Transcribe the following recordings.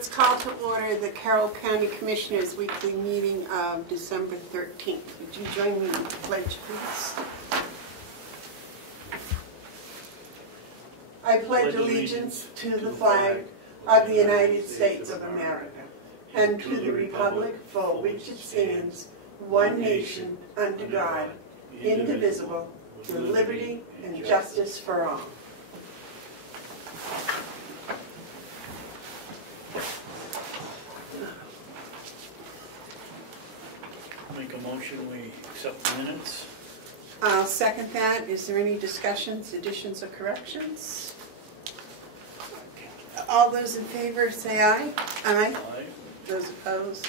Let's call to order the Carroll County Commissioners weekly meeting of December 13th. Would you join me in the pledge, please? I pledge allegiance to the flag of the United States of America and to the republic for which it stands, one nation, under God, indivisible, with liberty and justice for all. Make a motion, we accept the minutes. I'll second that. Is there any discussions, additions, or corrections? All those in favor say aye. Aye. Aye. Those opposed?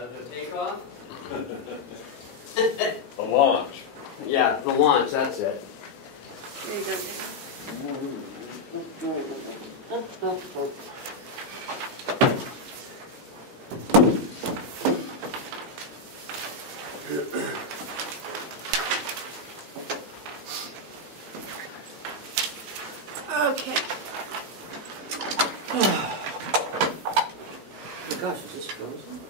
The takeoff? The launch. Yeah, the launch, that's it. There you go. Okay. Oh gosh, is this frozen?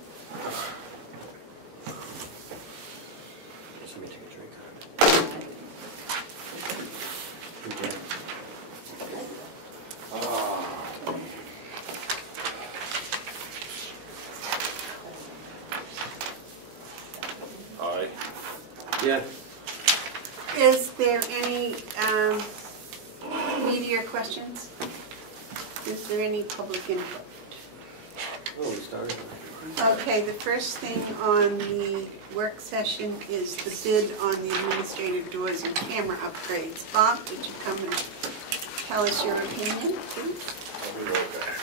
Let me take a drink out of it. Okay. Aye. Yeah. Is there any media questions? Is there any public input? Oh, we started. Okay, the first thing on the work session is the bid on the administrative doors and camera upgrades. Bob, would you come and tell us your opinion, please? I'll be right back.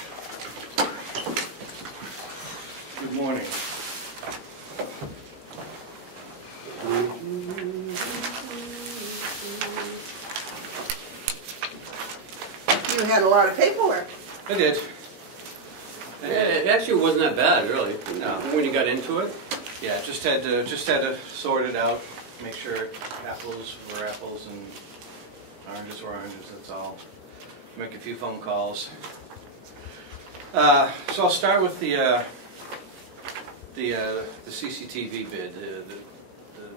Good morning. You had a lot of paperwork. I did. It actually wasn't that bad, really. No. When you got into it. Yeah, just had to sort it out, make sure apples were apples and oranges were oranges. That's all. Make a few phone calls. So I'll start with the CCTV bid,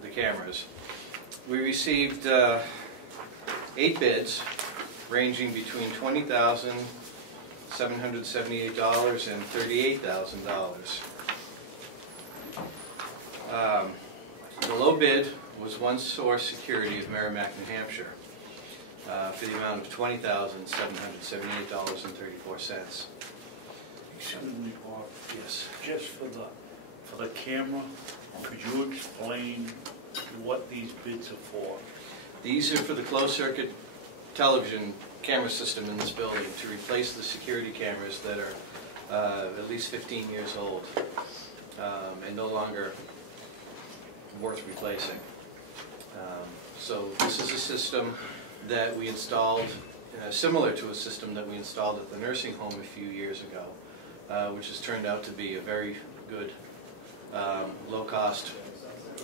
the cameras. We received 8 bids, ranging between $20,778 and $38,000. The low bid was One Source Security of Merrimack, New Hampshire, for the amount of $20,778.34. Excuse me, Bob. Yes. Just for the camera, could you explain what these bids are for? These are for the closed-circuit television camera system in this building to replace the security cameras that are at least 15 years old and no longer worth replacing. So this is a system that we installed, similar to a system that we installed at the nursing home a few years ago, which has turned out to be a very good, low-cost,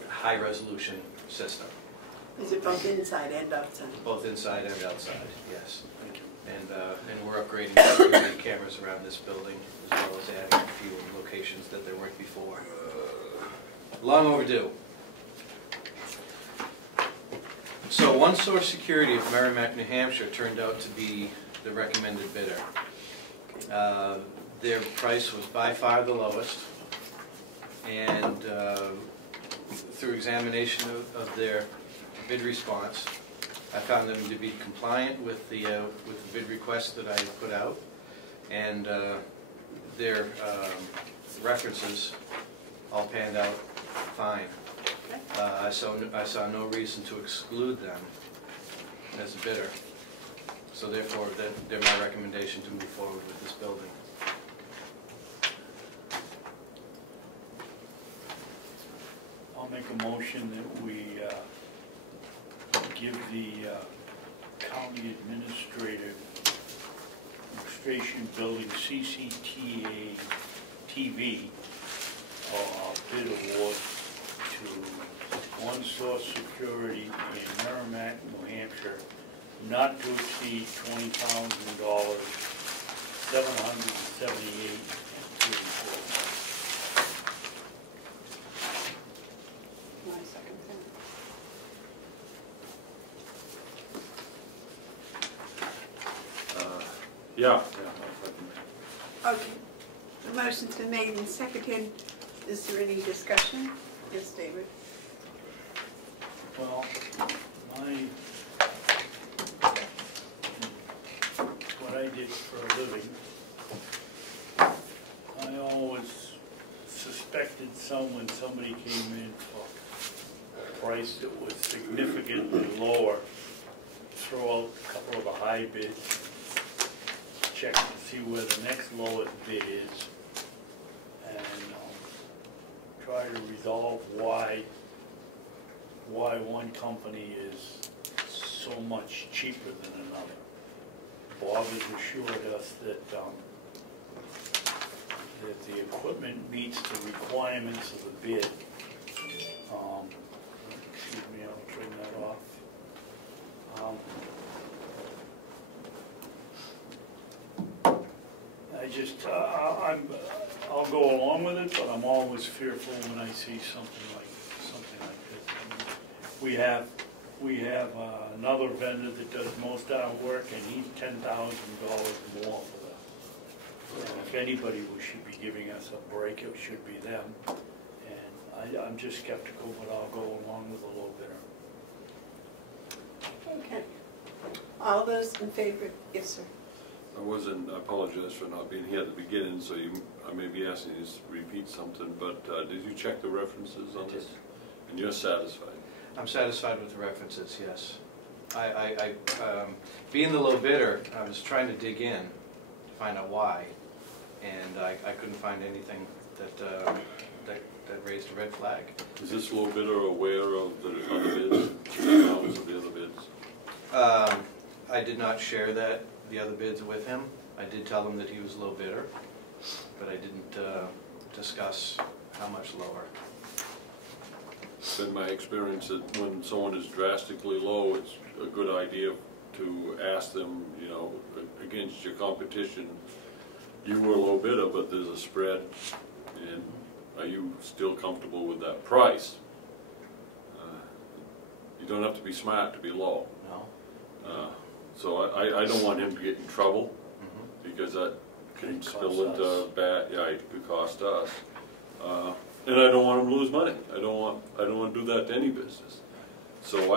high-resolution system. Is it both inside and outside? Both inside and outside, yes. And we're upgrading security cameras around this building, as well as adding a few locations that there weren't before. Long overdue. So One Source Security of Merrimack, New Hampshire turned out to be the recommended bidder. Their price was by far the lowest, and through examination of their bid response, I found them to be compliant with the bid request that I put out, and their references all panned out fine. I saw no reason to exclude them as a bidder, so therefore they're my recommendation to move forward with this building. I'll make a motion that we give the county administration building CCTV bid award to One Source Security in Merrimack, New Hampshire, not to exceed $20,000, $778.34. My second thing. Yeah. Okay, the motion's been made and seconded. Is there any discussion? Yes, David? Well, what I did for a living, I always suspected when somebody came in for a price that was significantly lower, throw out a couple of the high bids, check to see where the next lowest bid is, and try to resolve why one company is so much cheaper than another. Bob has assured us that that the equipment meets the requirements of the bid. Excuse me, I'll turn that off. I'll go along with it, but I'm always fearful when I see something like this. I mean, we have another vendor that does most of our work, and he's $10,000 more for that. If anybody should be giving us a break, it should be them. And I'm just skeptical, but I'll go along with a little bit. Okay. All those in favor? Yes, sir. I apologize for not being here at the beginning, so I may be asking you to repeat something, but did you check the references on this? And you're satisfied? I'm satisfied with the references, yes. Being the low bidder, I was trying to dig in to find out why, and I couldn't find anything that raised a red flag. Is this low bidder aware of the other bids, the amounts of the other bids? I did not share the other bids with him. I did tell him that he was low bidder, but I didn't discuss how much lower. It's been my experience that when someone is drastically low, it's a good idea to ask them, you know, against your competition, you were a low bidder, but there's a spread, and are you still comfortable with that price? You don't have to be smart to be low. No. So I don't want him to get in trouble, because that can spill into bad. Yeah, it could cost us. And I don't want him to lose money. I don't want to do that to any business. So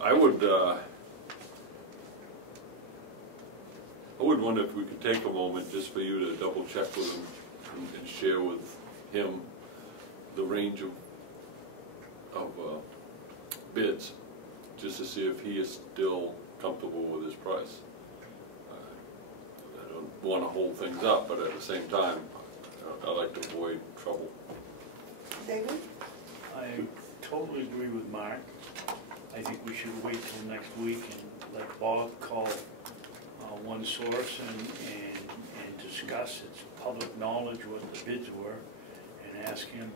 I would wonder if we could take a moment just for you to double check with him and share with him the range of bids, just to see if he is still comfortable with his price. I don't want to hold things up, but at the same time, I like to avoid trouble. David? I totally agree with Mark. I think we should wait till next week and let Bob call One Source and discuss. It's public knowledge what the bids were, and ask him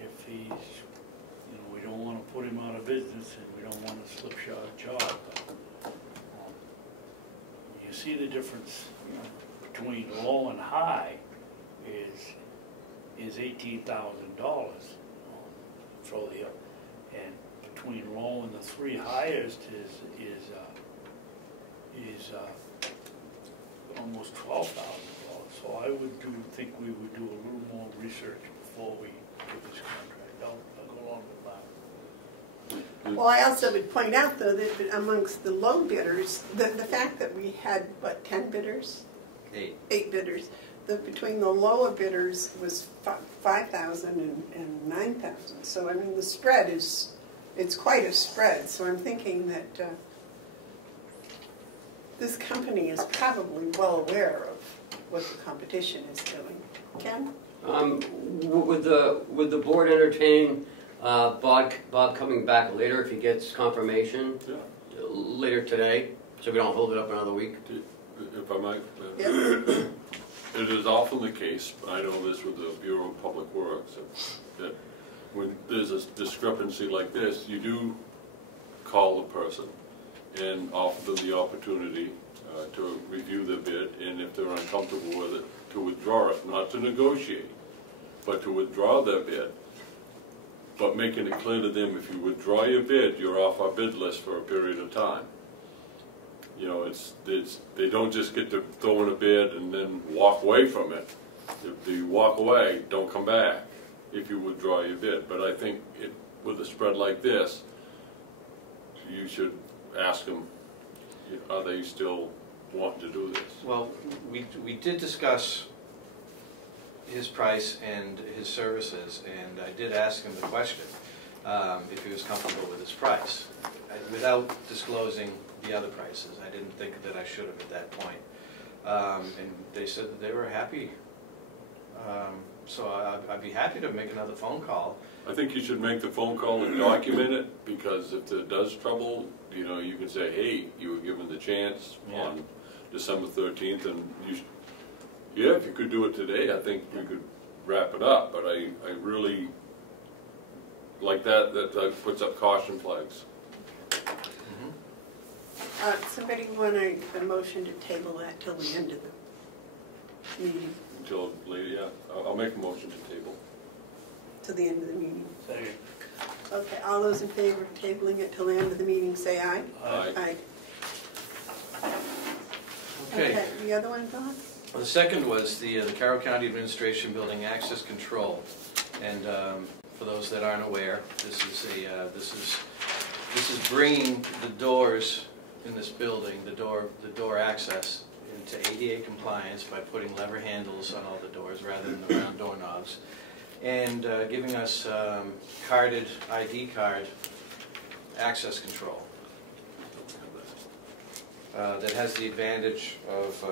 if he's, you know, we don't want to put him out of business and we don't want to slipshod a job. But, you see the difference, you know, between low and high is $18,000. Throw the up, and between low and the three highest is almost $12,000. So I would think we would do a little more research before we give this contract. I'll go along with that. Well, I also would point out, though, that amongst the low bidders, the fact that we had, what, 10 bidders? 8. 8 bidders. Between the lower bidders was 5,000 and 9,000. So, I mean, the spread it's quite a spread. So I'm thinking that this company is probably well aware of what the competition is doing. Ken? Would the board entertain Bob coming back later if he gets confirmation? Yeah. Later today, so we don't hold it up another week? If I might. Yes. It is often the case, I know this with the Bureau of Public Works, that when there's a discrepancy like this, you do call the person and offer them the opportunity to review the bid, and if they're uncomfortable with it, to withdraw it, not to negotiate, but to withdraw their bid. But making it clear to them, if you withdraw your bid, you're off our bid list for a period of time. You know, they don't just get to throw in a bid and then walk away from it. If you walk away, don't come back if you withdraw your bid. But I think with a spread like this, you should ask them, are they still wanting to do this? Well, we did discuss his price and his services, and I did ask him the question if he was comfortable with his price, without disclosing the other prices. I didn't think that I should have at that point. And they said that they were happy. So I'd be happy to make another phone call. I think you should make the phone call and document it, because if there does trouble, you know, you can say, hey, you were given the chance on December 13th, and yeah, if you could do it today, I think we could wrap it up. But I really like that puts up caution flags. Somebody want a motion to table that till the end of the meeting? Until later, yeah. I'll make a motion to table. Till the end of the meeting. Second. Okay, all those in favor of tabling it till the end of the meeting, say aye. Aye. Aye. Okay. The other one, Don? The second was the Carroll County Administration Building Access Control, and for those that aren't aware, this is bringing the doors in this building, the door access, into ADA compliance by putting lever handles on all the doors rather than the round doorknobs, and giving us carded ID card access control. That has the advantage of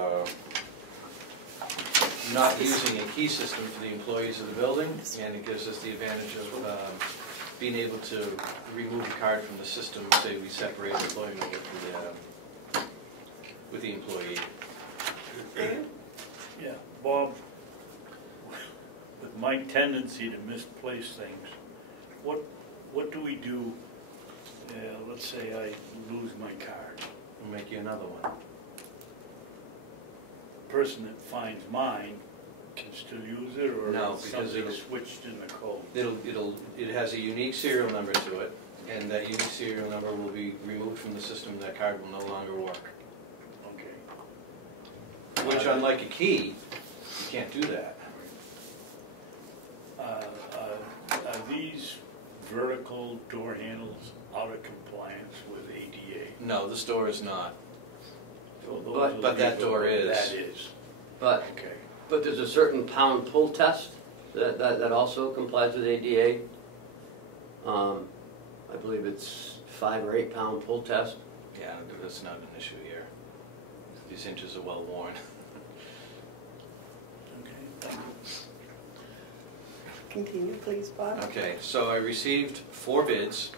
not using a key system for the employees of the building, and it gives us the advantage of being able to remove a card from the system, say we separate employment with the employee. Yeah, Bob, with my tendency to misplace things, what do we do, let's say I lose my card? We'll make you another one. Person that finds mine can still use it, or No, is because something it'll- switched in the code? It has a unique serial number to it, and that unique serial number will be removed from the system. That card will no longer work. Okay. Which, unlike a key, you can't do that. Are these vertical door handles out of compliance with ADA? No, this door is not. So those But- are the but that people door is. That is. But Okay. there's a certain pound pull test that also complies with ADA. I believe it's 5 or 8 pound pull test. Yeah, that's not an issue here. These hinges are well worn. Okay, thank you. Continue, please, Bob. Okay, so I received 4 bids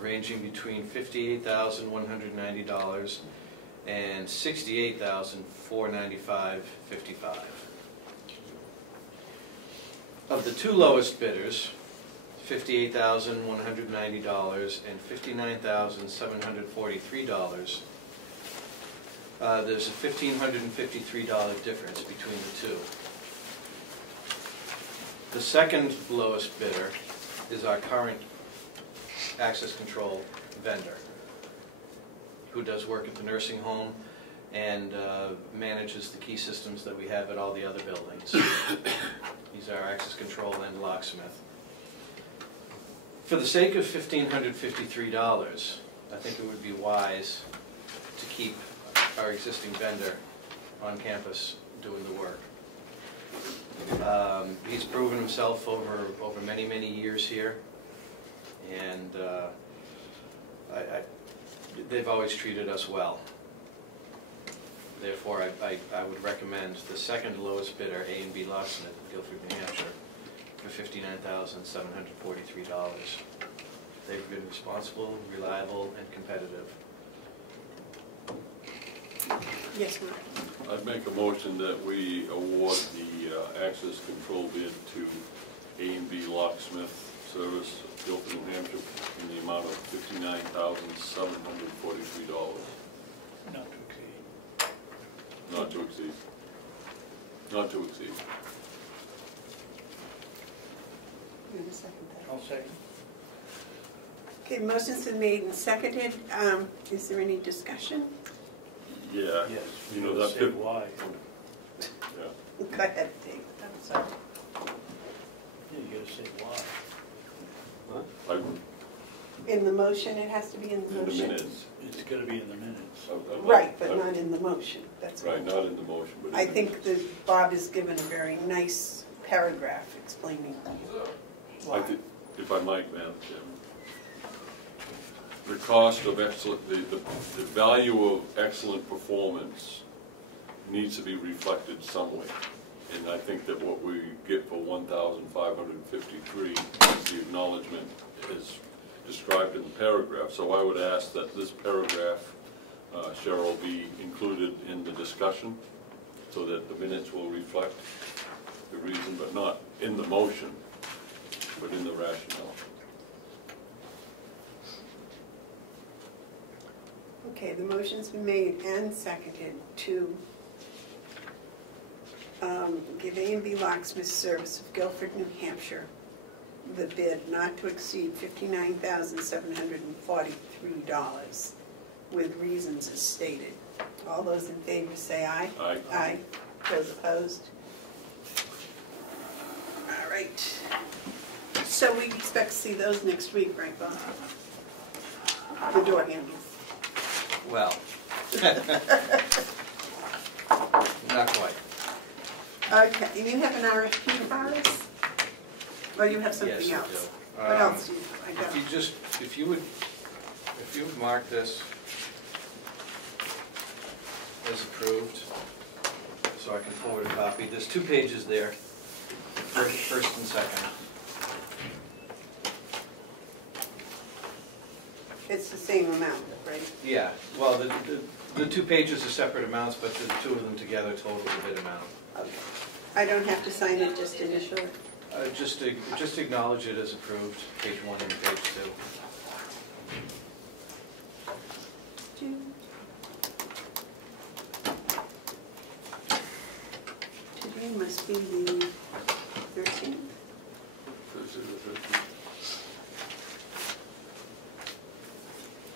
ranging between $58,190 and $68,495.55. Of the 2 lowest bidders, $58,190 and $59,743, there's a $1,553 difference between the 2. The second lowest bidder is our current access control vendor, who does work at the nursing home and manages the key systems that we have at all the other buildings. He's our access control and locksmith. For the sake of $1,553, I think it would be wise to keep our existing vendor on campus doing the work. He's proven himself over many, many years here, and they've always treated us well. Therefore, I would recommend the second lowest bidder, A&B Locksmith in Guilford, New Hampshire, for $59,743. They've been responsible, reliable, and competitive. Yes, Mark. I'd make a motion that we award the access control bid to A&B Locksmith Service of Guilford, New Hampshire, in the amount of $59,743. Not to exceed. Not to exceed. Not to exceed. You want to second that? I'll second. Okay, motion's been made and seconded. Is there any discussion? Yeah. Yes, You know, you'll that say fif- why. yeah. Go ahead, Dave. I'm sorry. Yeah, you gotta say why. In the motion, it has to be in the In the motion? minutes. It's gotta be in the minutes. Right, but not in the motion. That's Right, right. not in the motion, but in I the think minutes. that Bob has given a very nice paragraph explaining why. If I might, Madam Chairman. The cost of excellent, the value of excellent performance needs to be reflected somewhere. And I think that what we get for $1,553 is the acknowledgement is described in the paragraph. So I would ask that this paragraph, Cheryl, be included in the discussion so that the minutes will reflect the reason, but not in the motion, but in the rationale. Okay, the motion's been made and seconded to give A&B Locksmith Service of Guilford, New Hampshire, the bid not to exceed $59,743 with reasons as stated. All those in favor say aye. Aye. Aye. Those opposed? All right. So we expect to see those next week, right, Bob? The door handles. Well, not quite. Okay, and you have an RFP for us? Or you have something Yes, I else? do. What else do you have? I If you would mark this as approved, so I can forward a copy. There's 2 pages there, first and second. It's the same amount, right? Yeah, well, the 2 pages are separate amounts, but the 2 of them together total the bid amount. Okay. I don't have to sign it, just initial it? Just acknowledge it as approved, page 1 and page 2. Today must be the 13th.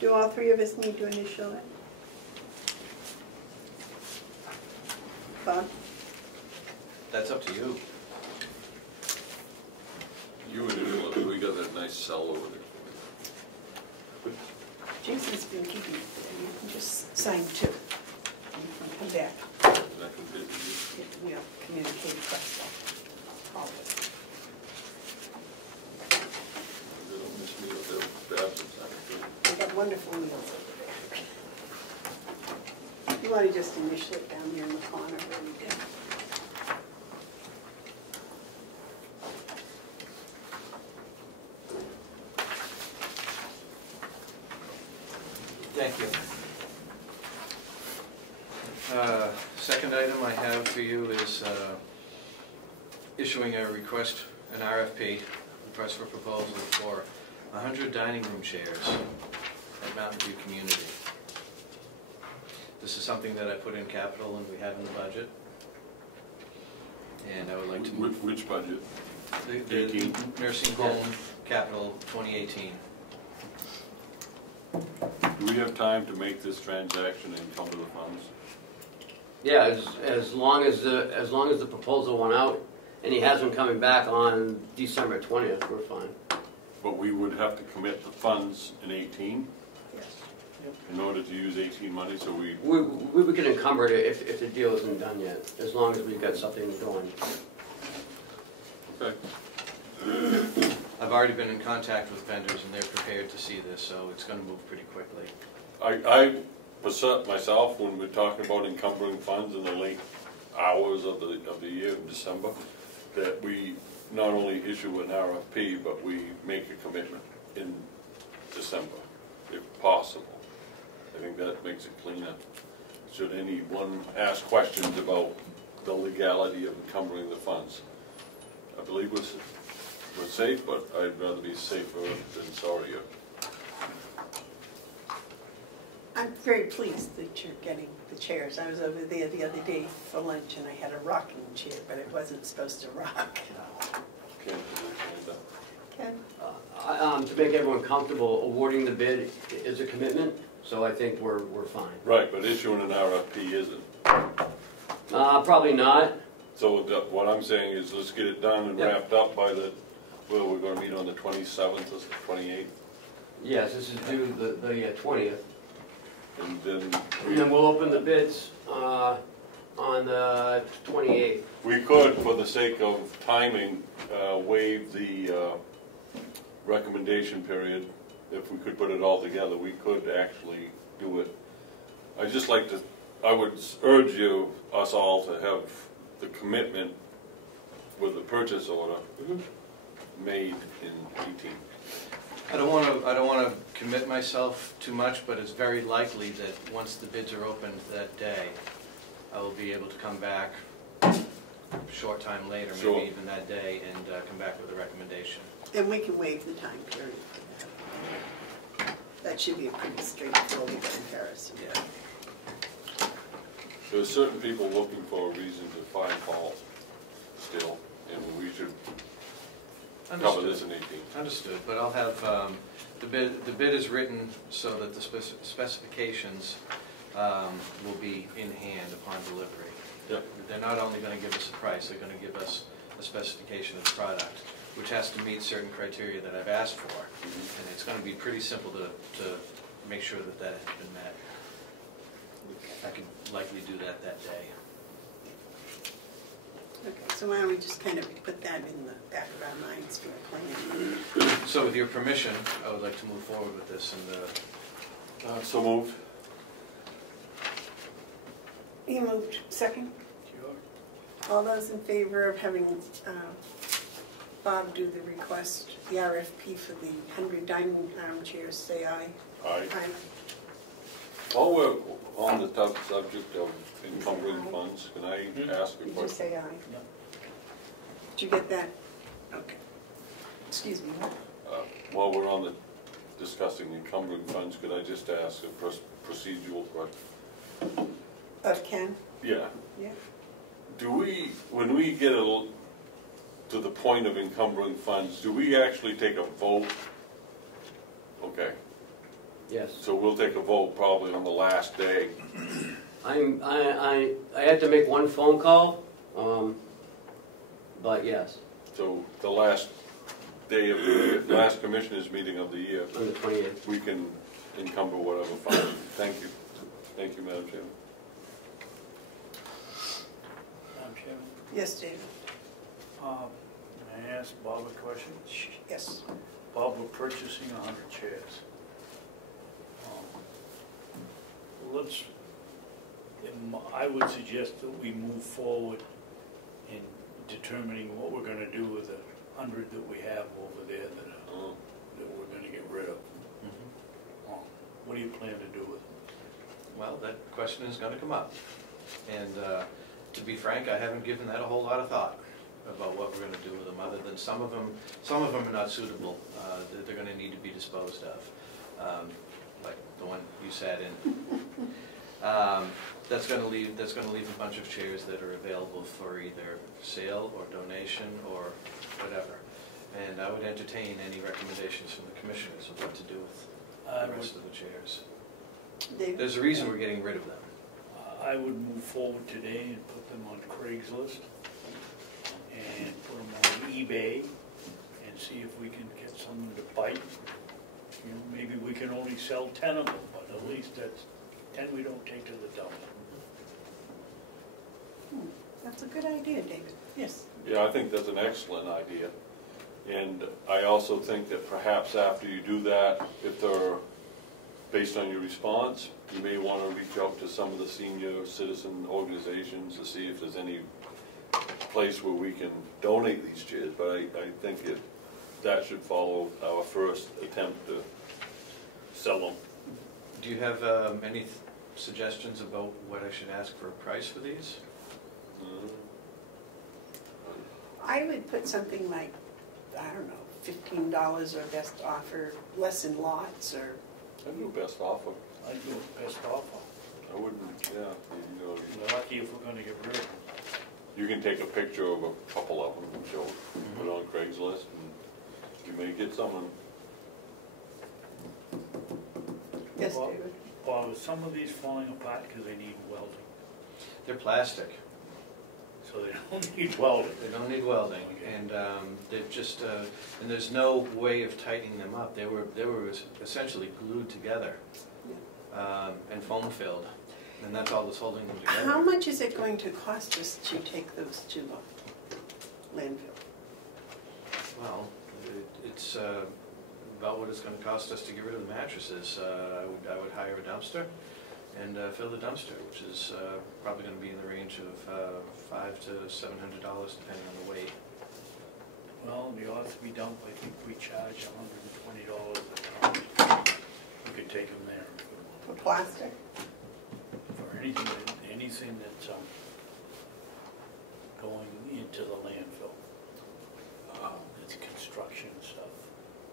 Do all 3 of us need to initial it? Bob? That's up to you. You and Ursula, we got that nice cell over there. Jason's been keeping it there. You can just sign 2. You can come back. Is that compared to you? We'll communicate across all of it. They don't miss me with their Babson. They've got wonderful meals over there. You want to just initial it down there in the corner where we did. Thank you. Second item I have for you is issuing a request, an RFP, request for proposal for 100 dining room chairs at Mountain View Community. This is something that I put in capital and we have in the budget. And I would like to move Which budget? the 18? nursing home capital 2018. Do we have time to make this transaction and encumber the funds? Yeah, as long as the proposal went out and he hasn't coming back on December 20th, we're fine. But we would have to commit the funds in 18 Yes. in order to use 18 money, so we, We can encumber it if the deal isn't done yet, as long as we've got something going. okay. I've already been in contact with vendors and they're prepared to see this, so it's going to move pretty quickly. I myself, when we're talking about encumbering funds in the late hours of the year, in December, that we not only issue an RFP, but we make a commitment in December, if possible. I think that makes it cleaner. Should anyone ask questions about the legality of encumbering the funds. I believe we're safe, but I'd rather be safer than sorrier. I'm very pleased that you're getting the chairs. I was over there the other day for lunch and I had a rocking chair, but it wasn't supposed to rock. Can't understand that. Ken? To make everyone comfortable, awarding the bid is a commitment, so I think we're fine. Right, but issuing an RFP isn't. Probably not. So what I'm saying is, let's get it done and Yeah. wrapped up by the, well, we're gonna meet on the 27th or 28th, Yes, this is due the 20th. and then And then we'll open the bids on the 28th. we could, for the sake of timing, waive the recommendation period. If we could put it all together, we could actually do it. I just like to, I would urge you, us all, to have the commitment with the purchase order made in 18. I don't want to commit myself too much, but it's very likely that once the bids are opened that day, I will be able to come back a short time later, Sure. maybe even that day, and come back with a recommendation. And we can waive the time period for that. That should be a pretty straightforward comparison. Yeah. There's certain people looking for a reason to find fault still, and we should cover this in 18. Understood, but I'll have, the bid is written so that the specifications will be in hand upon delivery. Yep. They're not only going to give us a price, they're going to give us a specification of the product, which has to meet certain criteria that I've asked for. And it's going to be pretty simple to make sure that that has been met. I could likely do that day. Okay, so why don't we just kind of put that in the back of our minds for a plan? So with your permission, I would like to move forward with this, and So moved. You moved, second? Sure. All those in favor of having Bob do the request, the RFP for the 100 dining armchairs, say aye. Aye. Aye. While we're on the subject of encumbering funds, can I ask a You just question? say aye. No. Did you get that? Okay. Excuse me. While we're on the discussing encumbering funds, could I just ask a procedural question? Of Ken? Yeah. Yeah. Do we, when we get to the point of encumbering funds, do we actually take a vote? Okay, Yes. so we'll take a vote probably on the last day. I had to make one phone call, but yes, So the last day of the last commissioners meeting of the year, on the 28th. we can encumber whatever fund. Thank you. Thank you, Madam Chairman. Madam Chairman, Yes, David? may I ask Bob a question? Yes. Bob, we're purchasing 100 chairs. I would suggest that we move forward in determining what we're going to do with the 100 that we have over there that we're going to get rid of. What do you plan to do with them? well, that question is going to come up. And to be frank, I haven't given that a whole lot of thought about what we're going to do with them, other than some of them are not suitable. They're going to need to be disposed of, like the one you sat in. That's going to leave a bunch of chairs that are available for either sale or donation or whatever. And I would entertain any recommendations from the commissioners of what to do with the rest of the chairs. David? There's a reason we're getting rid of them. I would move forward today and put them on Craigslist and put them on eBay and see if we can get someone to bite. You know, maybe we can only sell 10 of them, but at least that's 10 we don't take to the dump. That's a good idea, David. Yes. Yeah, I think that's an excellent idea. And I also think that perhaps after you do that, if they're based on your response, you may want to reach out to some of the senior citizen organizations to see if there's any place where we can donate these chairs. But I think that should follow our first attempt to sell them. Do you have any suggestions about what I should ask for a price for these? I would put something like I don't know, $15 or best offer, less in lots, or, I'd do best offer. I'd do a best offer. I wouldn't, yeah, you know, We're lucky if we're gonna get rid of them. you can take a picture of a couple of them and show, put it on Craigslist, and you may get someone. yes, Well- David? Well, are some of these falling apart because they need welding, They're plastic. so they don't need welding. They don't need welding, Okay. and they've just, and there's no way of tightening them up. They were essentially glued together and foam filled, and that's all that's holding them together. How much is it going to cost us to take those to landfill? Well, it's about what it's going to cost us to get rid of the mattresses. I would hire a dumpster and fill the dumpster, which is probably going to be in the range of $500 to $700 depending on the weight. Well, the Ossipee dump, I think we charge $120 a ton. We could take them there For plastic? for anything that's going into the landfill. It's construction stuff.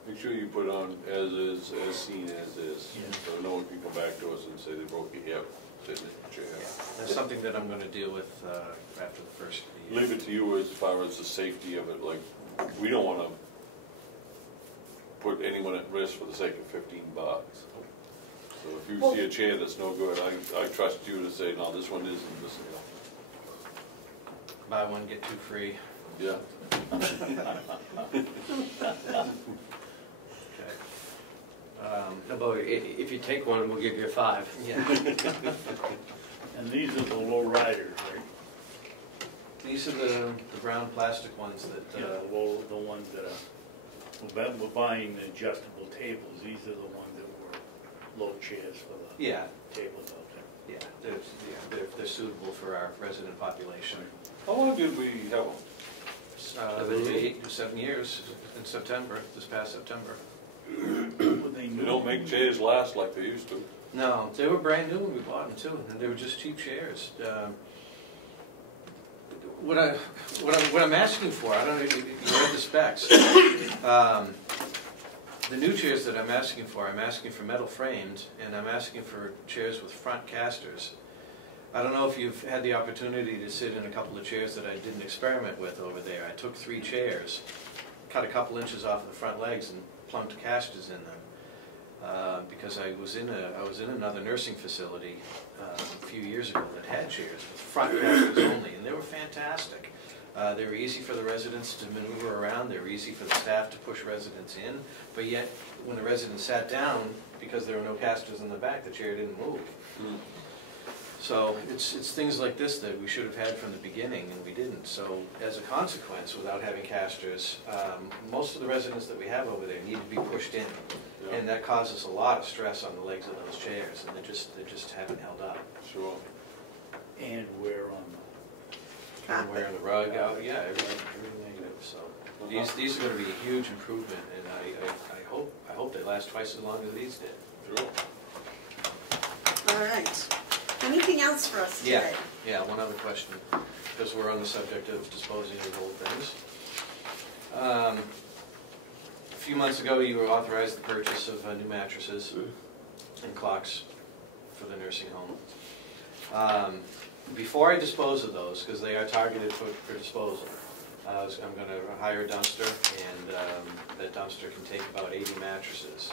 Make sure you put on as is, as seen as is, Yeah. so no one can come back to us and say they broke your hip sitting in the chair. That's something that I'm going to deal with after the first of the year. Leave it to you as far as the safety of it, like, we don't wanna put anyone at risk for the sake of $15. So if you Well- see a chair that's no good, I trust you to say, no, this one isn't, this, Buy one, get two free. yeah. Okay. How about if you take one, we'll give you 5. Yeah. And these are the low riders, right? These are the brown plastic ones that, Yeah, the ones that are, we're buying the adjustable tables. These are the ones that were low chairs for the yeah, tables out there. they're suitable for our resident population. How long did we have them? 7 years in September, this past September. Were they They new? don't make chairs last like they used to. No, they were brand new when we bought them too, and they were just cheap chairs. What I'm asking for, I don't know if you read the specs. The new chairs that I'm asking for metal framed, and I'm asking for chairs with front casters. I don't know if you've had the opportunity to sit in a couple of chairs that I did an experiment with over there. I took 3 chairs, cut a couple inches off of the front legs, and plunked casters in them. Because I was in another nursing facility a few years ago that had chairs with front casters only, and they were fantastic. They were easy for the residents to maneuver around. They were easy for the staff to push residents in. But yet, when the residents sat down, because there were no casters in the back, the chair didn't move. So it's things like this that we should have had from the beginning, and we didn't. So as a consequence, without having casters, most of the residents that we have over there need to be pushed in, Yeah. and that causes a lot of stress on the legs of those chairs, and they just haven't held up. Sure. And wear on And wearing the rug out, yeah, everything negative. So these are going to be a huge improvement, and I hope they last twice as long as these did. Sure. All right. Anything else for us today? Yeah, one other question, because we're on the subject of disposing of old things. A few months ago, you were authorized the purchase of new mattresses and clocks for the nursing home. Before I dispose of those, because they are targeted for disposal, I'm going to hire a dumpster, and that dumpster can take about 80 mattresses.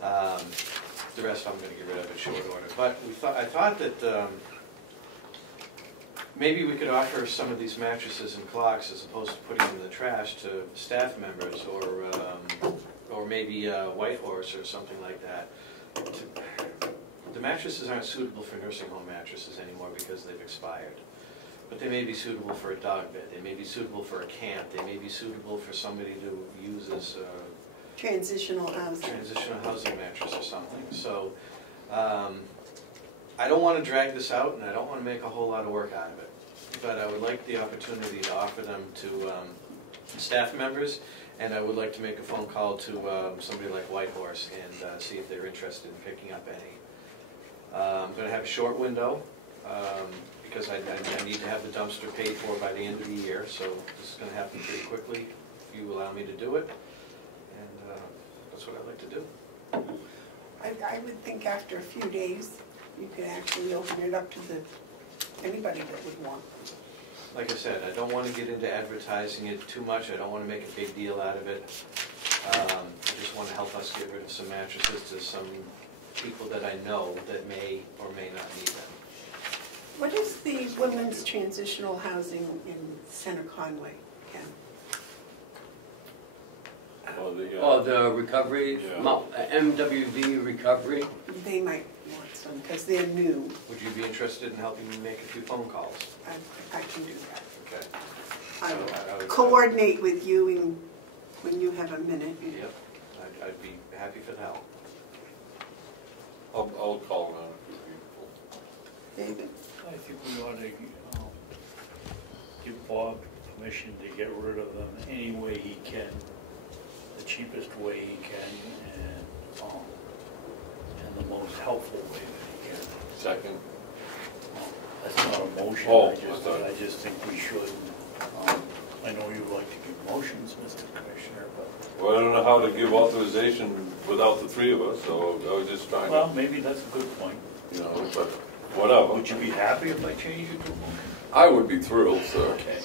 The rest I'm going to get rid of in short order. But I thought that maybe we could offer some of these mattresses and clocks, as opposed to putting them in the trash, to staff members, or maybe White Horse or something like that. The mattresses aren't suitable for nursing home mattresses anymore because they've expired. But they may be suitable for a dog bed. They may be suitable for a camp. They may be suitable for somebody to use as Transitional housing. transitional housing mattress or something. So I don't want to drag this out, and I don't want to make a whole lot of work out of it. But I would like the opportunity to offer them to staff members, and I would like to make a phone call to somebody like White Horse and see if they're interested in picking up any. I'm going to have a short window because I need to have the dumpster paid for by the end of the year, so this is going to happen pretty quickly. you allow me to do it. And that's what I'd like to do. I would think after a few days, you could actually open it up to anybody that would want. Like I said, I don't want to get into advertising it too much. I don't want to make a big deal out of it. I just want to help us get rid of some mattresses to some people that I know that may or may not need them. What is the women's transitional housing in Center Conway, Ken? The recovery, Yeah. MWV recovery. They might want some, because they're new. Would you be interested in helping me make a few phone calls? I can do that. Okay. I I will would- coordinate with you when you have a minute. Yep, I'd be happy for the help. I'll call around a few people. David? I think we ought to give Bob permission to get rid of them any way he can, the cheapest way he can, and the most helpful way that he can. Second. That's not a motion, Oh, I just think we should. I know you like to give motions, Mr. Commissioner, but, Well, I don't know how to give authorization without the three of us, so I was just trying well, to, maybe that's a good point. you know, but whatever. Would you be happy if I changed it to a motion? I would be thrilled, sir. Okay,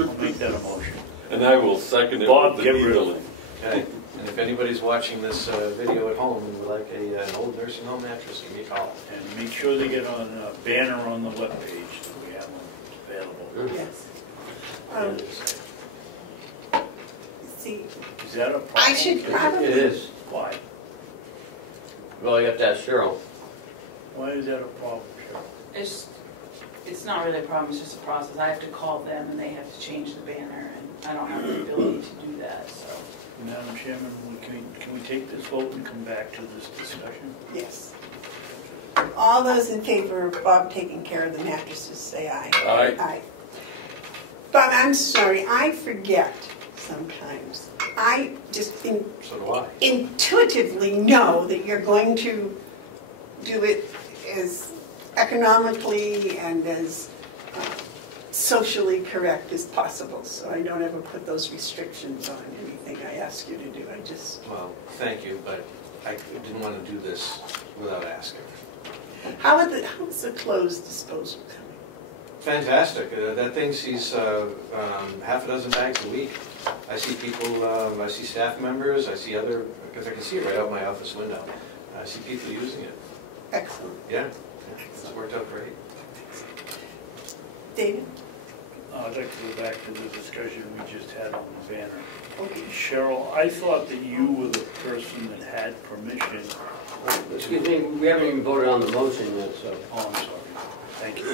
I'll make that a motion. And I will second it Bob, with the get rid of needling. Okay, and if anybody's watching this video at home and would like an old nursing home mattress, give me a call. And make sure they get on a banner on the webpage that we have them available. Yes. See, Is that a problem? I should probably... It is. Why? Well, you have to ask Cheryl. Why is that a problem, Cheryl? It's not really a problem, it's just a process. I have to call them and they have to change the banner, and I don't have the ability to do that, so. Madam Chairman, can we take this vote and come back to this discussion? Yes. All those in favor of Bob taking care of the mattresses, say aye. Aye. Aye. Bob, I'm sorry, I forget sometimes. I just So do I. intuitively know that you're going to do it as economically and as socially correct as possible, so I don't ever put those restrictions on anything I ask you to do. I just... Well, thank you, but I didn't want to do this without asking. How's the clothes disposal coming? Fantastic. That thing sees half a dozen bags a week. I see people, I see staff members, I see other, because I can see it right out my office window. I see people using it. Excellent. Yeah, it's worked out great. David? I'd like to go back to the discussion we just had on the banner. Okay. Cheryl, I thought that you were the person that had permission. Excuse me, we haven't even voted on the motion yet, so. Oh, I'm sorry. Thank you.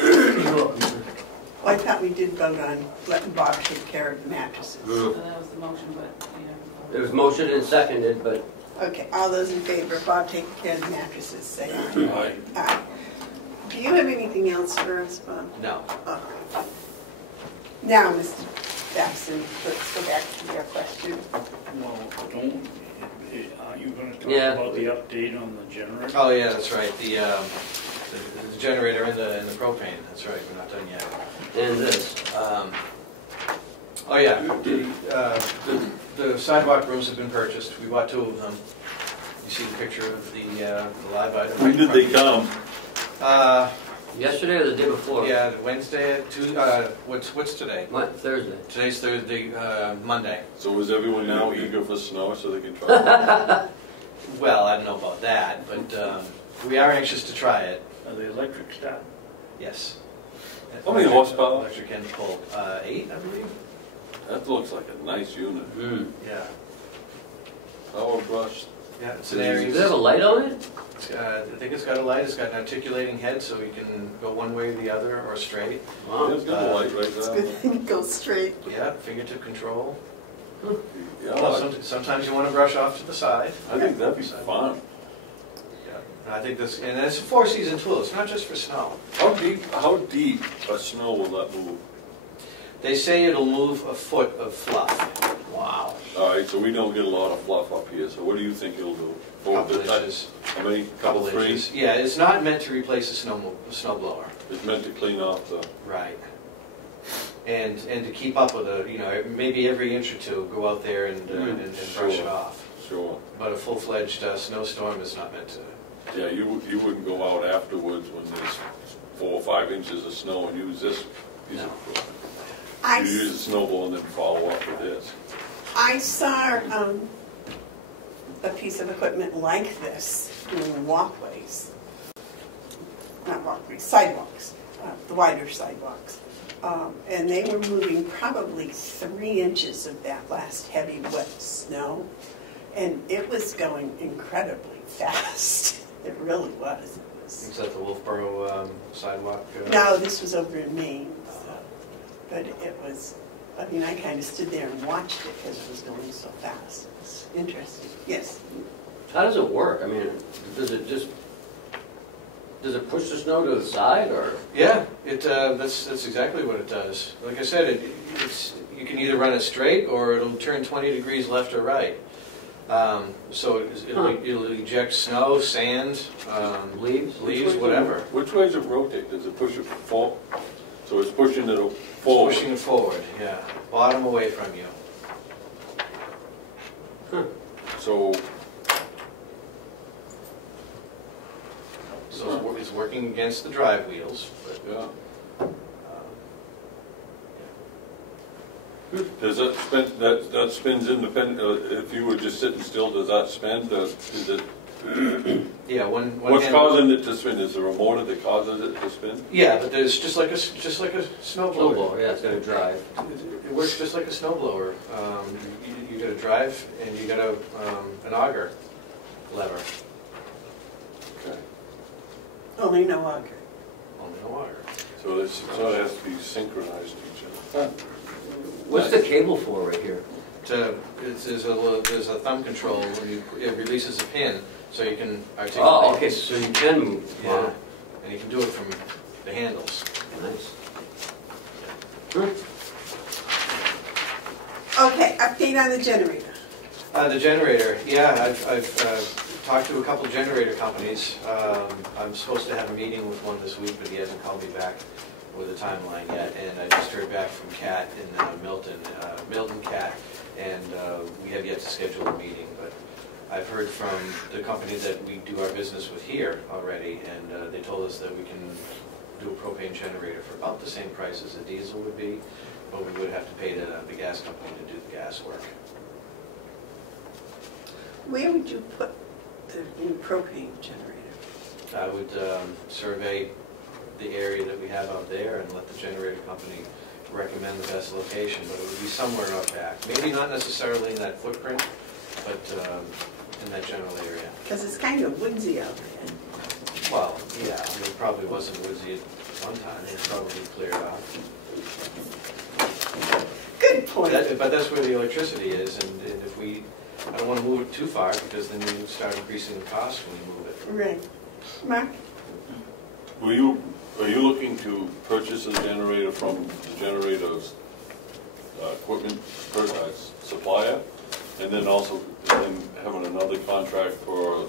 Well, I thought we did vote on letting Bob take care of the mattresses. So that was the motion, but, you know. It was motioned and seconded, but Okay, all those in favor of Bob taking care of the mattresses, say aye. Aye. Aye. Do you have anything else for us, Bob? No. All right. Now, Mr. Babson, let's go back to your question. No, don't, are you going to talk Yeah. about the update on the generator? Oh, yeah, that's right. The generator and the propane, that's right, we're not done yet. and this. Oh, yeah, the sidewalk rooms have been purchased. We bought 2 of them. You see the picture of the live item. When did they come? Yesterday or the day before? Yeah, Wednesday, what's today? What, Thursday? Today's Thursday, Monday. So is everyone now eager for snow so they can try? Well, I don't know about that, but we are anxious to try it. Are the electric start? Yes. How many horsepower? Electric and pull. 8, I believe. That looks like a nice unit. Yeah. Power brush. Yeah, it's an Does Aries. it have a light on it? I think it's got a light. It's got an articulating head, so you can go one way or the other, or straight. Wow. It's got a light right It's there. good thing it goes straight. Yeah, fingertip control. Yeah, Sometimes you want to brush off to the side. I think that'd be fun. Yeah. And I think this, and it's a 4-season tool. It's not just for snow. How deep a snow will that move? They say it'll move a foot of fluff. Wow. All right, so we don't get a lot of fluff up here, so what do you think it'll do? Couple inches. How many? Couple, three? inches. Yeah, it's not meant to replace a snow blower. It's meant to clean off the... Right. and to keep up with it, you know, maybe every inch or two, go out there and brush it off. Sure. But a full-fledged snowstorm is not meant to. Yeah, you wouldn't go out afterwards when there's 4 or 5 inches of snow and use this piece of equipment. You use a snowball and then follow up with this. I saw a piece of equipment like this doing walkways, not walkways, sidewalks, the wider sidewalks. And they were moving probably 3 inches of that last heavy wet snow. And it was going incredibly fast. It really was. Is that the Wolfboro sidewalk? No, this was over in Maine. So. But it was, I mean, I kind of stood there and watched it because it was going so fast. It was interesting. Yes? How does it work? I mean, does it push the snow to the side, or? Yeah, that's exactly what it does. Like I said, you can either run it straight or it'll turn 20 degrees left or right. So it'll eject snow, sand, leaves, whatever. Which way does it rotate? Does it push it forward? So it's pushing it forward? Pushing it forward, yeah. Bottom away from you. So it's working against the drive wheels. But, yeah. Does that spin? That spins independent. If you were just sitting still, does that spin? Is it? Yeah. What's causing it to spin? Is there a motor that causes it to spin? Yeah, but there's just like a snowblower. Snowblower, yeah, it's got to drive. It works just like a snowblower. You got a drive and you got an auger lever. Okay. Only no auger. Only no auger. So it has to be synchronized to each other. What's the cable for right here? There's a thumb control when it releases a pin, so you can articulate. Oh, okay, so you can move. Yeah, Wow. and you can do it from the handles. Nice. Okay, update on the generator. The generator, yeah, I've talked to a couple generator companies. I'm supposed to have a meeting with one this week, but he hasn't called me back with a timeline yet. And I just heard back from Cat in Milton Cat, and we have yet to schedule a meeting. But I've heard from the company that we do our business with here already, and they told us that we can do a propane generator for about the same price as a diesel would be, but we would have to pay the gas company to do the gas work. Where would you put the new propane generator? I would survey the area that we have out there and let the generator company recommend the best location, but it would be somewhere out back. Maybe not necessarily in that footprint, but in that general area. Because it's kind of woodsy out there. Well, yeah, I mean, it probably wasn't woodsy at one time. It was probably cleared off. Good point. But that's where the electricity is, and if we, I don't want to move it too far, because then you start increasing the cost when you move it. Right. Mark? Are you looking to purchase a generator from the generator's equipment supplier, and then also having another contract for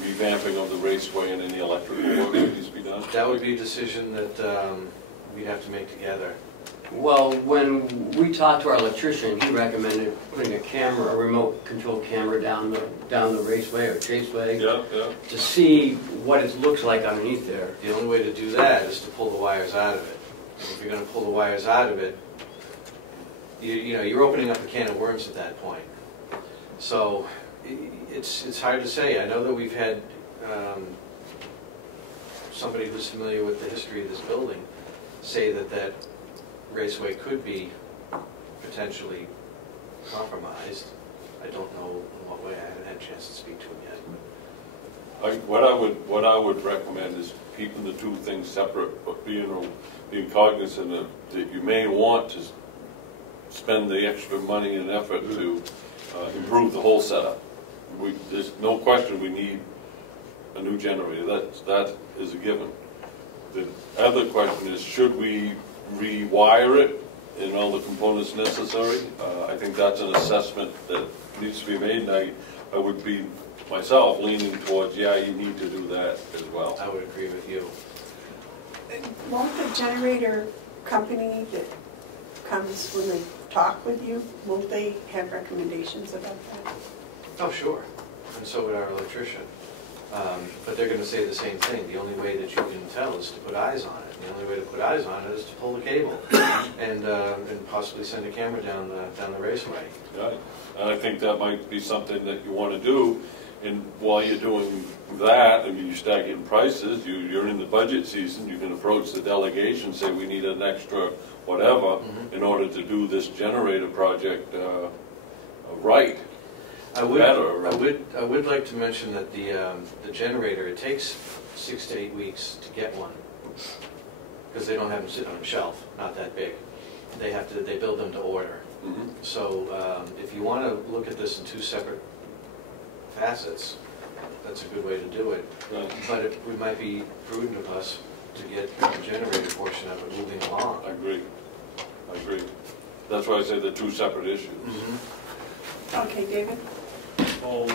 revamping of the raceway and any electrical work that needs to be done? That would be a decision that we'd have to make together. Well, when we talked to our electrician, he recommended putting a remote control camera down the raceway or chaseway. Yeah, yeah. To see what it looks like underneath there. The only way to do that is to pull the wires out of it. And if you're going to pull the wires out of it, you're opening up a can of worms at that point. So it's hard to say. I know that we've had somebody who's familiar with the history of this building say that raceway could be potentially compromised. I don't know in what way. I haven't had a chance to speak to him yet. What I would recommend is keeping the two things separate, but being cognizant of that you may want to spend the extra money and effort to improve the whole setup. There's no question we need a new generator. That is a given. The other question is, should we rewire it in all the components necessary? I think that's an assessment that needs to be made, and I would be myself leaning towards, yeah, you need to do that as well. I would agree with you. Won't the generator company that comes when they talk with you, won't they have recommendations about that? Oh, sure, and so would our electrician. But they're gonna say the same thing. The only way that you can tell is to put eyes on it. And the only way to put eyes on it is to pull the cable and possibly send a camera down the raceway. Right. And I think that might be something that you want to do. And while you're doing that, I mean, you start getting prices, you're in the budget season, you can approach the delegation, say we need an extra whatever in order to do this generator project right. I would like to mention that the generator, it takes 6 to 8 weeks to get one, because they don't have them sitting on a shelf, not that big. They build them to order. So if you want to look at this in 2 separate facets, that's a good way to do it. Right. But it might be prudent of us to get the generator portion of it moving along. I agree. That's why I say they're 2 separate issues. Okay, David? Well,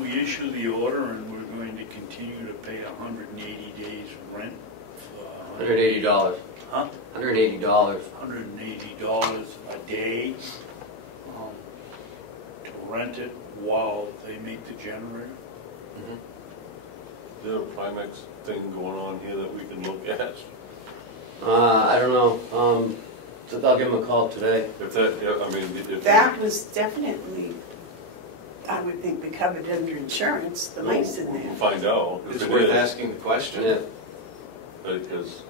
we issue the order and we're going to continue to pay 180 days rent for $180. Huh? $180. $180 a day to rent it while they make the generator. Is there a Primex thing going on here that we can look at? I don't know. So I'll give him a call today. If that, yeah, I mean, if That was definitely, I would think, be covered under insurance, the mice in we'll there. find out. If It's it worth is, asking the question. Yeah. because,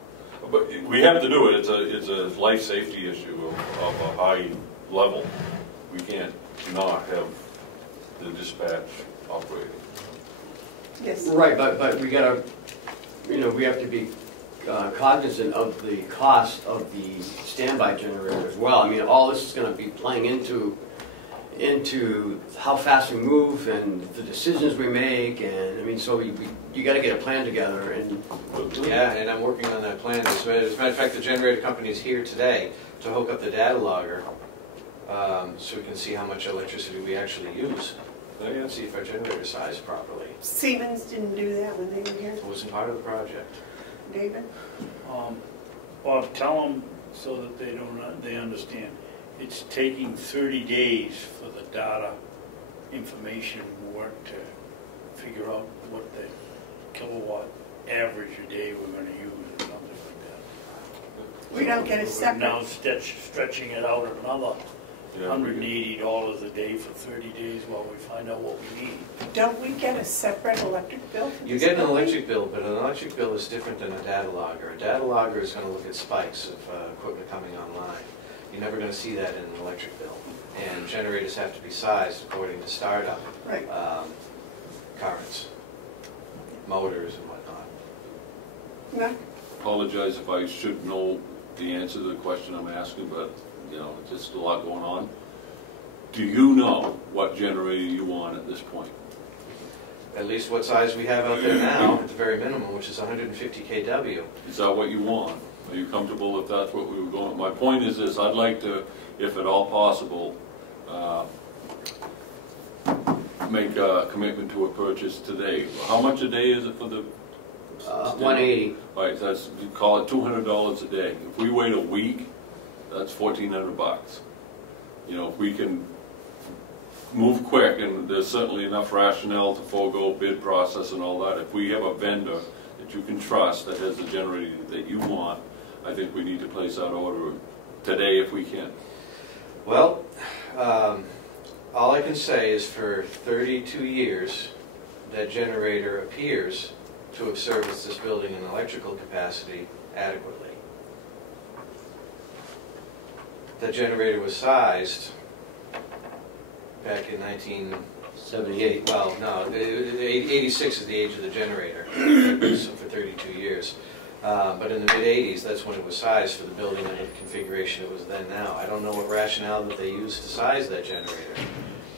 but we have to do it. It's a life safety issue of a high level. We can't not have the dispatch operating. Yes. Right, but we gotta, we have to be cognizant of the cost of the standby generator as well. I mean, all this is gonna be playing into how fast we move and the decisions we make, and I mean, so you gotta get a plan together and. Yeah, and I'm working on that plan. As a matter of fact, the generator company is here today to hook up the data logger so we can see how much electricity we actually use. And see if our generator sized properly. Siemens didn't do that when they were here, It wasn't part of the project. David? Bob, tell them so that they understand. It's taking 30 days for the data information work to figure out what the kilowatt average a day we're going to use or something like that. We don't get a separate. We're now stretching it out another Yeah, $180 a day for 30 days while we find out what we need. Don't we get a separate electric bill? for You this get an building? electric bill, but an electric bill is different than a data logger. A data logger is going to look at spikes of equipment coming online. You're never going to see that in an electric bill. And generators have to be sized according to startup Right. currents, motors and whatnot. No? Apologize if I should know the answer to the question I'm asking, but just a lot going on. Do you know what generator you want at this point? At least what size we have out there now, at the very minimum, which is 150 kW. Is that what you want? Are you comfortable if that's what we were going? My point is this: I'd like to, if at all possible, make a commitment to a purchase today. How much a day is it for the? 180. Right, that's, you call it $200 a day. If we wait a week, that's $1,400. If we can move quick, and there's certainly enough rationale to forego bid process and all that. If we have a vendor that you can trust that has the generator that you want, I think we need to place that order today if we can. Well, all I can say is for 32 years, that generator appears to have serviced this building in electrical capacity adequately. That generator was sized back in 1978. Well, no, 86 is the age of the generator, so for 32 years. But in the mid-80s, that's when it was sized for the building and the configuration it was then now. I don't know what rationale that they used to size that generator.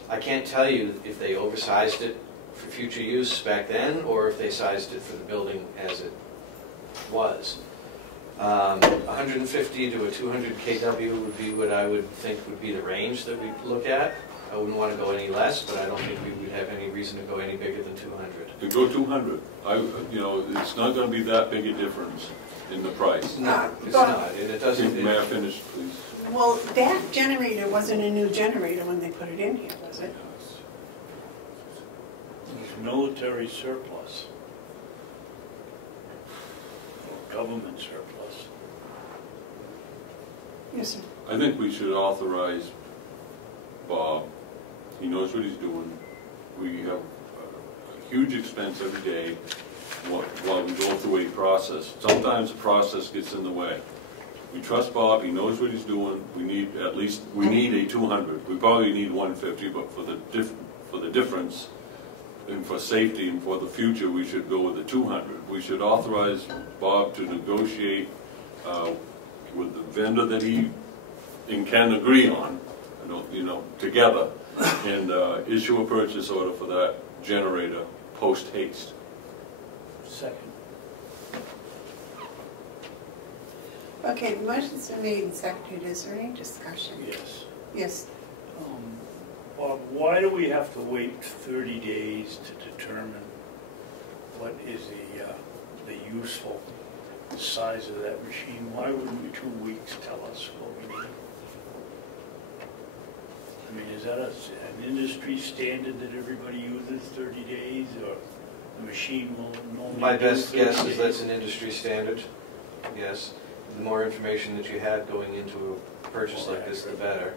I can't tell you if they oversized it for future use back then, or if they sized it for the building as it was. 150 to a 200 kW would be what I would think would be the range that we look at. I wouldn't want to go any less, but I don't think we would have any reason to go any bigger than 200. To go 200, it's not going to be that big a difference. in the price. No, it's But- not, and it doesn't. May I finish, please? Well, that generator wasn't a new generator when they put it in here, was it? It's military surplus. Or government surplus. Yes, sir. I think we should authorize Bob, he knows what he's doing. We have a huge expense every day while we go through a process. Sometimes the process gets in the way. We trust Bob, he knows what he's doing. We need we need a 200. We probably need 150, but for the difference and for safety and for the future, we should go with the 200. We should authorize Bob to negotiate with the vendor that he can agree on, together, and issue a purchase order for that generator post haste. Second. Okay, the motion's been made and seconded. Is there any discussion? Yes. Yes. Bob, why do we have to wait 30 days to determine what is the useful size of that machine? Why wouldn't we 2 weeks tell us what we need? I mean, is that an industry standard that everybody uses 30 days, or the machine will normally? My do best 30 guess is days? that's an industry standard, yes. The more information that you had going into a purchase like this, the better.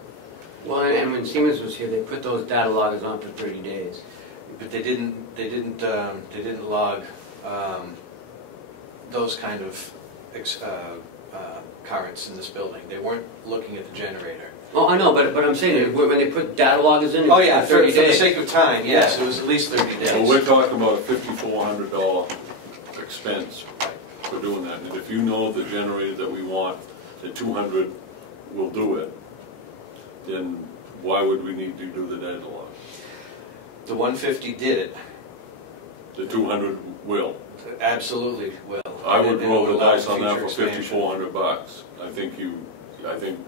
Well, and when Siemens was here, they put those data loggers on for 30 days. But they didn't log those kind of currents in this building. They weren't looking at the generator. Oh, I know, but I'm saying, when they put data loggers in, Oh yeah, for 30 the days. sake of time, yes, it was at least 30 days. Well, we're talking about a $5,400 expense for doing that. And if you know the generator that we want, the 200 will do it, then why would we need to do the data log? The 150 did it. The 200 will. Absolutely will. I would And it roll the allow dice on that for future expansion. $5,400. I think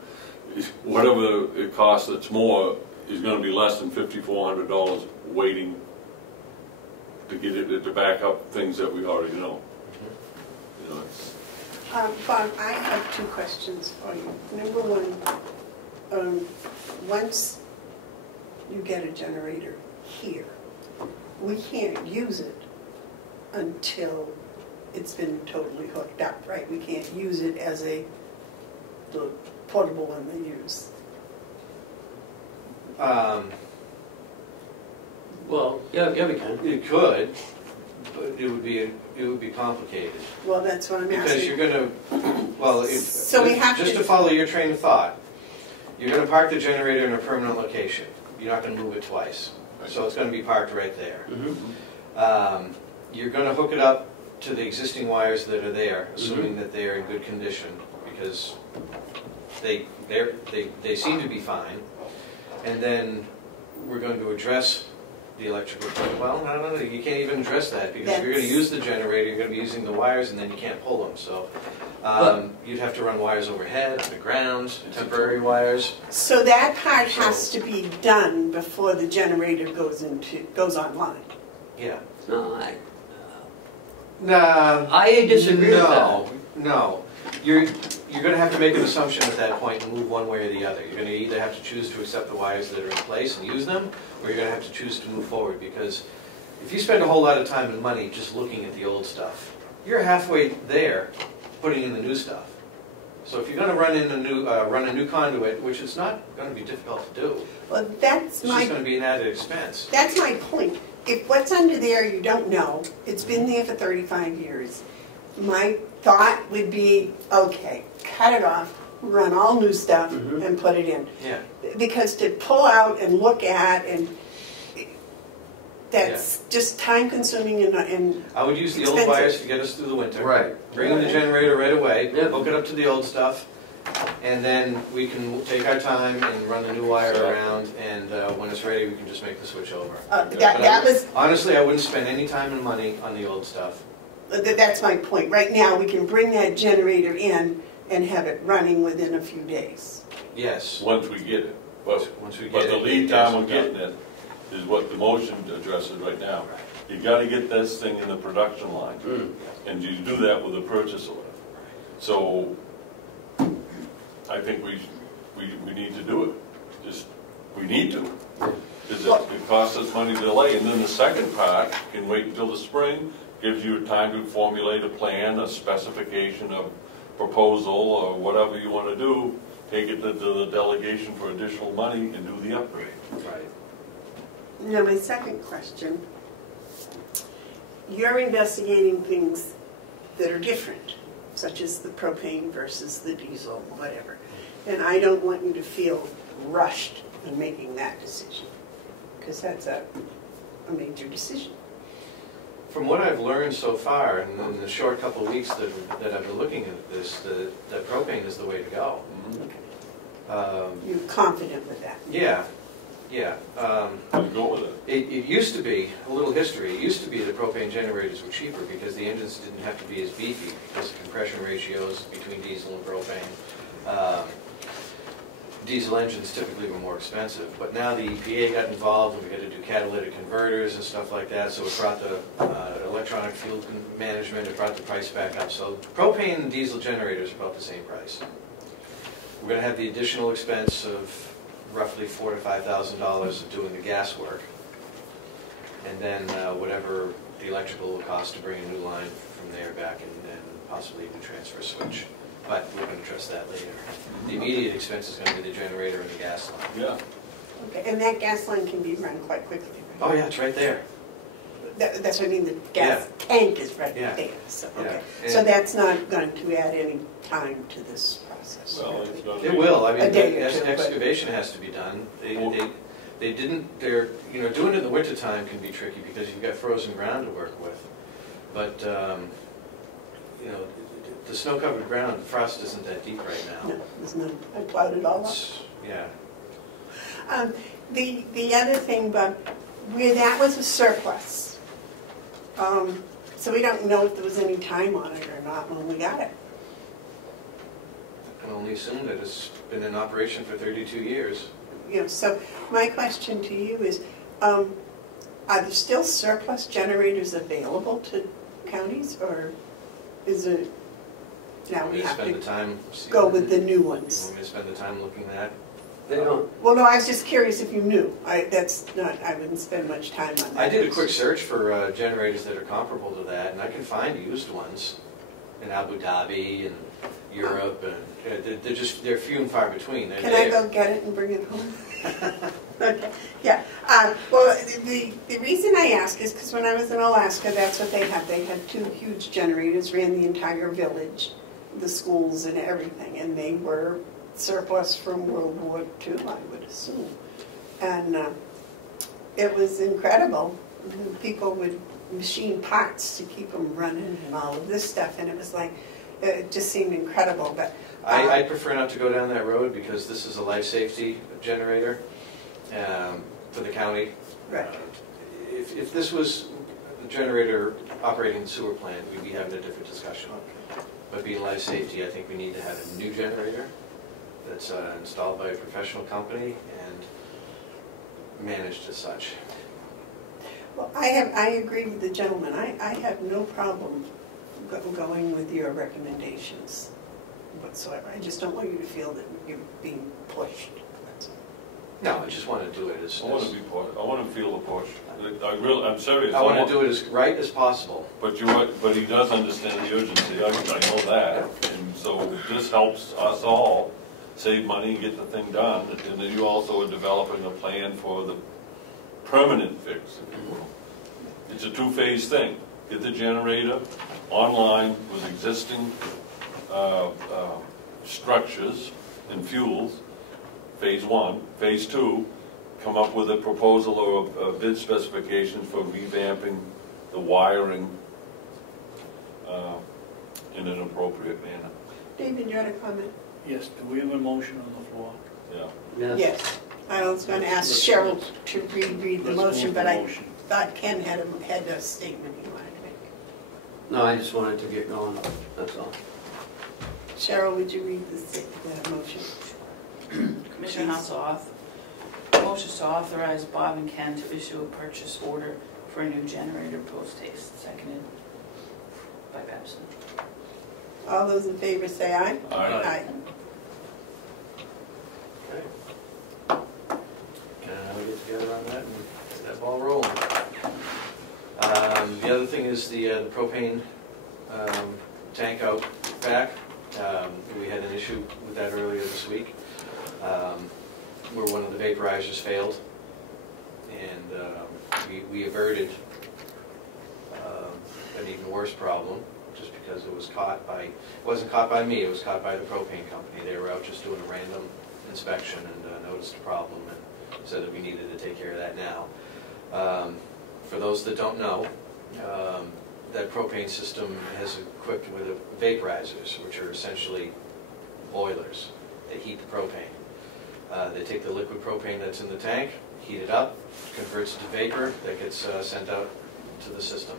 whatever it costs that's more is going to be less than $5,400 waiting to get it to back up things that we already know. Bob, I have 2 questions for you. Number one, once you get a generator here, we can't use it until it's been totally hooked up, right? We can't use it as the portable one they use. Well, yeah, we can. You could, but it would be complicated. Well, that's what I'm asking. Because you're going to, well, So we have just to- to follow your train of thought, you're going to park the generator in a permanent location. You're not going to move it twice. So it's going to be parked right there. Mm-hmm. You're going to hook it up to the existing wires that are there, assuming that they're in good condition, because they seem to be fine. And then we're going to address the electrical, well, no, you can't even address that, because if you're going to use the generator, you're going to be using the wires, and then you can't pull them. So you'd have to run wires overhead, the ground, temporary wires. So that part has to be done before the generator goes online. Yeah. No, No, I disagree with that. No. You're going to have to make an assumption at that point and move one way or the other. You're going to either have to choose to accept the wires that are in place and use them, or you're going to have to choose to move forward, because if you spend a whole lot of time and money just looking at the old stuff, you're halfway there putting in the new stuff. So if you're going to run a new conduit, which is not going to be difficult to do, Well, it's just going to be an added expense. that's my point. If what's under there you don't know, it's been there for 35 years, my thought would be, okay, cut it off, run all new stuff and put it in. Yeah. Because to pull out and look at, and that's just time consuming and I would use the old expensive. wires to get us through the winter. Right. Bring in the generator right away, Yeah. hook it up to the old stuff, and then we can take our time and run the new wire around, and when it's ready, we can just make the switch over. that was, Honestly, I wouldn't spend any time and money on the old stuff. that's my point. Right now, we can bring that generator in and have it running within a few days. Yes. Once we get it. But Once we but get the it, lead yes, time of okay. getting it is what the motion addresses right now. You got to get this thing in the production line, and you do that with a purchase order. So I think we need to do it. Just, we need to. Because it costs us money to delay. And then the second part can wait until the spring, gives you time to formulate a plan, a specification, a proposal, or whatever you want to do. Take it to the delegation for additional money and do the upgrade. Right. Now, my second question, you're investigating things that are different, such as the propane versus the diesel, whatever. And I don't want you to feel rushed in making that decision, because that's a major decision. From what I've learned so far, in the short couple of weeks that I've been looking at this, that propane is the way to go. You're confident with that? Yeah, yeah. Go with it. It used to be, a little history, it used to be that propane generators were cheaper because the engines didn't have to be as beefy because the compression ratios between diesel and propane. Diesel engines typically were more expensive, but now the EPA got involved and we got to do catalytic converters and stuff like that, so it brought the electronic fuel management, it brought the price back up. So propane and diesel generators are about the same price. We're going to have the additional expense of roughly $4,000 to $5,000 of doing the gas work, and then whatever the electrical will cost to bring a new line from there back and possibly a new transfer switch. But we're going to address that later. The immediate expense is going to be the generator and the gas line. Yeah. Okay, and that gas line can be run quite quickly, right? Oh yeah, it's right there. That's what I mean, the gas tank is right there, so, okay. Yeah. So that's not going to add any time to this process? Well, it's going to It be. will. I mean, A day or two, excavation has to be done. They didn't. They're doing it in the wintertime can be tricky because you've got frozen ground to work with. But the snow-covered ground, the frost isn't that deep right now. No, there's none. I plowed it all up. Yeah. The other thing, Bob, where that was a surplus, so we don't know if there was any time on it or not when we got it. I can only assume that it's been in operation for 32 years. So my question to you is, are there still surplus generators available to counties, or is it now we have spend the to time go with the new You ones? want me to spend the time looking at? They don't. Well, no, I was just curious if you knew. I wouldn't spend much time on that. I did a quick search for generators that are comparable to that, and I can find used ones in Abu Dhabi and Europe, and they're few and far between. They're Can I there. go get it and bring it home? Okay, yeah. Well, the reason I ask is because when I was in Alaska, that's what they had. They had two huge generators, ran the entire village, the schools and everything, and they were surplus from World War II, I would assume. And it was incredible. People would machine parts to keep them running and all of this stuff, and it was like, it just seemed incredible. But I prefer not to go down that road because this is a life safety generator for the county. Right. If this was a generator operating the sewer plant, we'd be having a different discussion. But being life safety, I think we need to have a new generator that's installed by a professional company and managed as such. Well, I agree with the gentleman. I have no problem going with your recommendations whatsoever. I just don't want you to feel that you're being pushed. That's all. No, I just want to do it as. I want to be pushed. I want to feel the push. I'm serious. I want to do it as right as possible. But he does understand the urgency. I know that, and so this helps us all save money and get the thing done. And then you also are developing a plan for the permanent fix, if you will. It's a two-phase thing. Get the generator online with existing structures and fuels, phase one. Phase two, come up with a proposal or a bid specification for revamping the wiring in an appropriate manner. David, you had a comment? Yes, do we have a motion on the floor? Yeah. Yes. I was going to ask Cheryl to reread the Let's motion, move but the I motion. thought Ken had a statement he wanted to make. No, I just wanted to get going, that's all. Cheryl, would you read the motion? Commissioner Hounsell, motions to authorize Bob and Ken to issue a purchase order for a new generator post haste, seconded by Babson. All those in favor say aye. Aye. Okay. We get together on that and get that ball rolling. The other thing is the propane tank out back. We had an issue with that earlier this week, where one of the vaporizers failed, and we averted an even worse problem, just because it was caught by, it wasn't caught by me, it was caught by the propane company. They were out just doing a random inspection and noticed a problem and said that we needed to take care of that now. For those that don't know, that propane system is equipped with vaporizers, which are essentially boilers. They heat the propane. They take the liquid propane that's in the tank, heat it up, converts it to vapor that gets sent out to the system.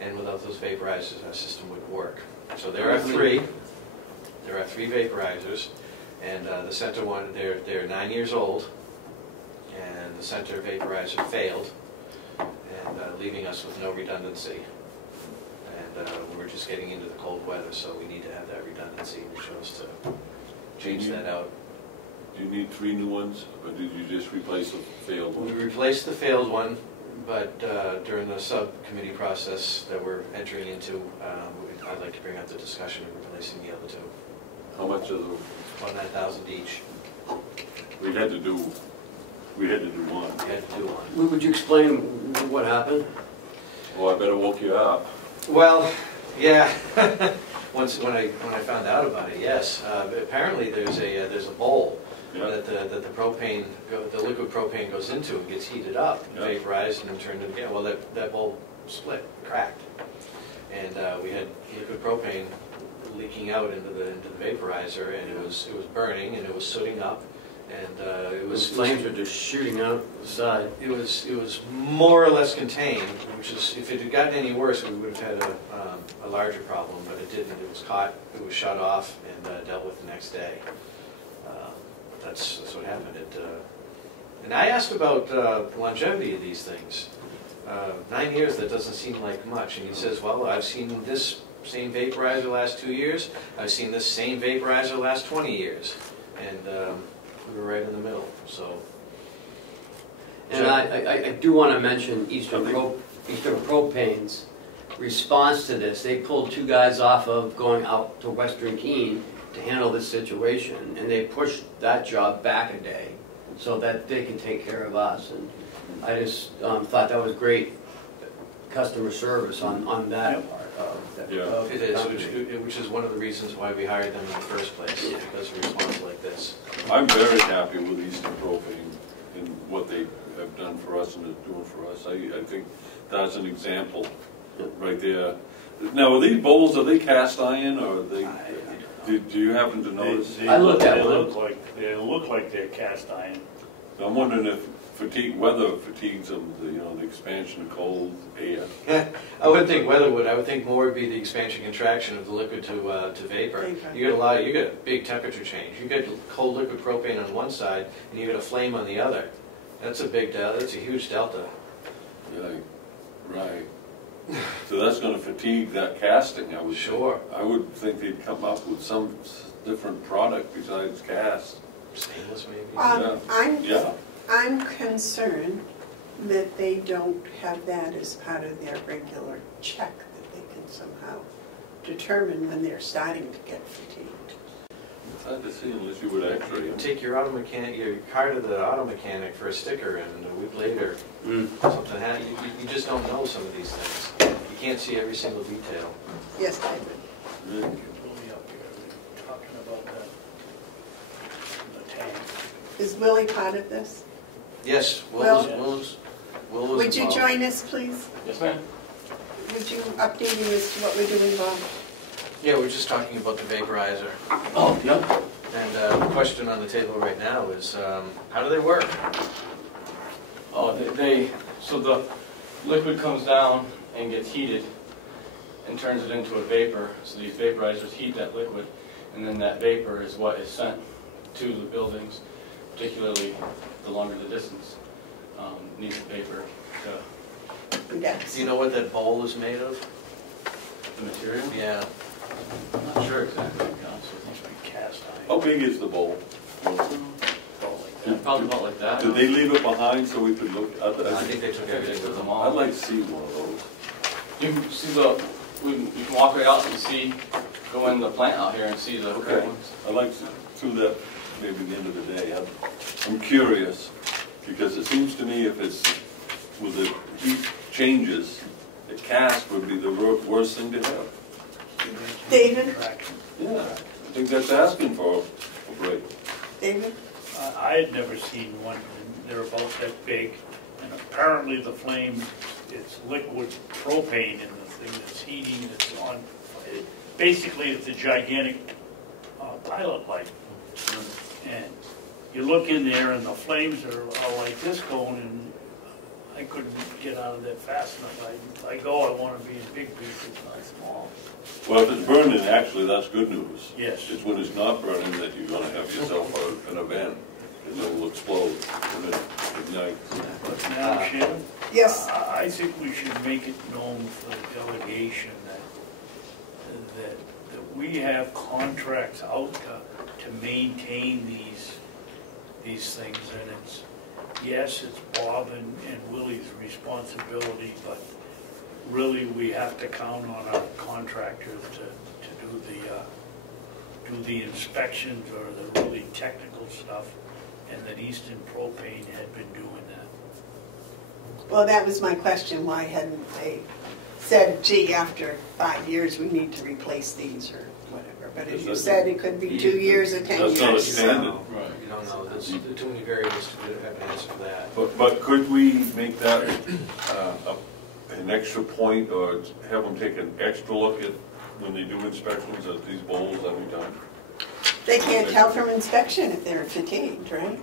And without those vaporizers, our system wouldn't work. So there are three. There are three vaporizers, and the center one, they're 9 years old, and the center vaporizer failed, and leaving us with no redundancy. And we're just getting into the cold weather, so we need to have that redundancy. We chose to change that out. Do you need 3 new ones, or did you just replace the failed We one? replaced the failed one, but during the subcommittee process that we're entering into, I'd like to bring up the discussion of replacing the other two. How much of the, About 9,000 each. we had to do one. We had to do one. Would you explain what happened? Well, I better woke you up. Well, yeah. When I found out about it, yes. Apparently, there's a bowl that the propane, the liquid propane goes into and gets heated up, and vaporized, and then turned into gas. Well, that bowl split, cracked, and we had liquid propane leaking out into the vaporizer, and it was burning, and it was sooting up, and it was flames are just shooting out the side. It was more or less contained, which is, if it had gotten any worse, we would have had a larger problem, but it didn't. It was caught, it was shut off, and dealt with the next day. That's what happened. And I asked about the longevity of these things. 9 years, that doesn't seem like much. And he says, well, I've seen this same vaporizer last 2 years. I've seen this same vaporizer last 20 years. And we were right in the middle. So. And I do want to mention Eastern Propane's response to this. They pulled 2 guys off of going out to Western Keene to handle this situation, and they pushed that job back a day so that they can take care of us. And I just thought that was great customer service on that part of that. Yeah. It is, which is one of the reasons why we hired them in the first place, because of a response like this. I'm very happy with Eastern Propane and what they have done for us and are doing for us. I think that's an example right there. Now, are these bowls, are they cast iron, or are they? Do you happen to notice? I looked at They one. they look like they're cast iron. I'm wondering if weather fatigues them, the expansion of cold air. I wouldn't think weather would. I would think more would be the expansion contraction of the liquid to vapor. You get a big temperature change. You get cold liquid propane on one side, and you get a flame on the other. That's a big delta. That's a huge delta. Yeah, right. So that's going to fatigue that casting, I would Sure. I would think they'd come up with some different product besides cast. Stainless, maybe. I'm concerned that they don't have that as part of their regular check, that they can somehow determine when they're starting to get fatigued. It's hard to see unless you would X-ray them. Take your car to the auto mechanic for a sticker, and a week later, something happens. You just don't know some of these things. You can't see every single detail. Yes, David. Really? Really up here, talking about that, the tank. Is Willie part of this? Yes, Will was Would you involved. join us, please? Yes, ma'am. Would you update me as to what we're doing, Bob? Yeah, we're just talking about the vaporizer. Oh, yeah. And the question on the table right now is, how do they work? Oh, so the liquid comes down and gets heated and turns it into a vapor. So these vaporizers heat that liquid, and then that vapor is what is sent to the buildings, particularly the longer the distance, needs the vapor to Yes. Do you know what that bowl is made of? the material. Yeah. I'm not sure exactly, to be honest with Must be cast How iron. big is the bowl? About like you. that. Probably about like that. Did they leave it behind so we could look at it? I think they took everything with them all. I'd like to see one of those. You can see you can walk right out and see, go in the plant out here and see the Okay. current ones. I'd like to, through that, maybe at the end of the day. I'm curious, because it seems to me if it's, with the heat changes, a cast would be the worst thing to have. David? Traction. Yeah, I think that's asking for a break. David? I had never seen one, and they're about that big, and apparently the flame, it's liquid propane in the thing that's heating, it's on, basically it's a gigantic pilot light. And you look in there and the flames are like this going, and I couldn't get out of that fast enough. I go, I want to be in big pieces, not small. Well, if it's burning, actually, that's good news. Yes. It's when it's not burning that you're gonna have yourself an event, and it'll explode when it ignites. But now, Shannon? Yes. I think we should make it known for the delegation that we have contracts out to maintain these things, and it's, yes, it's Bob and Willie's responsibility, but really we have to count on our contractors to do the inspections or the really technical stuff, and that Eastern Propane had been doing that. Well, that was my question. Why hadn't they said, gee, after 5 years, we need to replace these or whatever? But as you said, it could be 2 years or 10 years. That's not a so- standard. Right, you don't know, there's too many variables to have an answer for that. But could we make that an extra point, or have them take an extra look at, when they do inspections at these bowls every time? They can't tell from inspection if they're fatigued, right?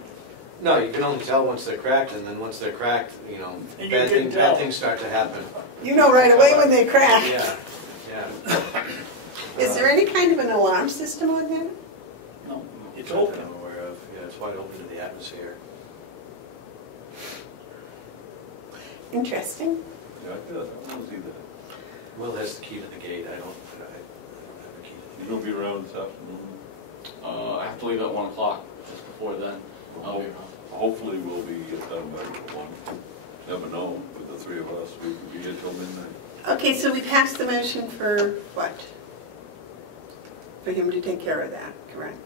No, you can only tell once they're cracked, and then once they're cracked, you know, And you bad can tell. things start to happen. You know right away when they crack. Yeah, yeah. Is there any kind of an alarm system on there? No, it's Not that open. I'm aware of, yeah, it's wide open to the atmosphere. Interesting. Yeah, I want to see that. Will has the key to the gate, I don't have a key to You gonna be around this afternoon? I have to leave at 1 o'clock, just before then. I'll be around. Hopefully we'll be done by 1. Never know, with the 3 of us, we could be here till midnight. Okay, so we passed the motion for what? For him to take care of that, correct?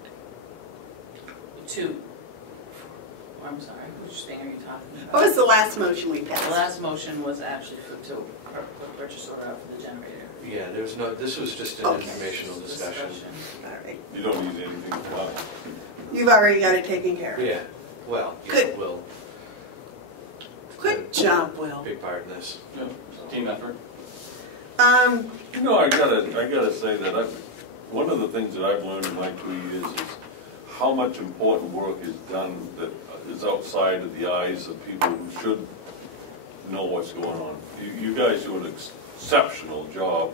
I'm sorry, which thing are you talking about? What was the last motion we The passed? last motion was actually to put purchase order out for the generator. Yeah, there was no, this was just an Okay. informational discussion. All right. You don't need anything to buy. You've already got it taken care of. Yeah, well, yeah, Good. Will, Good job, Will. big part in this. Yeah, it's a team effort. You know, I gotta say that one of the things that I've learned in my 2 years is how much important work is done that is outside of the eyes of people who should know what's going on. You guys do an exceptional job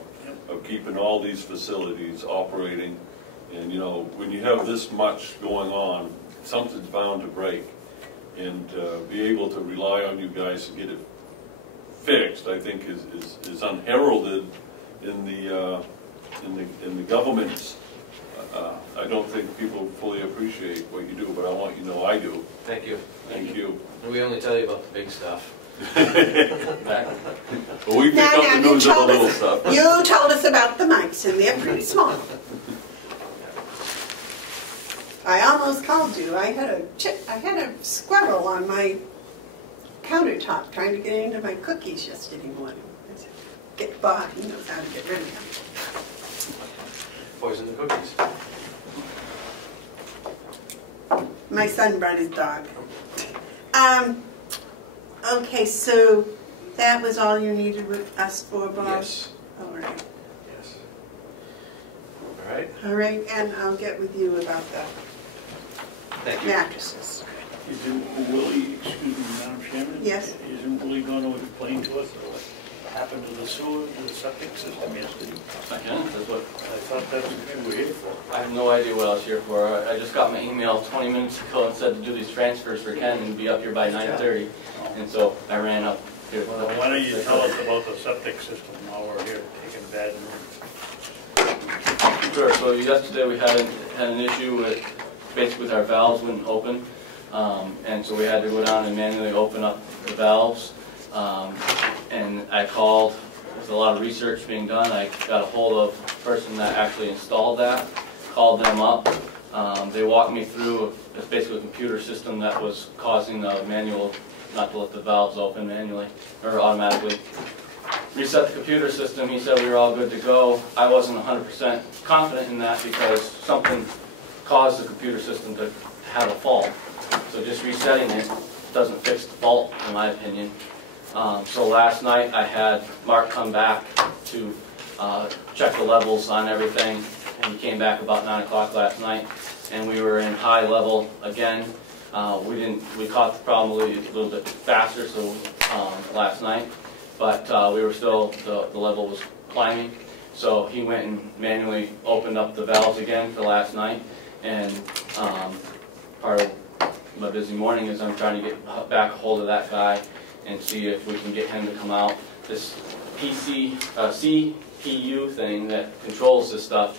of keeping all these facilities operating, and you know, when you have this much going on, something's bound to break, and be able to rely on you guys to get it fixed, I think is unheralded in the governments. I don't think people fully appreciate what you do, but I want you to know I do. Thank you. Thank you. We only tell you about the big stuff. But we pick Now, up the you news of the told little us- stuff. You told us about the mics, and they're pretty small. I almost called you. I had a squirrel on my countertop trying to get into my cookies yesterday morning. I said, get Bob, he knows how to get rid of them. Poison the cookies. My son brought his dog. Okay, so that was all you needed with us for, Bob? Yes, All right. yes. All right, All right, and I'll get with you about the thank you. mattresses. Isn't Willie, excuse me, Madam Chairman? Yes. Isn't Willie going to explain to us what happened to the sewer, to the septic system yesterday? I can, that's what, I thought that's what we were here for. I have no idea what I was here for. I just got my email 20 minutes ago and said to do these transfers for Ken and be up here by 9:30. And so I ran up here. Well, why don't you tell us about the septic system while we're here taking bad news? Sure, so yesterday we had an issue with, basically with our valves wouldn't open. And so we had to go down and manually open up the valves. And I called, there's a lot of research being done. I got a hold of the person that actually installed that, called them up. They walked me through, it's basically a computer system that was causing the manual not to let the valves open manually or automatically. Reset the computer system, he said we were all good to go. I wasn't 100% confident in that because something caused the computer system to have a fault. So just resetting it doesn't fix the fault, in my opinion. So last night I had Mark come back to check the levels on everything, and he came back about 9 o'clock last night, and we were in high level again. We caught the problem a little bit faster last night, but we were still, the level was climbing. So he went and manually opened up the valves again for last night, and part of my busy morning is I'm trying to get back a hold of that guy and see if we can get him to come out. This CPU thing that controls this stuff,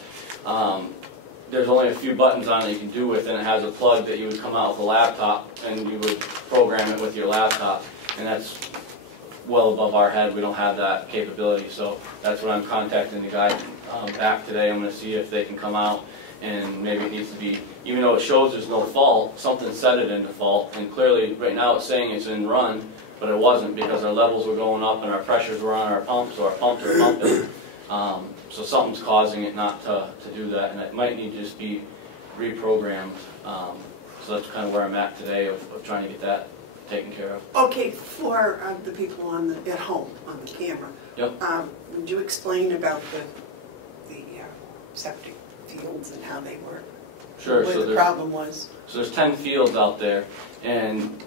there's only a few buttons on it you can do with, and it has a plug that you would come out with a laptop and you would program it with your laptop, and that's well above our head. We don't have that capability, so that's what I'm contacting the guy back today. I'm going to see if they can come out, and maybe it needs to be, even though it shows there's no fault, something set it into fault, and clearly right now it's saying it's in run, but it wasn't because our levels were going up and our pressures were on our pumps, so our pumps are pumping. So something's causing it not to do that, and it might need to just be reprogrammed. So that's kind of where I'm at today of trying to get that taken care of. Okay, for the people at home on the camera, Yep. would you explain about the septic fields and how they work? Sure. What the problem was? So there's 10 fields out there, and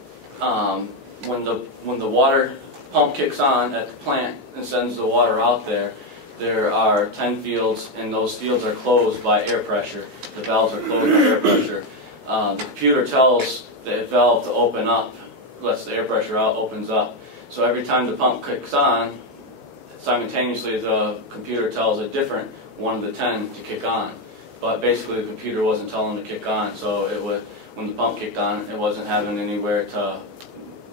when the water pump kicks on at the plant and sends the water out there, there are 10 fields, and those fields are closed by air pressure. The valves are closed by air pressure. The computer tells the valve to open up, lets the air pressure out, opens up. So every time the pump kicks on, simultaneously the computer tells a different one of the 10 to kick on. But basically the computer wasn't telling to kick on, so when the pump kicked on, it wasn't having anywhere to,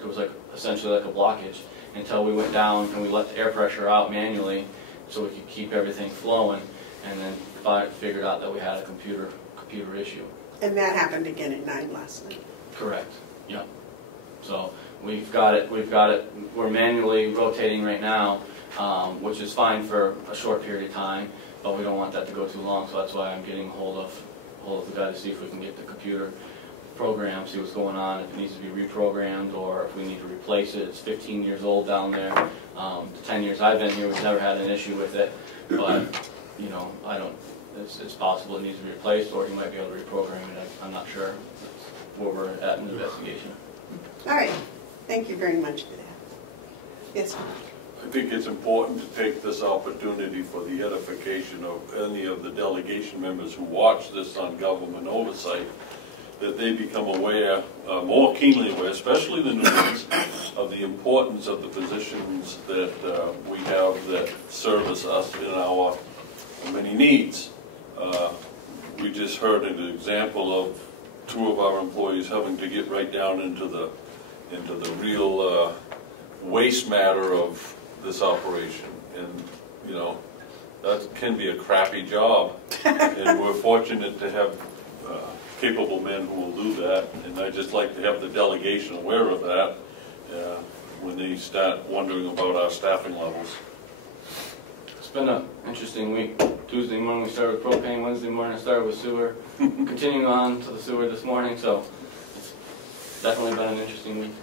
it was like essentially like a blockage until we went down and we let the air pressure out manually so we could keep everything flowing, and then figured out that we had a computer issue. And that happened again at 9 last night? Correct, yep. So we've got it, we're manually rotating right now, which is fine for a short period of time, but we don't want that to go too long, so that's why I'm getting hold of the guy to see if we can get the computer program, see what's going on, if it needs to be reprogrammed or if we need to replace it. It's 15 years old down there. The 10 years I've been here, we've never had an issue with it, but you know, it's possible it needs to be replaced, or he might be able to reprogram it. I'm not sure. That's where we're at in the investigation. All right. Thank you very much for that. Yes, ma'am. I think it's important to take this opportunity for the edification of any of the delegation members who watch this on government oversight, that they become aware, more keenly aware, especially the new ones, of the importance of the positions that we have that service us in our many needs. We just heard an example of 2 of our employees having to get right down into the real waste matter of this operation, and you know, that can be a crappy job, and we're fortunate to have capable men who will do that, and I just like to have the delegation aware of that when they start wondering about our staffing levels. It's been an interesting week. Tuesday morning we started with propane, Wednesday morning I started with sewer, continuing on to the sewer this morning, so it's definitely been an interesting week.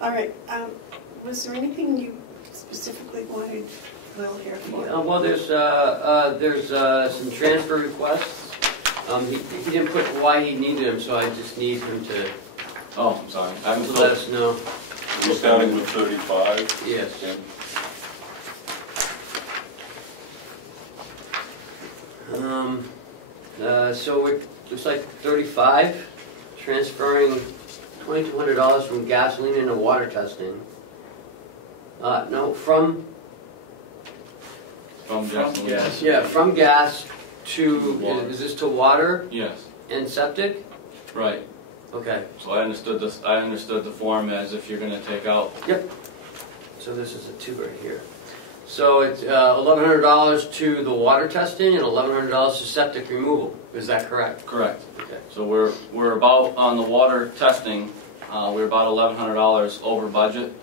All right. Was there anything you specifically wanted Will here for? Well, there's some transfer requests. He didn't put why he needed them, so I just need him to. Oh, I'm sorry. I haven't let us know. We're starting with 35. Yes. Yeah. So it looks like 35, transferring $2,200 from gasoline into water testing. No, from From gasoline. gas. Yeah, from gas to, Water. is this to water Yes, and septic? right. Okay. So I understood this, I understood the form as if you're gonna take out, Yep. So this is a 2 right here. So it's $1,100 to the water testing and $1,100 to septic removal. Is that correct? correct. Okay. So we're about, on the water testing, we're about $1,100 over budget.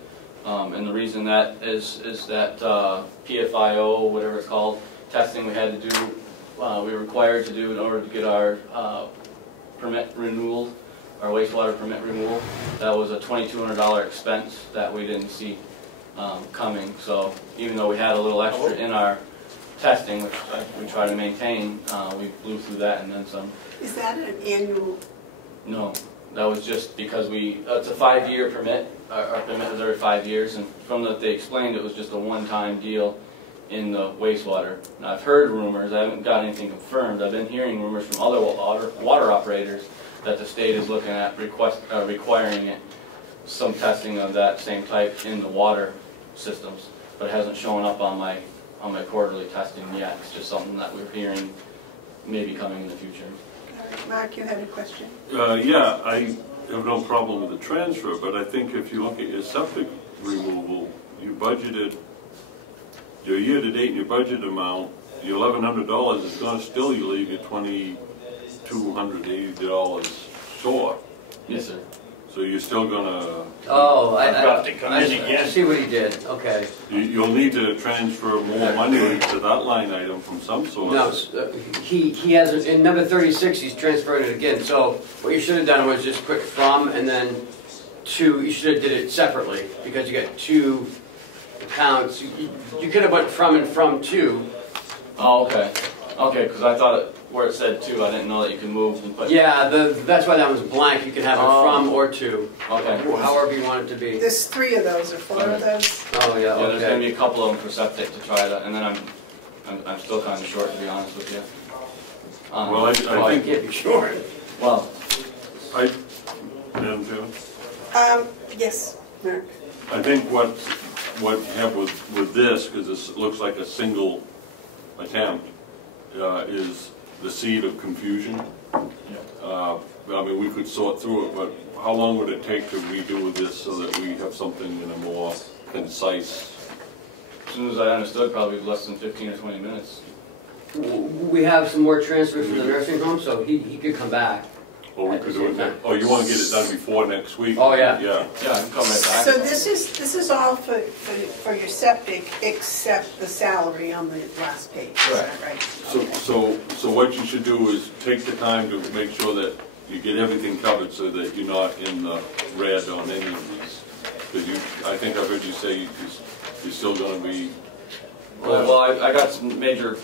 And the reason that is that PFIO, whatever it's called, testing we had to do, we were required to do in order to get our permit renewal, our wastewater permit renewal. That was a $2,200 expense that we didn't see coming. So even though we had a little extra in our testing, which we try to maintain, we blew through that and then some. Is that an annual? No, that was just because it's a 5-year permit. Our permit was every 5 years, and from what they explained, it was just a one-time deal in the wastewater. Now, I've heard rumors, I haven't got anything confirmed, I've been hearing rumors from other water operators that the state is looking at requiring it, some testing of that same type in the water systems, but it hasn't shown up on my quarterly testing yet. It's just something that we're hearing maybe coming in the future. All right, Mark, you had a question? Yeah, I have no problem with the transfer, but I think if you look at your septic removal, you budgeted, your year-to-date and your budget amount, your $1,100 is going to still leave you $2,280 short. Yes, sir. So you're still going to, Oh, I've got to come in I again. see what he did. Okay. you'll need to transfer more money to that line item from some source. No, he has, in number 36, he's transferring it again. So what you should have done was just put from and then to, you should have did it separately because you got 2 accounts. You could have went from and from to. Oh, okay. Okay, because I thought where it said to, I didn't know that you could move and put. Yeah, that's why that was blank. You can have it from or to, Okay. however you want it to be. There's 3 of those or 4 of those. Oh, yeah, Yeah, there's gonna okay. be a couple of them for septic to try that, and then I'm still kind of short, to be honest with you. Well, I Oh, you think, can't be sure. Well, Madam Chairman? Yes, Mark. I think what you have with this, because this looks like a single attempt, is the seed of confusion. I mean, we could sort through it, but how long would it take to redo this so that we have something in a more concise? as soon as I understood, probably less than 15 or 20 minutes. We have some more transfers from the nursing home, so he could come back. Or we could do it next, oh, you want to get it done before next week? Oh, yeah. Yeah. Yeah, I can come right back. So this is all for your septic, except the salary on the last page, is that right? So what you should do is take the time to make sure that you get everything covered so that you're not in the red on any of these. Because I think I heard you say you're still going to be. Well, I got some major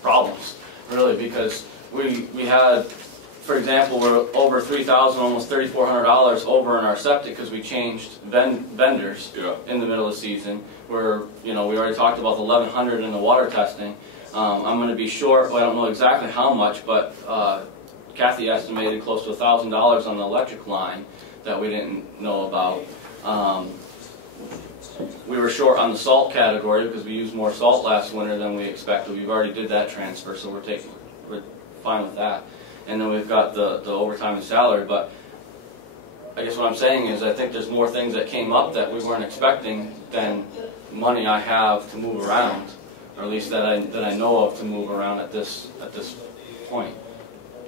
problems, really, because we had, for example, we're over $3,000, almost $3,400 over in our septic because we changed vendors in the middle of the season. We already talked about the $1,100 in the water testing. I'm going to be short. Well, I don't know exactly how much, but Kathy estimated close to $1,000 on the electric line that we didn't know about. We were short on the salt category because we used more salt last winter than we expected. We've already did that transfer, so we're fine with that. And then we've got the overtime and salary, but I guess what I'm saying is I think there's more things that came up that we weren't expecting than money I have to move around, or at least that I know of to move around at this point.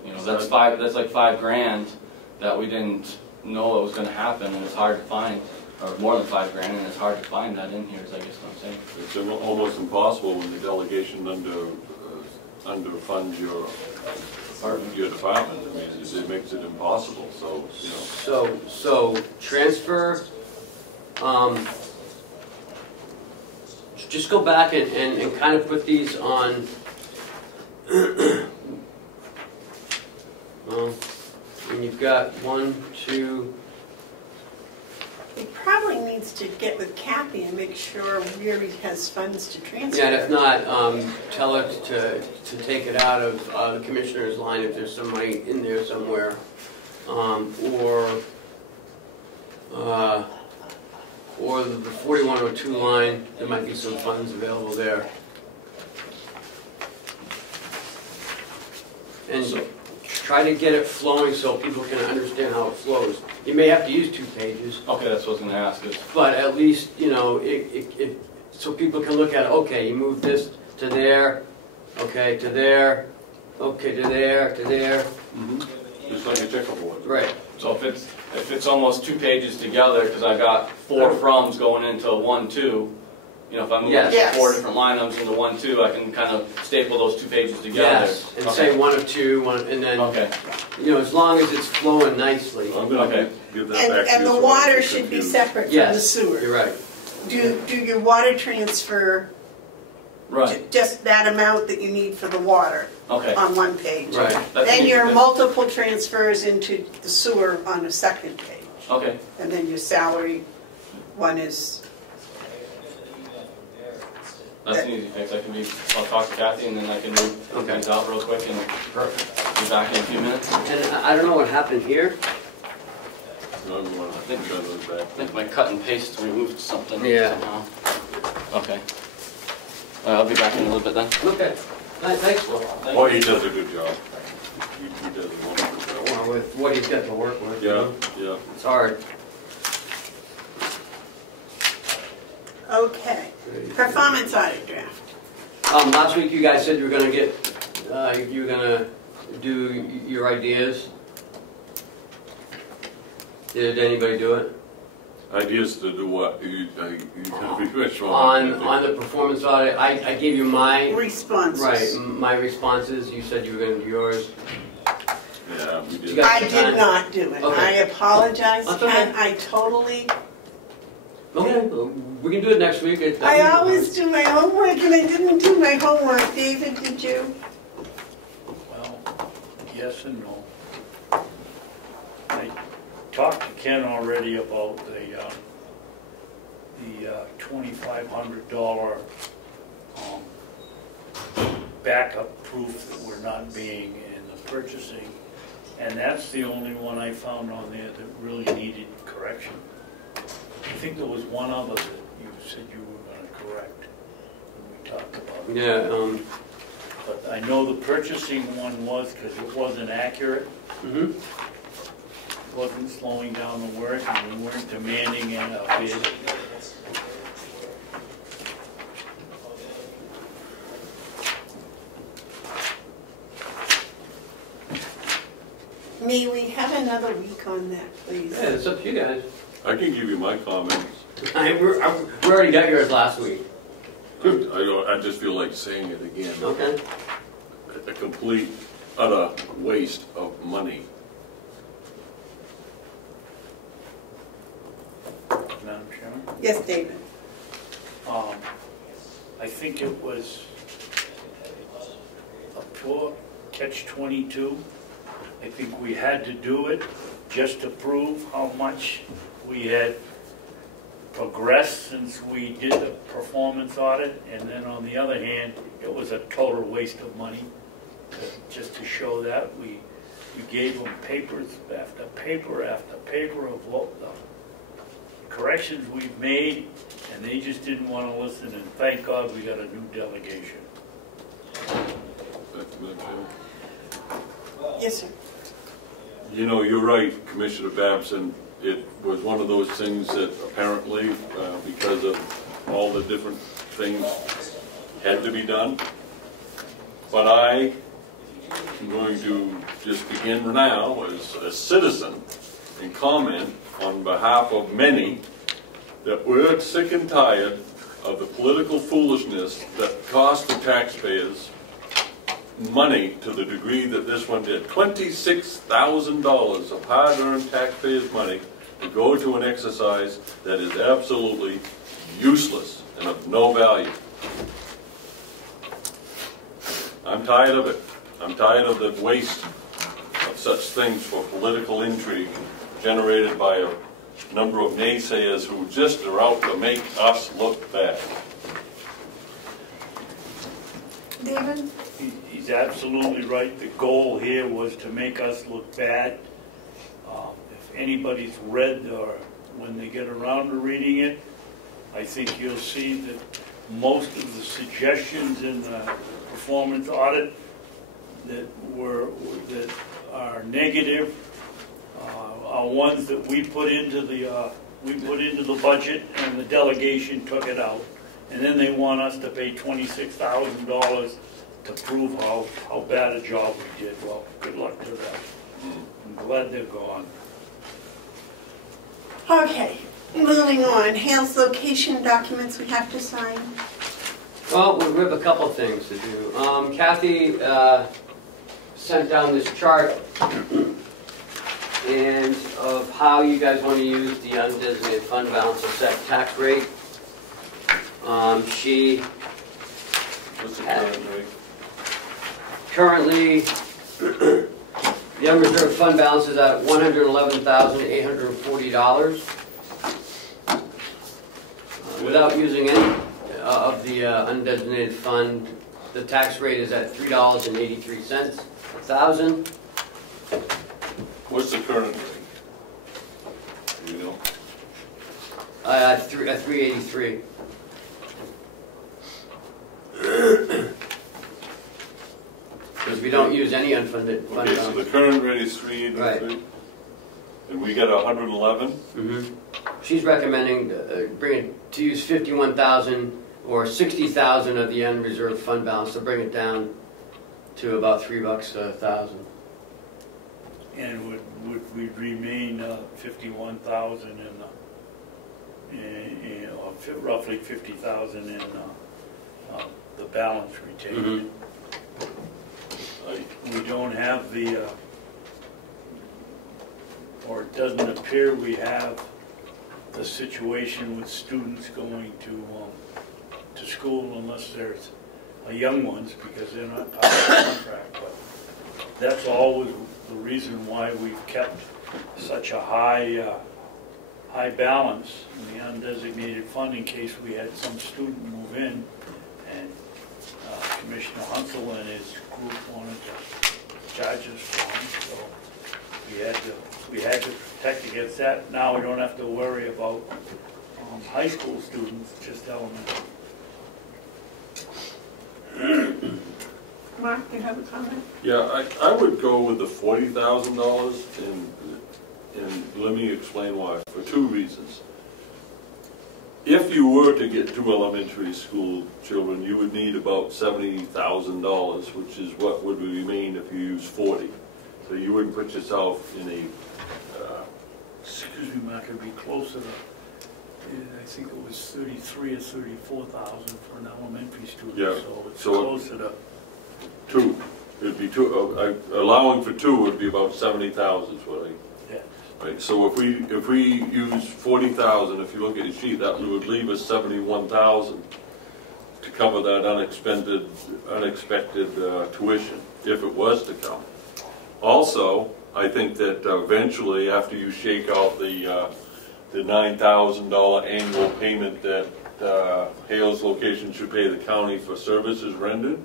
That's like $5,000 that we didn't know it was going to happen, and it's hard to find, or more than $5,000, and it's hard to find that in here. Is I guess what I'm saying. It's almost impossible when the delegation underfunds your department. I mean, it makes it impossible. So transfer. Just go back and kind of put these on. And you've got 1, 2. He probably needs to get with Kathy and make sure where he has funds to transfer. Yeah, and if not, tell her to take it out of the commissioner's line if there's some money in there somewhere, or the 4102 line. There might be some funds available there. and So- try to get it flowing so people can understand how it flows. You may have to use 2 pages, Okay, that's what I was gonna ask, is, but at least, you know, so people can look at it, okay, you move this to there, okay, to there, okay, to there, to there. Just like a checkerboard. Right. so if it's almost 2 pages together, because I got 4 froms going into 1, 2, you know, if I move Yes. 4 different line items into 1, 2, I can kind of staple those 2 pages together. Yes, and Okay. say 1 of 2, and then, Okay, you know, as long as it's flowing nicely. I'm gonna Okay. give that back to you. And the so I'm water should be confused. separate from the Yes, sewer. you're right. Do your water transfer right, just that amount that you need for the water okay. on one page. Right. That's Then easy, your that's- multiple transfers into the sewer on the second page. Okay, And then your salary one is, that's an easy fix, I'll talk to Kathy and then I can move Okay. these out real quick and be back in a few minutes. And I don't know what happened here. No, I'm gonna think- send those back. I think my cut and paste removed something Yeah. somehow. Okay. I'll be back in a little bit then. Okay. Thanks, Will. Oh, he does a good job. He does a wonderful job. Well, with what he's got to work with. you Yeah, know, yeah. It's hard. okay. Performance audit draft. Last week you guys said you were gonna get, you were gonna do your ideas. Did anybody do it? Ideas to do what? You gotta be very strong. On the performance audit, I gave you my, Responses. right, my responses, you said you were gonna do yours. Yeah, we You did. got- I did not do it. Okay. I apologize, That's okay. Ken. I totally, Okay, we can do it next week. I always do my homework and I didn't do my homework. David, did you? Well, yes and no. I talked to Ken already about the $2,500 backup proof that we're not being in the purchasing. And that's the only one I found on there that really needed correction. I think there was one other that you said you were going to correct when we talked about it. Yeah, But I know the purchasing one was because it wasn't accurate. mhm. It wasn't slowing down the work and we weren't demanding a bid. May we have another week on that, please? Yeah, it's up to you guys. I can give you my comments. We already got yours last week. I just feel like saying it again. Okay. A complete, utter waste of money. Madam Chairman? Yes, David. I think it was a poor catch-22. I think we had to do it just to prove how much we had progressed since we did the performance audit. And then on the other hand, it was a total waste of money. Just to show that, we gave them papers after paper after paper of what the corrections we've made, and they just didn't want to listen, and thank God we got a new delegation. Yes, sir. You know, you're right, Commissioner Babson. It was one of those things that apparently, because of all the different things, had to be done. But I am going to just begin now as a citizen and comment on behalf of many that we're sick and tired of the political foolishness that cost the taxpayers money to the degree that this one did. $26,000 of hard-earned taxpayers' money to go to an exercise that is absolutely useless and of no value. I'm tired of it. I'm tired of the waste of such things for political intrigue generated by a number of naysayers who just are out to make us look bad. David? He's absolutely right. The goal here was to make us look bad. If anybody's read or when they get around to reading it, I think you'll see that most of the suggestions in the performance audit that are negative are ones that we put into the budget, and the delegation took it out. And then they want us to pay $26,000 to prove how bad a job we did. Well, good luck to them. I'm glad they're gone. Okay, moving on. Hale's location documents we have to sign. Well, we have a couple things to do. Kathy sent down this chart and of how you guys want to use the undesignated fund balance to set tax rate. She What's the current rate? currently, the unreserved fund balance is at $111,840. Without using any of the undesignated fund, the tax rate is at $3.83 a thousand. What's the current rate? Do you know? At 383. Because we don't use any unfunded fund Okay, so the balance. current rate is 383? Right. And we got 111? Mm-hmm. She's recommending to use 51,000 or 60,000 of the unreserved fund balance to bring it down to about $3 a thousand. And would we remain 51,000 or roughly 50,000 in the balance retained? We don't have the, or it doesn't appear we have the situation with students going to school unless there's young ones, because they're not part of the contract. But that's always the reason why we've kept such a high balance in the undesignated fund in case we had some student move in and Commissioner Hounsell and his group wanted to charge us for him, so we had to protect against that. Now we don't have to worry about high school students, just elementary. Mark, do you have a comment? Yeah, I would go with the $40,000, and let me explain why, for two reasons. If you were to get 2 elementary school children, you would need about $70,000, which is what would remain if you use 40. So you wouldn't put yourself in a... Excuse me, Mark, it'd be closer to, I think it was 33 or 34,000 for an elementary student. Yeah, So it's so closer to. 2. It'd be 2. Allowing for 2 would be about 70,000 is what I... Yeah. Right, so if we use 40,000, if you look at your sheet, that would leave us 71,000 to cover that unexpected tuition, if it was to come. Also, I think that eventually, after you shake out the $9,000 annual payment that Hale's location should pay the county for services rendered,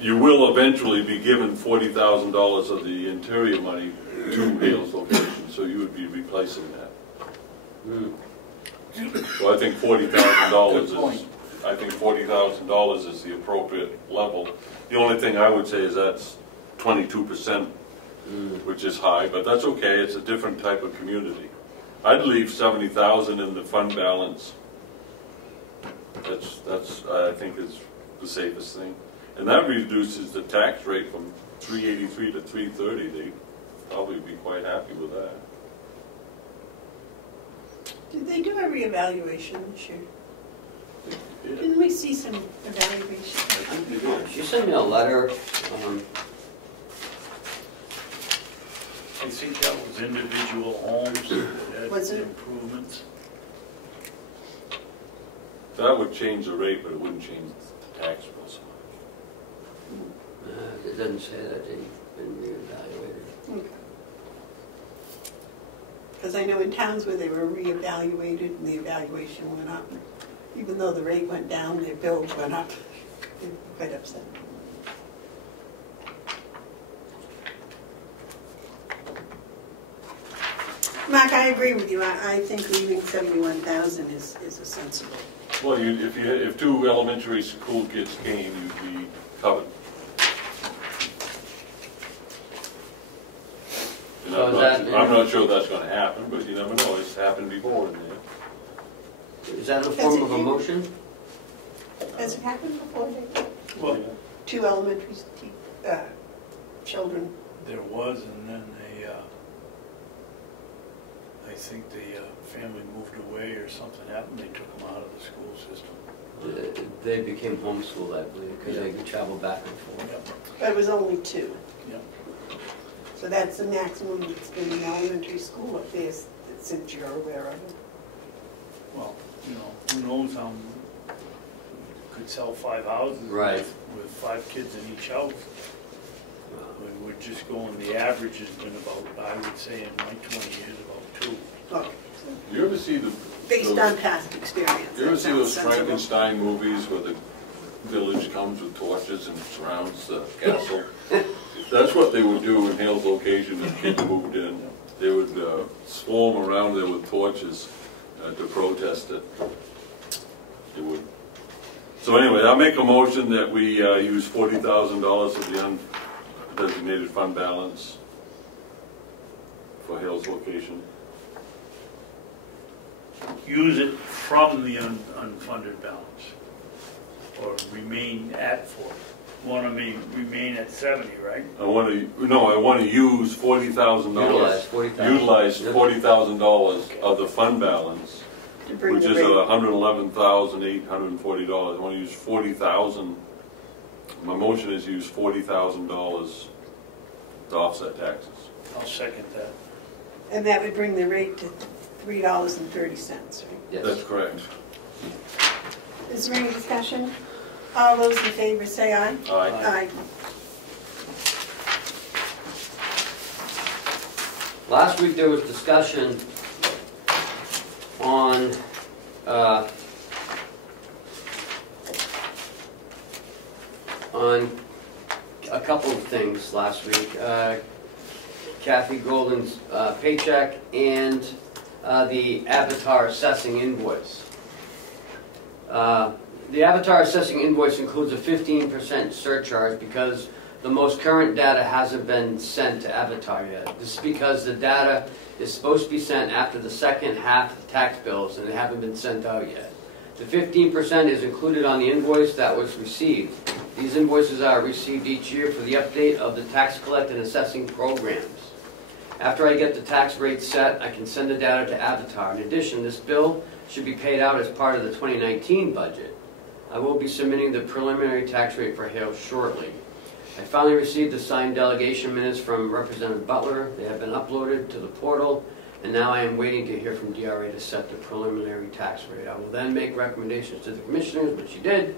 you will eventually be given $40,000 of the interior money to Hale's location, so you would be replacing that. So I think $40,000 is the appropriate level. The only thing I would say is that's 22%, which is high, but that's okay. It's a different type of community. I'd leave 70,000 in the fund balance. That's I think is the safest thing. And that reduces the tax rate from 383 to 330. They'd probably be quite happy with that. Did they do a reevaluation this year? Yeah. Didn't we see some evaluation? She sent me a letter. I think that was individual homes that Was had it? improvements. That would change the rate, but it wouldn't change the tax bill so much. It doesn't say that they've been reevaluated. Because I know in towns where they were reevaluated and the evaluation went up, even though the rate went down, their bills went up. They were quite upset. Mark, I agree with you. I think leaving 71,000 is a sensible. Well, if 2 elementary school kids came, you'd be covered. So is that- I'm not sure that's gonna happen, but you never know, it's happened before in there. Is that in the form of a motion? Has it happened before, Dave? Well, Two elementary children? there was, and then I think the family moved away or something happened, they took them out of the school system. They became homeschooled, I believe, because they could travel back and forth. Yep, But it was only two. yep. So that's the maximum that's been in elementary school up there since you're aware of it. Well, you know, who knows how, could sell 5 houses. Right. With 5 kids in each house. We're just going, the average has been about, I would say in my 20 years, about 2. Okay. You ever see the? Based those- on past experience. You ever that see those sounds sensible. Frankenstein movies where the village comes with torches and surrounds the castle? That's what they would do in Hale's location if kids moved in. They would swarm around there with torches to protest it. They would. So anyway, I'll make a motion that we use $40,000 of the undesignated fund balance for Hale's location. Use it from the unfunded balance, or remain at 40. Want to remain at 70, right? I want to use $40,000. Utilize $40,000. Utilize Yep. $40,000 of the fund balance, To bring which the is rate. $111,840. I want to use 40,000. My motion is use $40,000 to offset taxes. I'll second that. And that would bring the rate to $3.30, right? Yes. That's correct. Is there any discussion? All those in favor say aye. Aye. Aye. Last week there was discussion on a couple of things last week. Kathy Golden's paycheck and the Avatar assessing invoice. The Avatar assessing invoice includes a 15% surcharge because the most current data hasn't been sent to Avatar yet. This is because the data is supposed to be sent after the second half of tax bills and they haven't been sent out yet. The 15% is included on the invoice that was received. These invoices are received each year for the update of the tax collect and assessing programs. After I get the tax rate set, I can send the data to Avatar. In addition, this bill should be paid out as part of the 2019 budget. I will be submitting the preliminary tax rate for Hale shortly. I finally received the signed delegation minutes from Representative Butler. They have been uploaded to the portal, and now I am waiting to hear from DRA to set the preliminary tax rate. I will then make recommendations to the commissioners, which you did.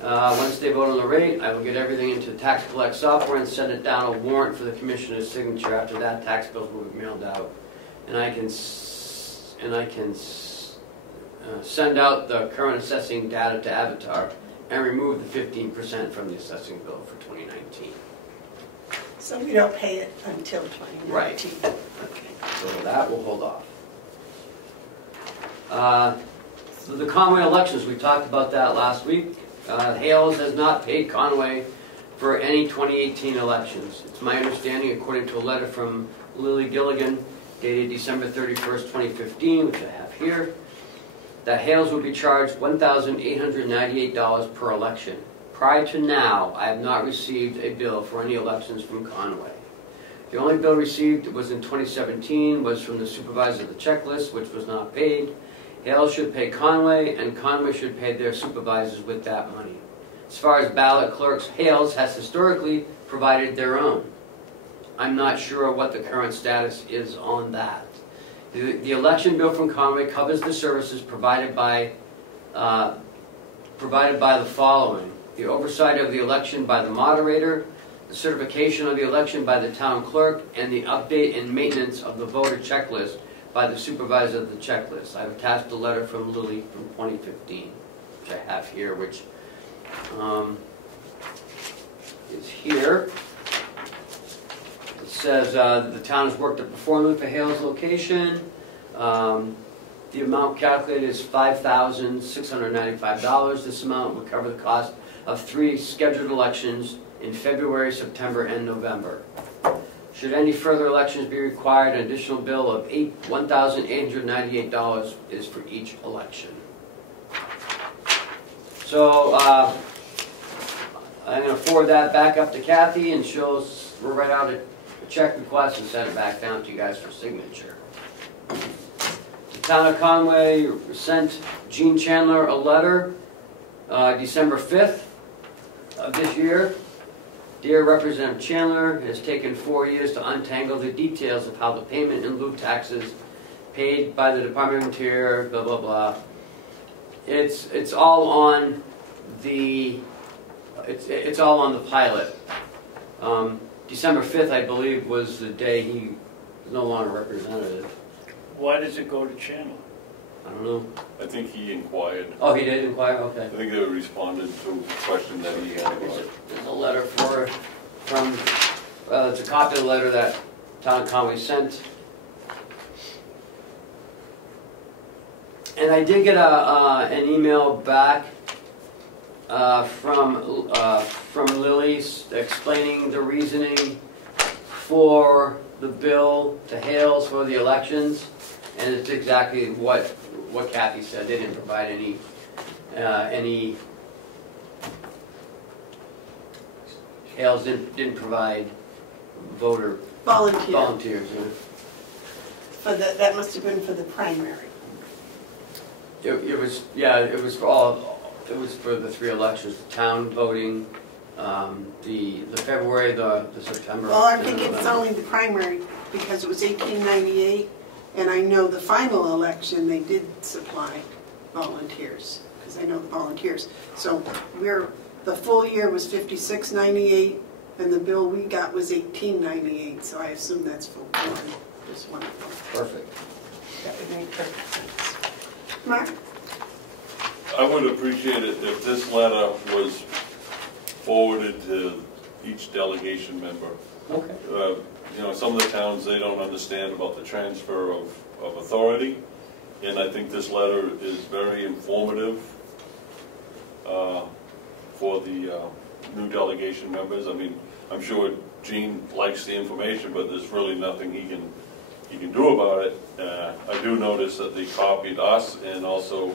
Once they vote on the rate, I will get everything into tax collect software and send it down a warrant for the commissioner's signature. After that, tax bills will be mailed out, and I can send out the current assessing data to Avatar and remove the 15% from the assessing bill for 2019. So we don't pay it until 2019? Right. Okay. So that will hold off. So the Conway elections, we talked about that last week. Hales has not paid Conway for any 2018 elections. It's my understanding, according to a letter from Lily Gilligan dated December 31st, 2015, which I have here, that Hales will be charged $1,898 per election. Prior to now, I have not received a bill for any elections from Conway. The only bill received was in 2017, was from the supervisor of the checklist, which was not paid. Hales should pay Conway, and Conway should pay their supervisors with that money. As far as ballot clerks, Hales has historically provided their own. I'm not sure what the current status is on that. The election bill from Conway covers the services provided by the following: the oversight of the election by the moderator, the certification of the election by the town clerk, and the update and maintenance of the voter checklist by the supervisor of the checklist. I've attached a letter from Lily from 2015, which I have here, which is here. It says the town has worked up a formula for Hale's location. The amount calculated is $5,695. This amount would cover the cost of 3 scheduled elections in February, September, and November. Should any further elections be required, an additional bill of $1,898 is for each election. So I'm going to forward that back up to Kathy, and we'll write out a check request and send it back down to you guys for signature. The town of Conway sent Gene Chandler a letter December 5th of this year. Dear Representative Chandler, it has taken 4 years to untangle the details of how the payment in lieu taxes paid by the Department of Interior, blah, blah, blah. It's all on the it's all on the pilot. December 5th, I believe, was the day he was no longer representative. Why does it go to Chandler? I don't know. I think he inquired. Oh, he did inquire? Okay. I think they responded to a question that he had. There's a letter from it's a copy of the letter that Town of Conway sent. And I did get an email back from Lily explaining the reasoning for the bill to Hales for the elections, and it's exactly what Kathy said. They didn't provide any Hales didn't provide volunteers. For that must have been for the primary. It was for the 3 elections: the town voting, the February, the September. Well, I think it's only the primary because it was 1898, and I know the final election they did supply volunteers because I know the volunteers. So the full year was 5698, and the bill we got was 1898. So I assume that's for just one of them. Perfect. That would make perfect sense. Mark? I would appreciate it if this letter was forwarded to each delegation member. Okay. Some of the towns, they don't understand about the transfer of authority, and I think this letter is very informative for the new delegation members. I mean, I'm sure Gene likes the information, but there's really nothing he can do about it. I do notice that they copied us and also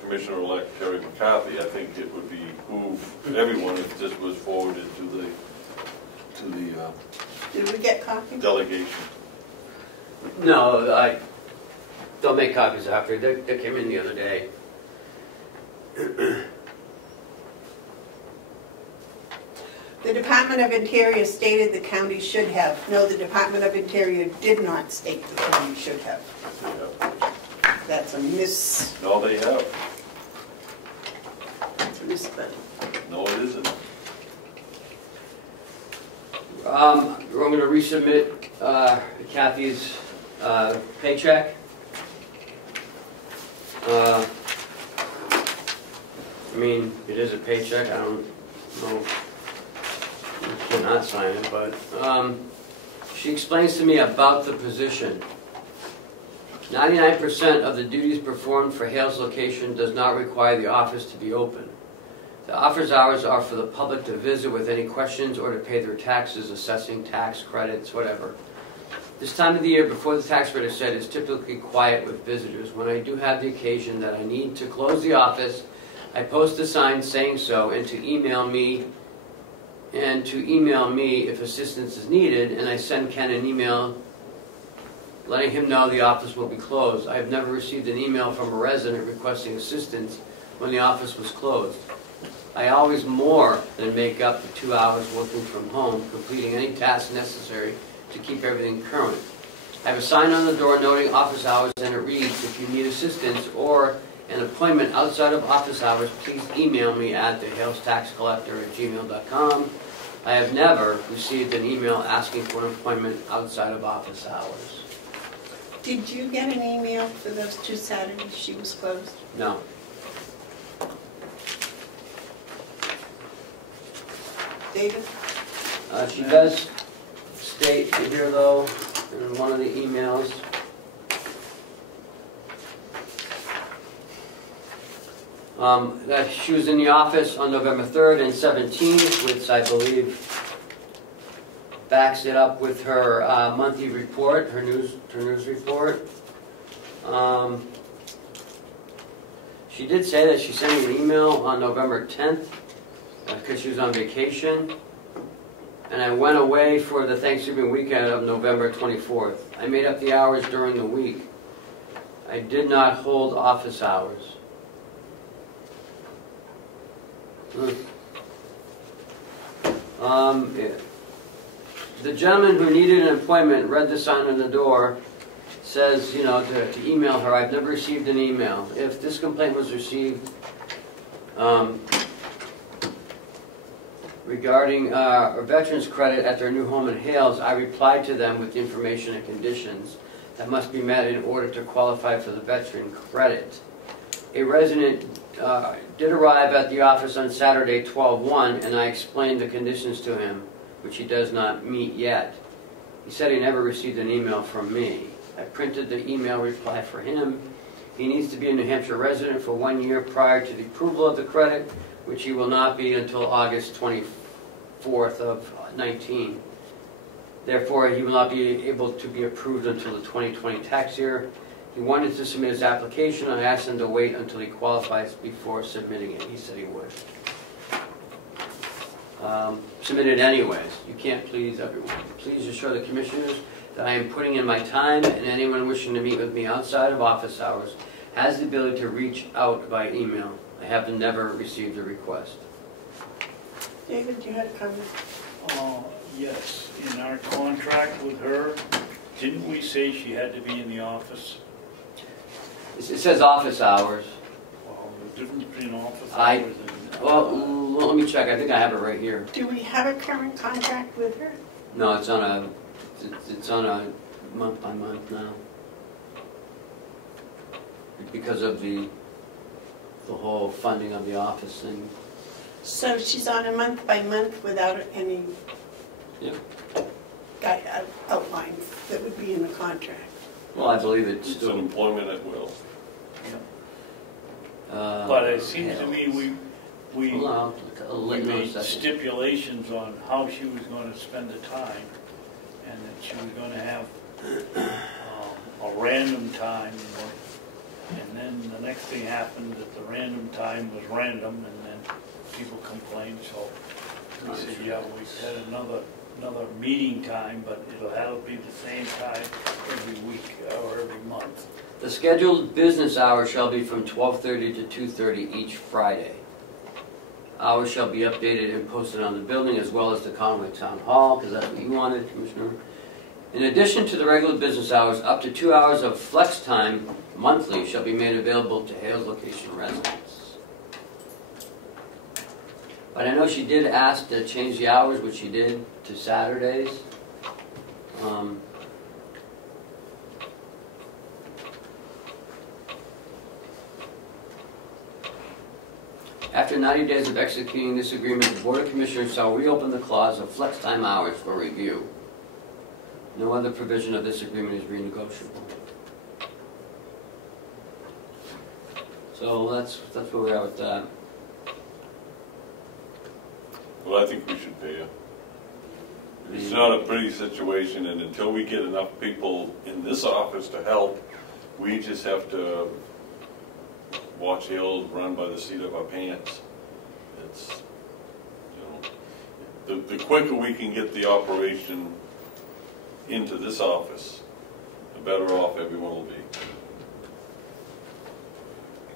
Commissioner-elect Terry McCarthy. I think it would behoove everyone if this was forwarded to the Did we get copies? delegation. No, they'll make copies after. They came in the other day. The Department of Interior stated the county should have. No, the Department of Interior did not state the county should have. That's a miss. No, they have. That's a misspelling. No, it isn't. I'm going to resubmit Kathy's paycheck. I mean, it is a paycheck. I don't know. You cannot sign it, but she explains to me about the position. 99% of the duties performed for Hales location does not require the office to be open. The office hours are for the public to visit with any questions or to pay their taxes, assessing tax credits, whatever. This time of the year before the tax rate is set is typically quiet with visitors. When I do have the occasion that I need to close the office, I post a sign saying so and to email me if assistance is needed, and I send Ken an email letting him know the office will be closed. I have never received an email from a resident requesting assistance when the office was closed. I always more than make up the 2 hours working from home, completing any tasks necessary to keep everything current. I have a sign on the door noting office hours, and it reads, if you need assistance or an appointment outside of office hours, please email me at thehalestaxcollector@gmail.com. I have never received an email asking for an appointment outside of office hours. Did you get an email for those 2 Saturdays she was closed? No. David? She does state here, though, in one of the emails, that she was in the office on November 3rd and 17th, which I believe backs it up with her monthly report, her news report. She did say that she sent me an email on November 10th because she was on vacation. And I went away for the Thanksgiving weekend of November 24th. I made up the hours during the week. I did not hold office hours. The gentleman who needed an appointment read the sign on the door, says, you know, to email her. I've never received an email. If this complaint was received regarding a veteran's credit at their new home in Hales, I replied to them with the information and conditions that must be met in order to qualify for the veteran credit. A resident did arrive at the office on Saturday, 12/1, and I explained the conditions to him, which he does not meet yet. He said he never received an email from me. I printed the email reply for him. He needs to be a New Hampshire resident for 1 year prior to the approval of the credit, which he will not be until August 24th of 19. Therefore, he will not be able to be approved until the 2020 tax year. He wanted to submit his application. I asked him to wait until he qualifies before submitting it. He said he would. Submit it anyways. You can't please everyone. Please assure the commissioners that I am putting in my time, and anyone wishing to meet with me outside of office hours has the ability to reach out by email. I have never received a request. David, you had a comment? Yes, in our contract with her, didn't we say she had to be in the office? It says office hours. Well, the difference between office I- hours and... Well, let me check. I think I have it right here. Do we have a current contract with her? No, it's on a month by month now. Because of the whole funding of the office thing. So she's on a month by month without any Yep. outlines that would be in the contract. Well, I believe it's It's still. an employment at will. But it seems to me we made made stipulations on how she was going to spend the time, and that she was going to have a random time, and then the next thing happened that the random time was random, and then people complained, so we said, yeah, we had another meeting time, but it'll have to be the same time every week or every month. The scheduled business hours shall be from 12:30 to 2:30 each Friday. Hours shall be updated and posted on the building as well as the Conway Town Hall, because that's what you wanted, Commissioner. In addition to the regular business hours, up to 2 hours of flex time monthly shall be made available to Hales location residents. But I know she did ask to change the hours, which she did, to Saturdays. After 90 days of executing this agreement, the Board of Commissioners shall reopen the clause of flex time hours for review. No other provision of this agreement is renegotiable. So that's where we are with that. Well, I think we should pay you. It's not a pretty situation, and until we get enough people in this office to help, we just have to watch Hales run by the seat of our pants. It's, you know, the quicker we can get the operation into this office, the better off everyone will be.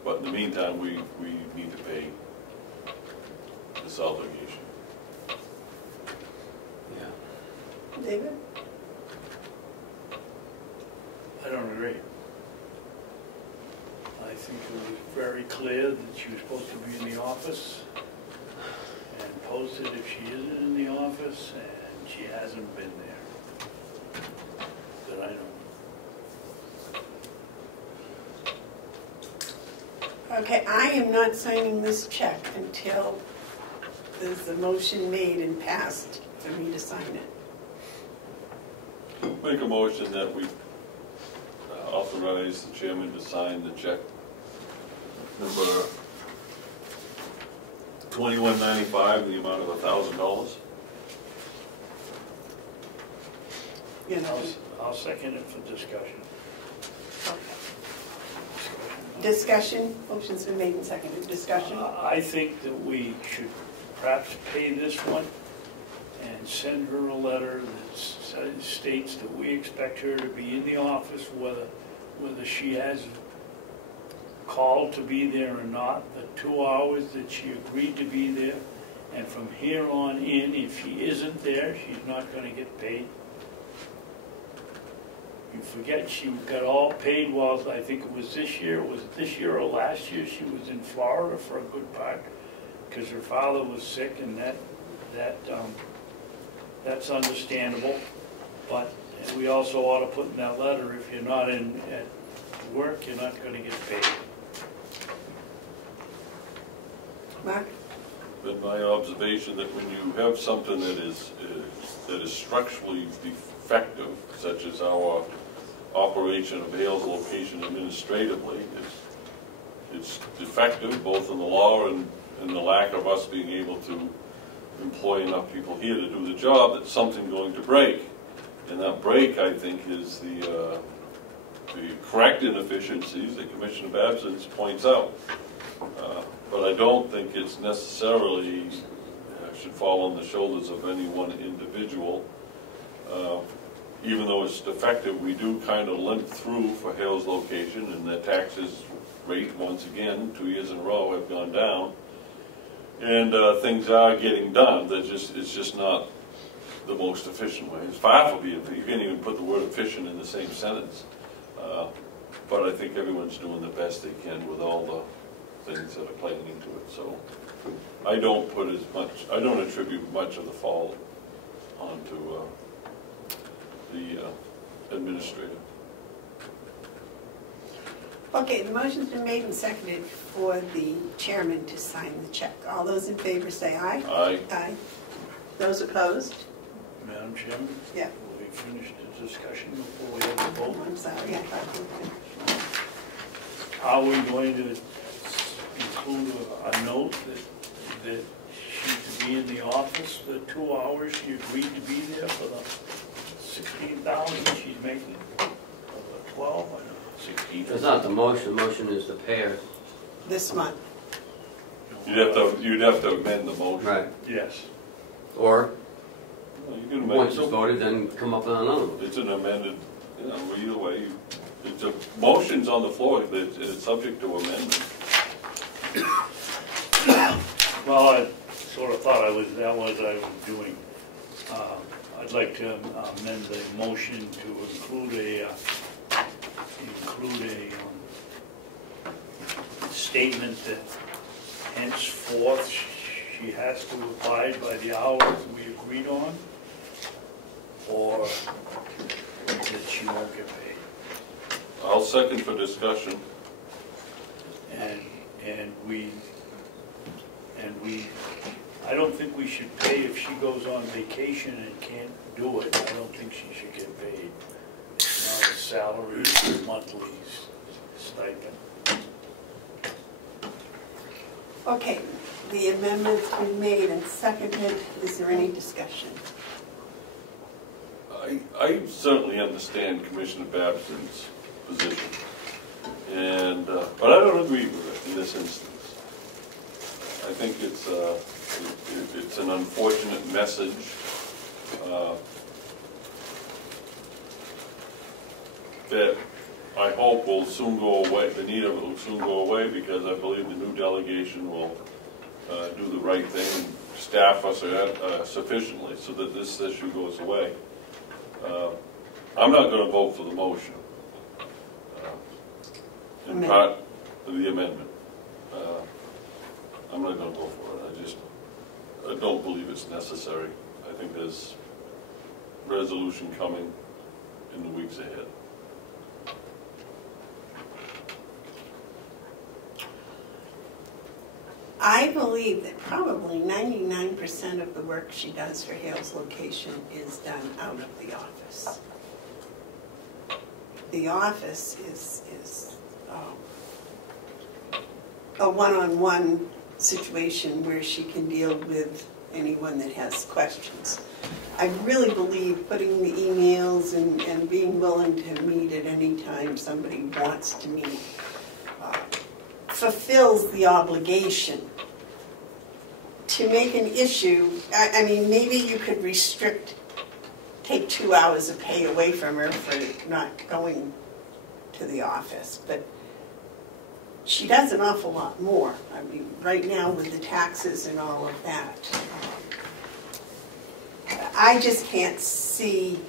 But in the meantime, we need to pay this obligation. Yeah. David? I don't agree. I think it was very clear that she was supposed to be in the office and posted if she isn't in the office, and she hasn't been there, that I know. Okay, I am not signing this check until there's a motion made and passed for me to sign it. Make a motion that we authorize the chairman to sign the check number 2195 in the amount of $1,000. you know. I'll second it for discussion. Discussion, motion's been made and seconded, discussion. I think that we should perhaps pay this one and send her a letter that states that we expect her to be in the office, whether she has called to be there or not, the 2 hours that she agreed to be there, and from here on in, if she isn't there, she's not going to get paid. You forget she got all paid while, I think it was this year or last year, she was in Florida for a good part, because her father was sick, and that's understandable. But we also ought to put in that letter, if you're not in at work, you're not going to get paid. Mark? Been my observation that when you have something that is structurally defective, such as our operation of Hale's location administratively, it's defective both in the law and the lack of us being able to employ enough people here to do the job, that something's going to break. And that break, I think, is the correct inefficiencies that Commissioner Babson points out. But I don't think it's necessarily should fall on the shoulders of any one individual. Even though it's defective, we do kind of limp through for Hale's location, and the taxes rate, once again, 2 years in a row, have gone down. And things are getting done. It's just not the most efficient way. It's far from being, you can't even put the word efficient in the same sentence. But I think everyone's doing the best they can with all the things that are playing into it. So I don't attribute much of the fault onto the administrator. Okay, the motion's been made and seconded for the chairman to sign the check. All those in favor say aye. Aye. Aye. Those opposed? Madam Chairman? Yeah. Will we finish the discussion before we have a vote? I'm sorry, I thought you were finished. Are we going to include a note that she's to be in the office the 2 hours she agreed to be there for the 16,000 she's making, or the 12, I know, 16? It's not the motion. The motion is the pair. This month. You'd have to amend the motion. Right. Yes. Or Well, you can once amend it's voted, then come up with another one. It's an amended, either way. It's a motion's on the floor. It's subject to amendment. Well, I sort of thought that was I was doing. I'd like to amend the motion to include a statement that henceforth she has to abide by the hours we agreed on, or that she won't get paid. I'll second for discussion. I don't think we should pay if she goes on vacation and can't do it. I don't think she should get paid. It's not a salary, it's a monthly stipend. Okay, the amendment's been made and seconded. Is there any discussion? I certainly understand Commissioner Babson's position, but I don't agree with it in this instance. I think it's an unfortunate message. That I hope will soon go away. The need of it will soon go away, because I believe the new delegation will do the right thing and staff us sufficiently so that this issue goes away. I'm not going to vote for the motion, in part of the amendment. I'm not going to vote for it. I don't believe it's necessary. I think there's resolution coming in the weeks ahead. I believe that probably 99% of the work she does for Hale's location is done out of the office. The office is a one-on-one situation where she can deal with anyone that has questions. I really believe putting the emails and being willing to meet at any time somebody wants to meet fulfills the obligation. To make an issue, I mean, maybe you could take 2 hours of pay away from her for not going to the office, but she does an awful lot more. I mean, right now with the taxes and all of that, I just can't see.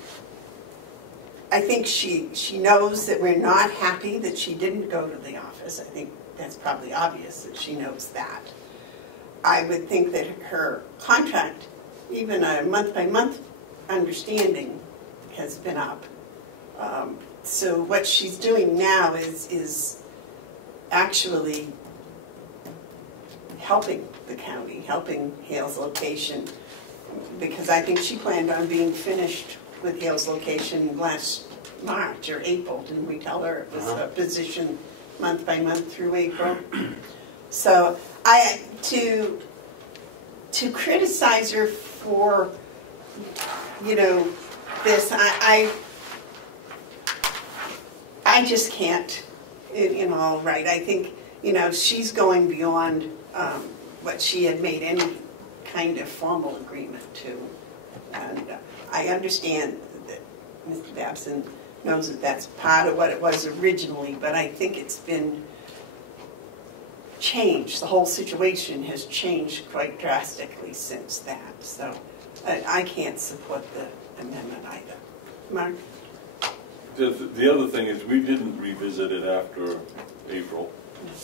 I think she knows that we're not happy that she didn't go to the office. I think that's probably obvious that she knows that. I would think that her contract, even a month-by-month understanding, has been up. So what she's doing now is actually helping the county, helping Hale's location, because I think she planned on being finished with Hale's location last March or April. Didn't we tell her it was a position month by month through April? So to criticize her for, you know, this, I just can't in all right. I think, you know, she's going beyond what she had made any kind of formal agreement to. And I understand that Mr. Babson knows that that's part of what it was originally, but I think it's been changed. The whole situation has changed quite drastically since that. So I can't support the amendment either. Mark? The other thing is we didn't revisit it after April.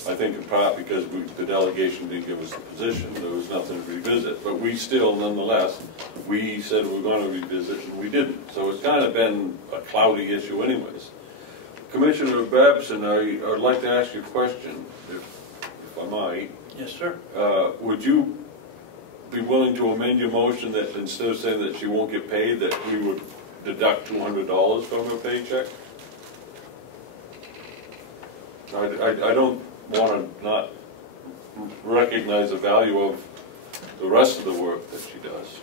I think in part because the delegation didn't give us the position, there was nothing to revisit. But we still, nonetheless, we said we were going to revisit and we didn't. So it's kind of been a cloudy issue anyways. Commissioner Babson, I'd like to ask you a question, if I might. Yes, sir. Would you be willing to amend your motion that instead of saying that she won't get paid, that we would deduct $200 from her paycheck? I don't want to not recognize the value of the rest of the work that she does.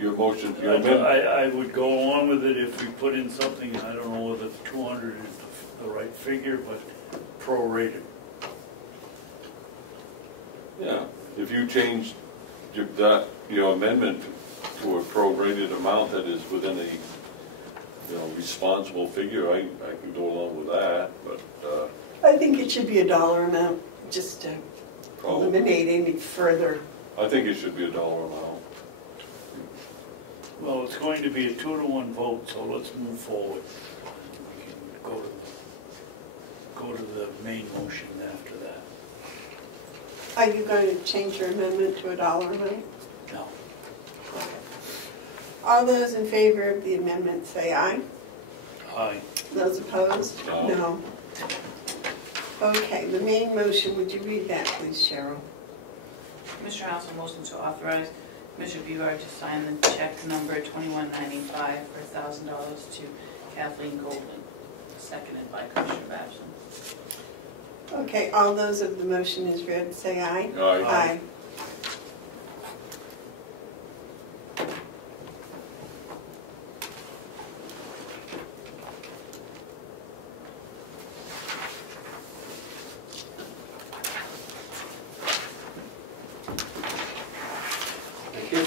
Your motion, your amendment. I would go along with it if we put in something, I don't know whether 200 is the right figure, but prorated. Yeah, if you change your amendment to a prorated amount that is within a responsible figure, I can go along with that, but I think it should be a dollar amount, just to eliminate any further. I think it should be a dollar amount. Well, it's going to be a 2-to-1 vote, so let's move forward. We can go to the main motion after that. Are you going to change your amendment to a dollar amount? No. Okay. All those in favor of the amendment say aye. Aye. Those opposed? No. No. Okay, the main motion, would you read that, please, Cheryl? Mr. Hounsell motion to authorize Commissioner Bevard to sign the check number 2195 for $1,000 to Kathleen Goldman, seconded by Commissioner Babson. Okay, all those of the motion is read, say aye. Aye. Aye. Thank you.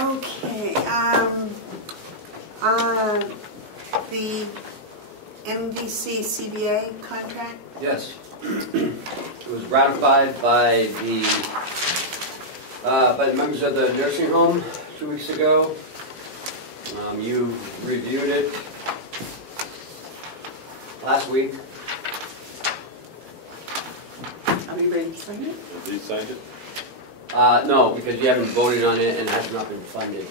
Okay, the MVC CBA contract? Yes. It was ratified by the members of the nursing home 2 weeks ago. You reviewed it last week. Are we ready to sign it? Have they signed it? No, because you haven't voted on it and it has not been funded.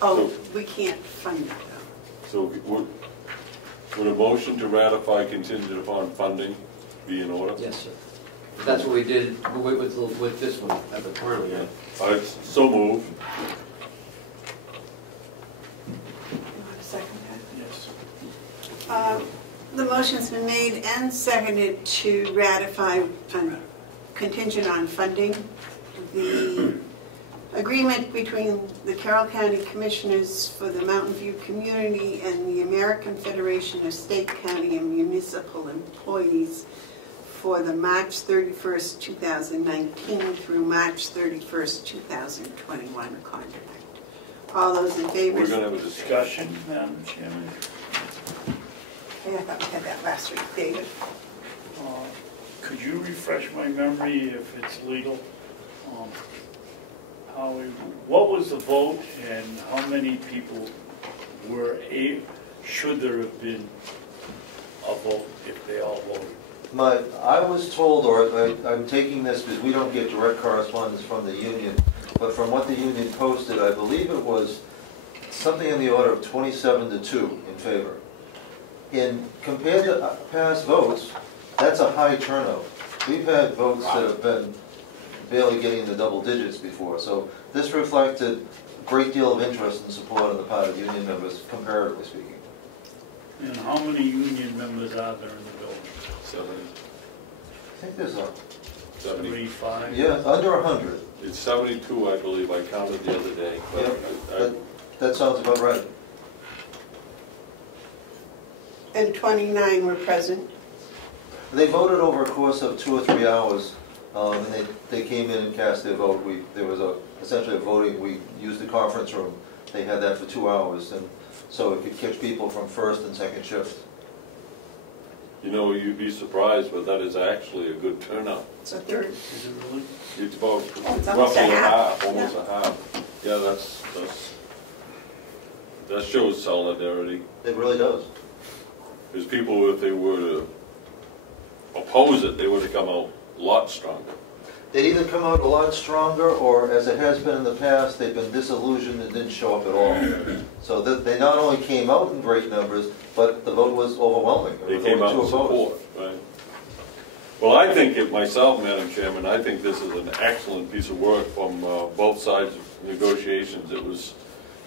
Oh, we can't fund it though. So would a motion to ratify contingent upon funding be in order? Yes, sir. That's what we did with this one at the currently. Yeah. All right, so moved. You want to second that? Yes. The motion's been made and seconded to ratify, contingent on funding, the agreement between the Carroll County Commissioners for the Mountain View community and the American Federation of State, County, and Municipal Employees for the March 31st, 2019 through March 31st, 2021 contract. All those in favor? We're gonna have a discussion. Discussion, Madam Chairman. I thought we had that last week, David. Could you refresh my memory if it's legal? What was the vote and how many people should there have been a vote if they all voted? I was told, or I'm taking this because we don't get direct correspondence from the union, but from what the union posted, I believe it was something in the order of 27-2 in favor. Compared to past votes, that's a high turnout. We've had votes that have been barely getting the double digits before, so this reflected a great deal of interest and support on the part of union members, comparatively speaking. And how many union members are there in the building? 70. I think there's 75? yeah, under 100. It's 72, I believe, I counted the other day. But Yep, that sounds about right. And 29 were present. They voted over a course of 2 or 3 hours, and they came in and cast their vote. There was essentially a voting. We used the conference room. They had that for 2 hours, and so it could catch people from first and second shift. You know, you'd be surprised, but that is actually a good turnout. It's a third. Is it really? It's about It's almost roughly a a half. half, almost a half. Yeah, that shows solidarity. It really does. Because people, if they were to oppose it, they would have come out a lot stronger. They'd either come out a lot stronger, or as it has been in the past, they've been disillusioned and didn't show up at all. So that they not only came out in great numbers, but the vote was overwhelming. They came out in support, right? Well, I think it myself, Madam Chairman, I think this is an excellent piece of work from both sides of negotiations. It was,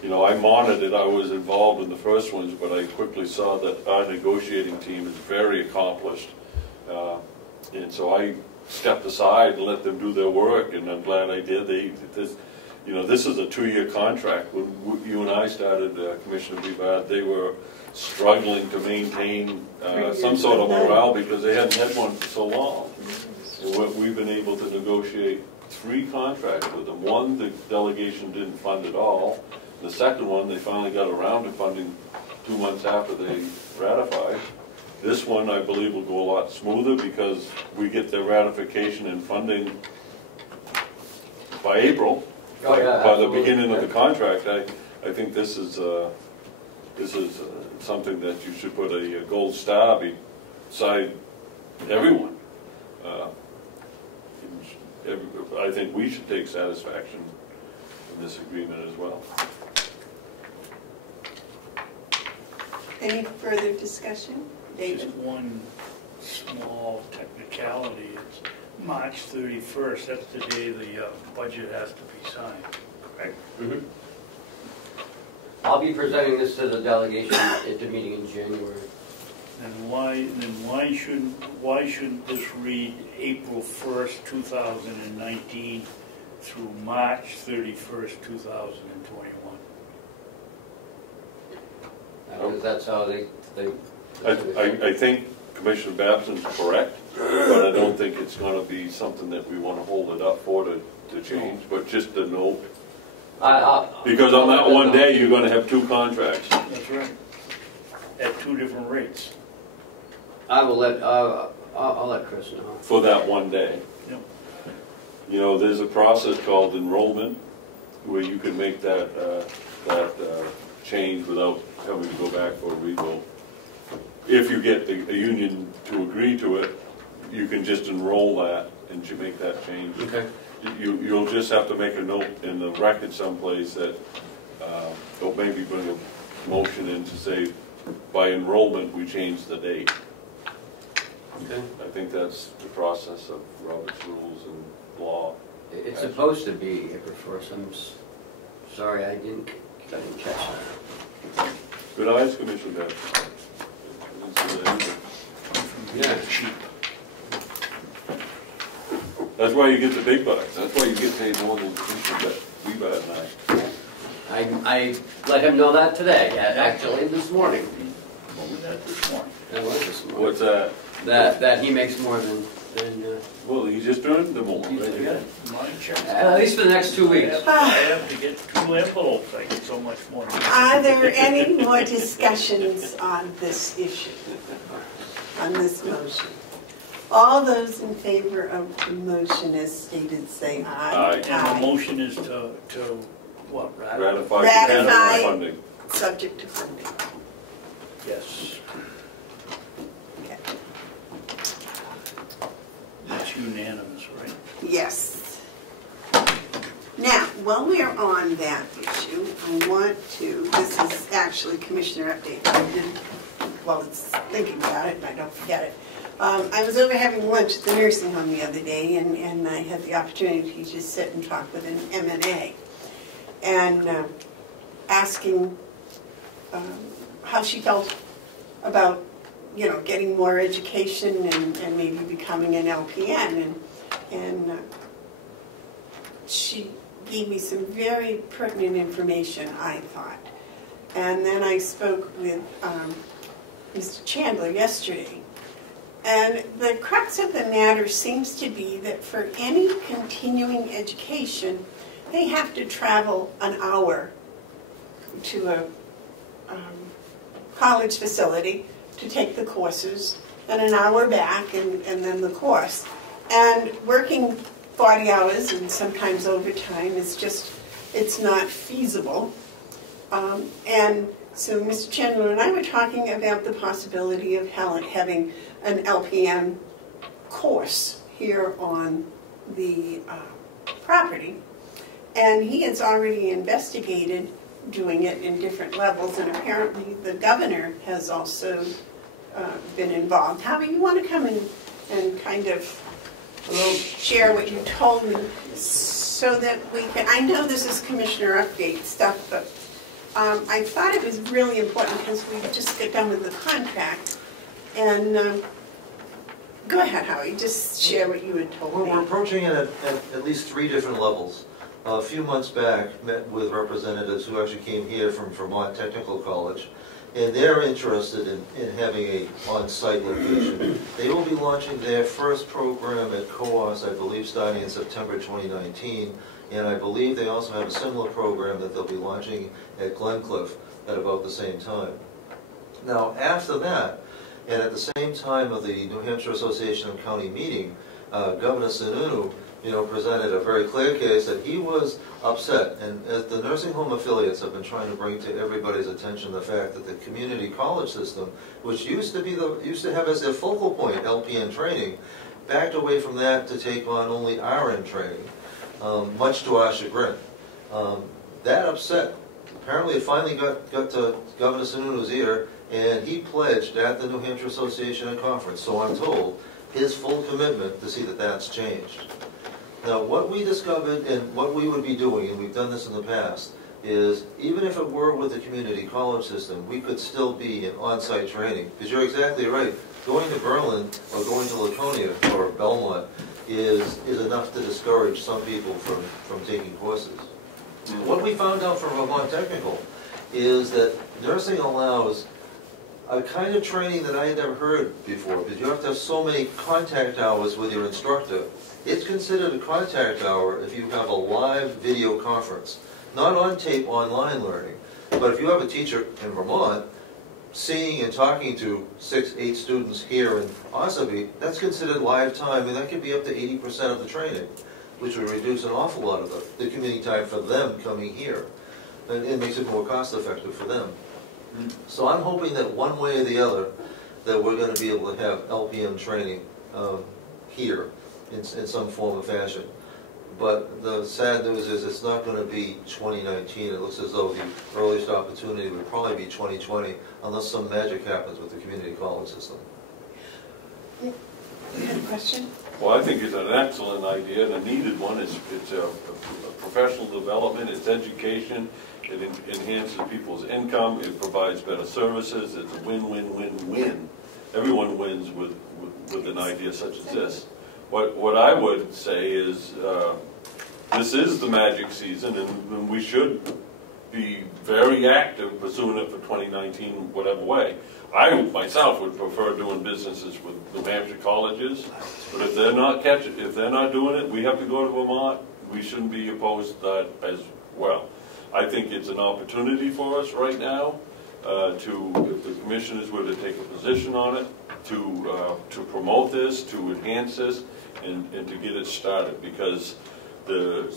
you know, I monitored, I was involved in the first ones, but I quickly saw that our negotiating team is very accomplished. And so I stepped aside and let them do their work, and I'm glad I did. This is a 2-year contract. When you and I started, Commissioner Bevard, they were struggling to maintain some sort of morale because they hadn't had one for so long. And we've been able to negotiate 3 contracts with them. One, the delegation didn't fund at all. The second one, they finally got around to funding 2 months after they ratified. This one, I believe, will go a lot smoother because we get their ratification and funding by April. Oh, yeah, by the absolutely. beginning of the contract. I think this is something that you should put a gold star beside everyone. I think we should take satisfaction in this agreement as well. Any further discussion? David? Just one small technicality. It's March 31st, that's the day the budget has to be signed, correct? Mm-hmm. I'll be presenting this to the delegation at the meeting in January. And why shouldn't this read April 1st, 2019 through March 31st, 2021? Because that's how they I think Commissioner Babson's correct, but I don't think it's going to be something that we want to hold it up for to change, but just a note. Because on that one day, you're going to have 2 contracts. That's right. At 2 different rates. I'll let Chris know. For that one day. Yep. You know, there's a process called enrollment where you can make that change without having to go back for a revote. If you get a union to agree to it, you can just enroll that and you make that change. Okay. You'll just have to make a note in the record someplace that, or maybe bring a motion in to say, by enrollment, we change the date. Okay. I think that's the process of Robert's rules and law. It's supposed to be April 1st. I'm sorry, I didn't catch that. Good eyes, Commissioner Babson. I didn't see that either. Yeah. cheap. That's why you get the big bucks. That's why you get paid more than Bevard and I. I let him know that today, actually this morning. What was that this morning? That was this morning. What's that? That he makes more than Well, he just earned the more. He's- Right? yeah. My check. at least for the next 2 weeks. I have to get 2 envelopes, I get so much more. Are there any more discussions on this issue, on this motion? All those in favor of the motion as stated, say aye. Aye. And the motion is to what, Ratify Ratify. funding. Subject to funding. Yes, Okay. it's unanimous, right? Yes. Now, while we're on that issue, I want to, this is actually Commissioner update. I didn't, well, it's thinking about it, and I don't forget it. I was over having lunch at the nursing home the other day, and I had the opportunity to just sit and talk with an MNA, and asking how she felt about, you know, getting more education and maybe becoming an LPN, and she gave me some very pertinent information, I thought. And then I spoke with Mr. Chandler yesterday. And the crux of the matter seems to be that for any continuing education, they have to travel an hour to a college facility to take the courses, and an hour back, and then the course. And working 40 hours and sometimes overtime is just, it's not feasible. And so Mr. Chandler and I were talking about the possibility of having an LPN course here on the property. And he has already investigated doing it in different levels, and apparently the governor has also been involved. However, you want to come in and kind of share what you told me so that we can, I know this is commissioner update stuff, but I thought it was really important because we just got done with the contract. And go ahead, Howie, just share what you had told me. We're approaching it at least 3 different levels. A few months back, met with representatives who actually came here from Vermont Technical College, and they're interested in having a on-site location. They will be launching their first program at COAS, I believe, starting in September 2019, and I believe they also have a similar program that they'll be launching at Glencliff at about the same time. Now, after that, and at the same time of the New Hampshire Association of County meeting, Governor Sununu, presented a very clear case that he was upset, and as the nursing home affiliates have been trying to bring to everybody's attention the fact that the community college system, which used to have as their focal point LPN training, backed away from that to take on only RN training, much to our chagrin. That upset, apparently it finally got to Governor Sununu's ear, and he pledged at the New Hampshire Association Conference, so I'm told, his full commitment to see that that's changed. Now, what we discovered and what we would be doing, and we've done this in the past, is even if it were with the community college system, we could still be in on-site training. Because you're exactly right. Going to Berlin or going to Laconia or Belmont is enough to discourage some people from taking courses. What we found out from Vermont Technical is that nursing allows a kind of training that I had never heard before, because you have to have so many contact hours with your instructor. It's considered a contact hour if you have a live video conference. Not on tape online learning, but if you have a teacher in Vermont seeing and talking to 6-8 students here in Ossipee, that's considered live time, and that could be up to 80% of the training, which would reduce an awful lot of the community time for them coming here. And it makes it more cost effective for them. So I'm hoping that one way or the other, that we're going to be able to have LPN training here in some form or fashion. But the sad news is it's not going to be 2019. It looks as though the earliest opportunity would probably be 2020, unless some magic happens with the community college system. You had a question? Well, I think it's an excellent idea and a needed one. It's a professional development, it's education, it enhances people's income, it provides better services, it's a win-win-win-win. Everyone wins with with an idea such as this. What I would say is, this is the magic season, and we should be very active pursuing it for 2019, whatever way. I myself would prefer doing businesses with New Hampshire colleges, but if they're not doing it, we have to go to Vermont. We shouldn't be opposed to that as well. I think it's an opportunity for us right now if the commissioners were to take a position on it, to promote this, to enhance this, and to get it started, because the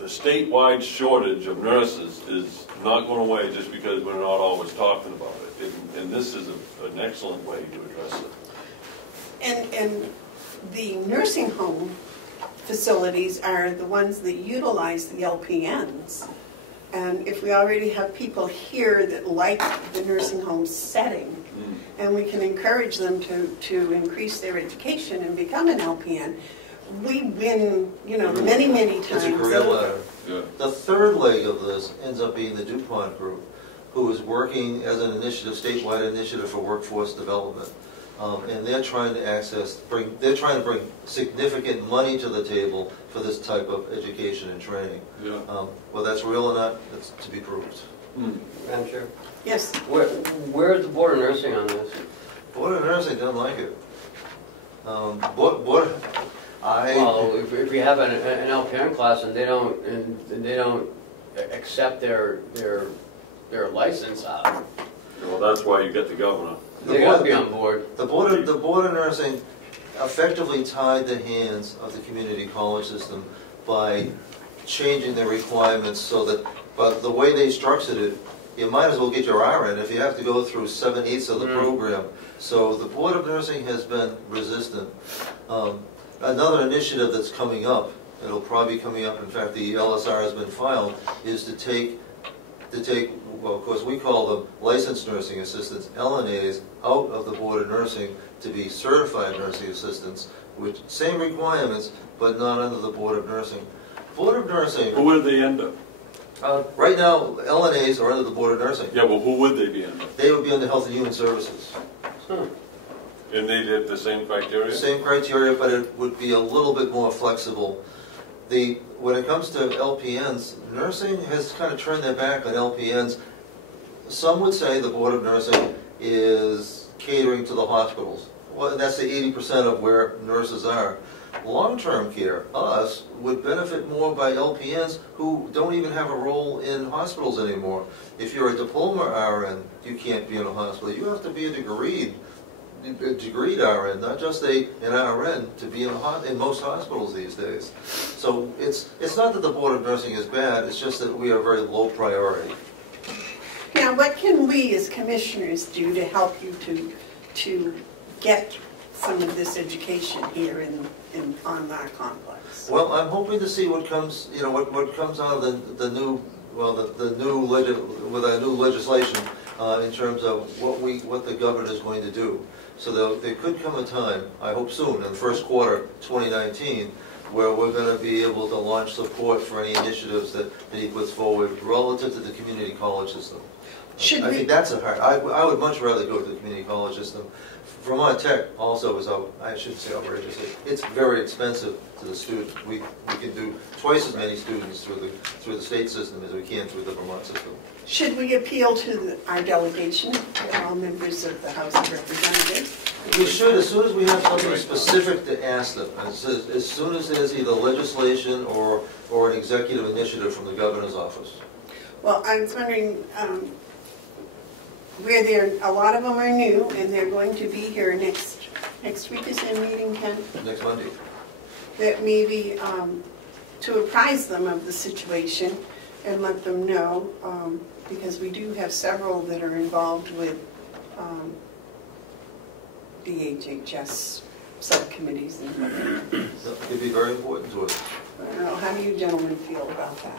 statewide shortage of nurses is not going away just because we're not always talking about it. And this is an excellent way to address it. And the nursing home facilities are the ones that utilize the LPNs. And if we already have people here that like the nursing home setting, and we can encourage them to increase their education and become an LPN, we win, many, many times. It's a career ladder. Yeah. The third leg of this ends up being the DuPont Group, who is working as an initiative, statewide initiative for workforce development. And they're trying to bring significant money to the table for this type of education and training. Yeah. Whether that's real or not, that's to be proved. Madam Chair? Yes. Where's the Board of Nursing on this? Board of Nursing doesn't like it. Well, if we have an LPN class and they don't accept their license, Well, that's why you get the governor. they got to be on board. The Board of Nursing effectively tied the hands of the community college system by changing the requirements so that, but the way they structured it, you might as well get your RN if you have to go through 7/8 of the program. So the Board of Nursing has been resistant. Another initiative that's coming up, it'll probably be coming up, in fact the LSR has been filed, is to take, well, of course we call them licensed nursing assistants, LNAs, out of the Board of Nursing to be certified nursing assistants with same requirements, but not under the Board of Nursing. Board of Nursing... Who would they end up? Right now, LNAs are under the Board of Nursing. Yeah, well, who would they be under? They would be under Health and Human Services. And they'd have the same criteria? Same criteria, but it would be a little bit more flexible. When it comes to LPNs, nursing has kind of turned their back on LPNs. Some would say the Board of Nursing is catering to the hospitals. Well, that's the 80% of where nurses are. Long-term care, us, would benefit more by LPNs who don't even have a role in hospitals anymore. If you're a diploma RN, you can't be in a hospital. You have to be a degreed RN, not just an RN, to be in most hospitals these days. So it's not that the Board of Nursing is bad, it's just that we are very low priority. Now, what can we as commissioners do to help you to get some of this education here on our complex? Well, I'm hoping to see what comes, what comes out of the new legislation in terms of what the governor is going to do. So there could come a time, I hope soon, in the first quarter 2019, where we're going to be able to launch support for any initiatives that he puts forward relative to the community college system. I think that's I would much rather go to the community college system. Vermont Tech also is, I shouldn't say outrageously, it's very expensive to the student. We can do twice as many students through the state system as we can through the Vermont system. Should we appeal to our delegation, to all members of the House of Representatives? We should, as soon as we have something specific to ask them. As soon as there's either legislation or an executive initiative from the governor's office. Well, I was wondering, a lot of them are new, and they're going to be here next week. Is their meeting, Ken? Next Monday. That maybe to apprise them of the situation and let them know, because we do have several that are involved with DHHS subcommittees and whatnot. It'd be very important to us. I don't know, how do you gentlemen feel about that?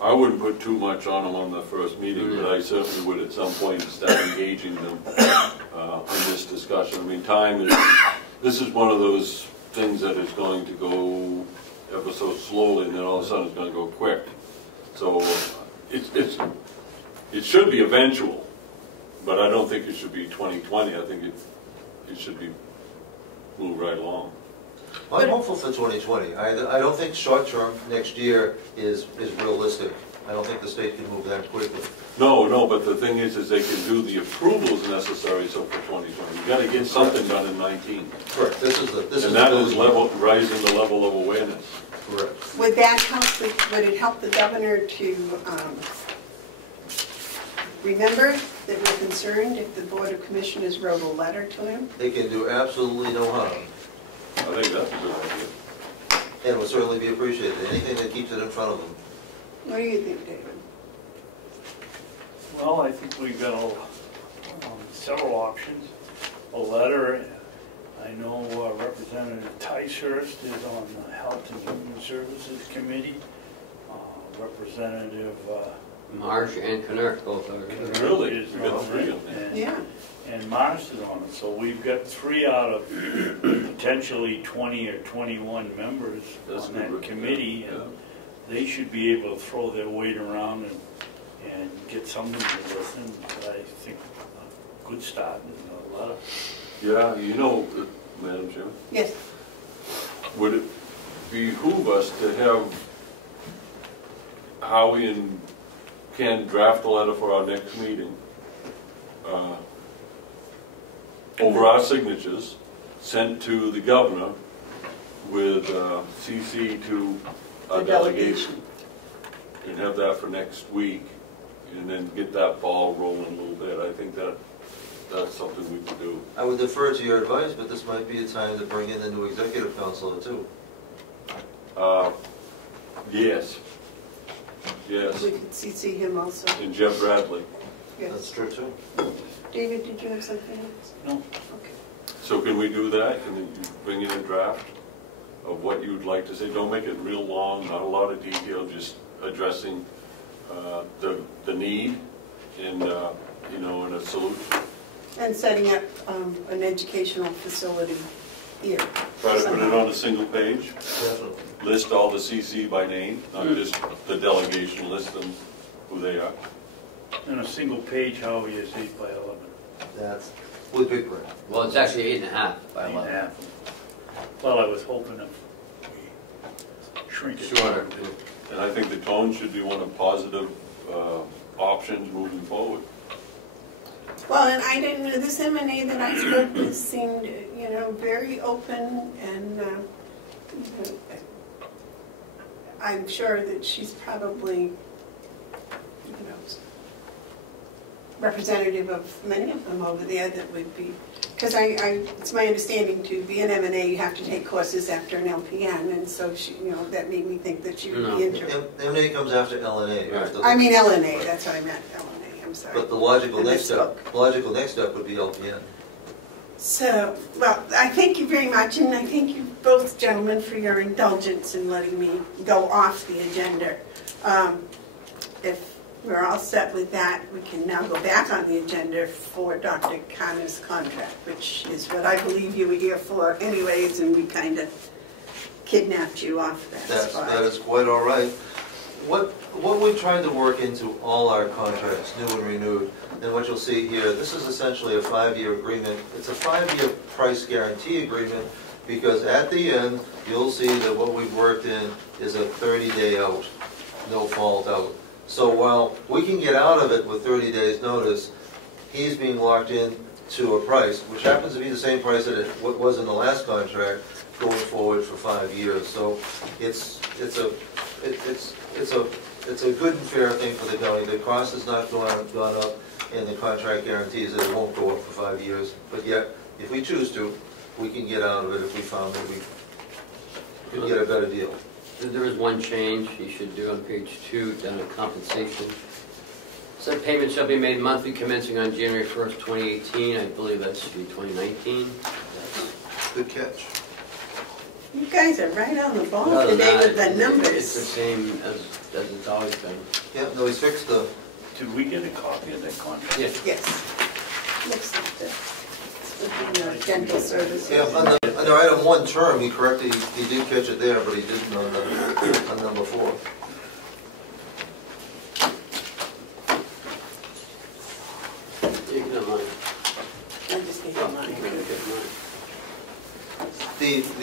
I wouldn't put too much on them on the first meeting, but I certainly would at some point start engaging them in this discussion. I mean, this is one of those things that is going to go ever so slowly, and then all of a sudden it's going to go quick. So it should be eventual, but I don't think it should be 2020. I think it should be moved right along. I'm hopeful for 2020. I don't think short-term next year is realistic. I don't think the state can move that quickly. No, but the thing is they can do the approvals necessary so for 2020. You gotta get something done in 19. Correct. And that is raising the level of awareness. Correct. Would that help, would it help the governor to remember that we're concerned if the Board of Commissioners wrote a letter to him? They can do absolutely no harm, I think that's a good idea. and will certainly be appreciated. Anything that keeps it in front of them. What do you think, David? Well, I think we've got several options. A letter, I know Representative Ticehurst is on the Health and Human Services Committee. Representative Marsh and Canuck both are. Really? is We got on three it, on there. and- Yeah. And Mars is on it, so we've got 3 out of potentially 20 or 21 members That's on good, that yeah, committee, yeah. and they should be able to throw their weight around and get somebody to listen. But I think a good start is a letter. Yeah, you know, Madam Chairman, Yes. would it behoove us to have Howie and Ken draft a letter for our next meeting? Over our signatures, sent to the governor with CC to our The delegation. And have that for next week, and then get that ball rolling a little bit. I think that's something we could do. I would defer to your advice, but this might be a time to bring in the new executive counselor too. Yes. Yes, We could CC him also. and Jeff Bradley. That's Yes. true too. David, did you have something else? No? Okay. So can we do that? Can you bring in a draft of what you'd like to say? Don't make it real long, not a lot of detail, just addressing the need and, and a solution. And setting up an educational facility here. Try to put it on a single page, Definitely. list all the CC by name, not just the delegation, list them who they are. And a single page, how is 8 by 11? That's with big print. Well, it's actually 8.5 by 8 and a 11. half. Well, I was hoping if we shrink it. Shorter. And I think the tone should be one of positive options moving forward. Well, and I didn't know, this M&A that I spoke with seemed, very open, and I'm sure that she's probably, representative of many of them over there that would be, because it's my understanding to be an M&A, you have to take courses after an LPN, and so she, that made me think that she would be interested. M&A comes after LNA. Right. I mean LNA, that's what I meant, LNA, I'm sorry. But the logical I next step misspoke. would be LPN. So, well, I thank you very much, and I thank you both gentlemen for your indulgence in letting me go off the agenda. If we're all set with that, we can now go back on the agenda for Dr. Khanna's contract, which is what I believe you were here for anyways, and we kind of kidnapped you off that spot. That is quite all right. What we tried to work into all our contracts, new and renewed, and what you'll see here, this is essentially a 5-year agreement. It's a 5-year price guarantee agreement, because at the end, you'll see that what we've worked in is a 30-day out, no fault out. So while we can get out of it with 30 days notice, he's being locked in to a price, which happens to be the same price that it was in the last contract, going forward for 5 years. So it's a good and fair thing for the county. The cost has not gone up, and the contract guarantees that it won't go up for 5 years. But yet, if we choose to, we can get out of it if we found that we could get a better deal. There is one change you should do on page 2, down to compensation. Said payment shall be made monthly commencing on January 1st, 2018. I believe that should be 2019. Good catch. You guys are right on the ball Other than today that, with the It's the numbers. same as it's always been. Yeah, no, he's fixed the, Did we get a copy of that contract? Yeah. Yes. Looks like that. It's dental services. yeah, under item 1 term, he corrected, he did catch it there, but he didn't on number 4. You can have mine. I just need mine. I'm gonna get mine.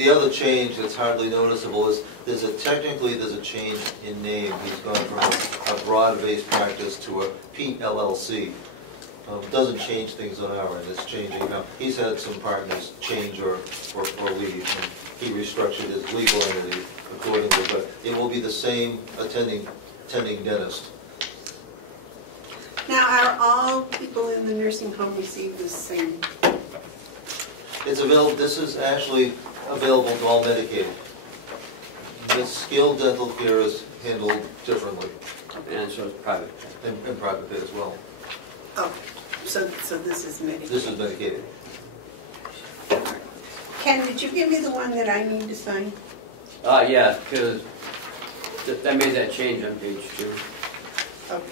The other change that's hardly noticeable is there's a change in name. He's gone from a broad-based practice to a PLLC. Doesn't change things on our end. It's changing now. He's had some partners change or leave. And he restructured his legal entity accordingly, but it will be the same attending dentist. Now, are all people in the nursing home receive the same? It's available. This is actually available to all Medicaid. The skilled dental care is handled differently, And so it's private. and private pay as well. Oh, so this is Medicaid. This is Medicaid. Ken, did you give me the one that I need to sign? Yeah, because I made that change on page 2. Okay.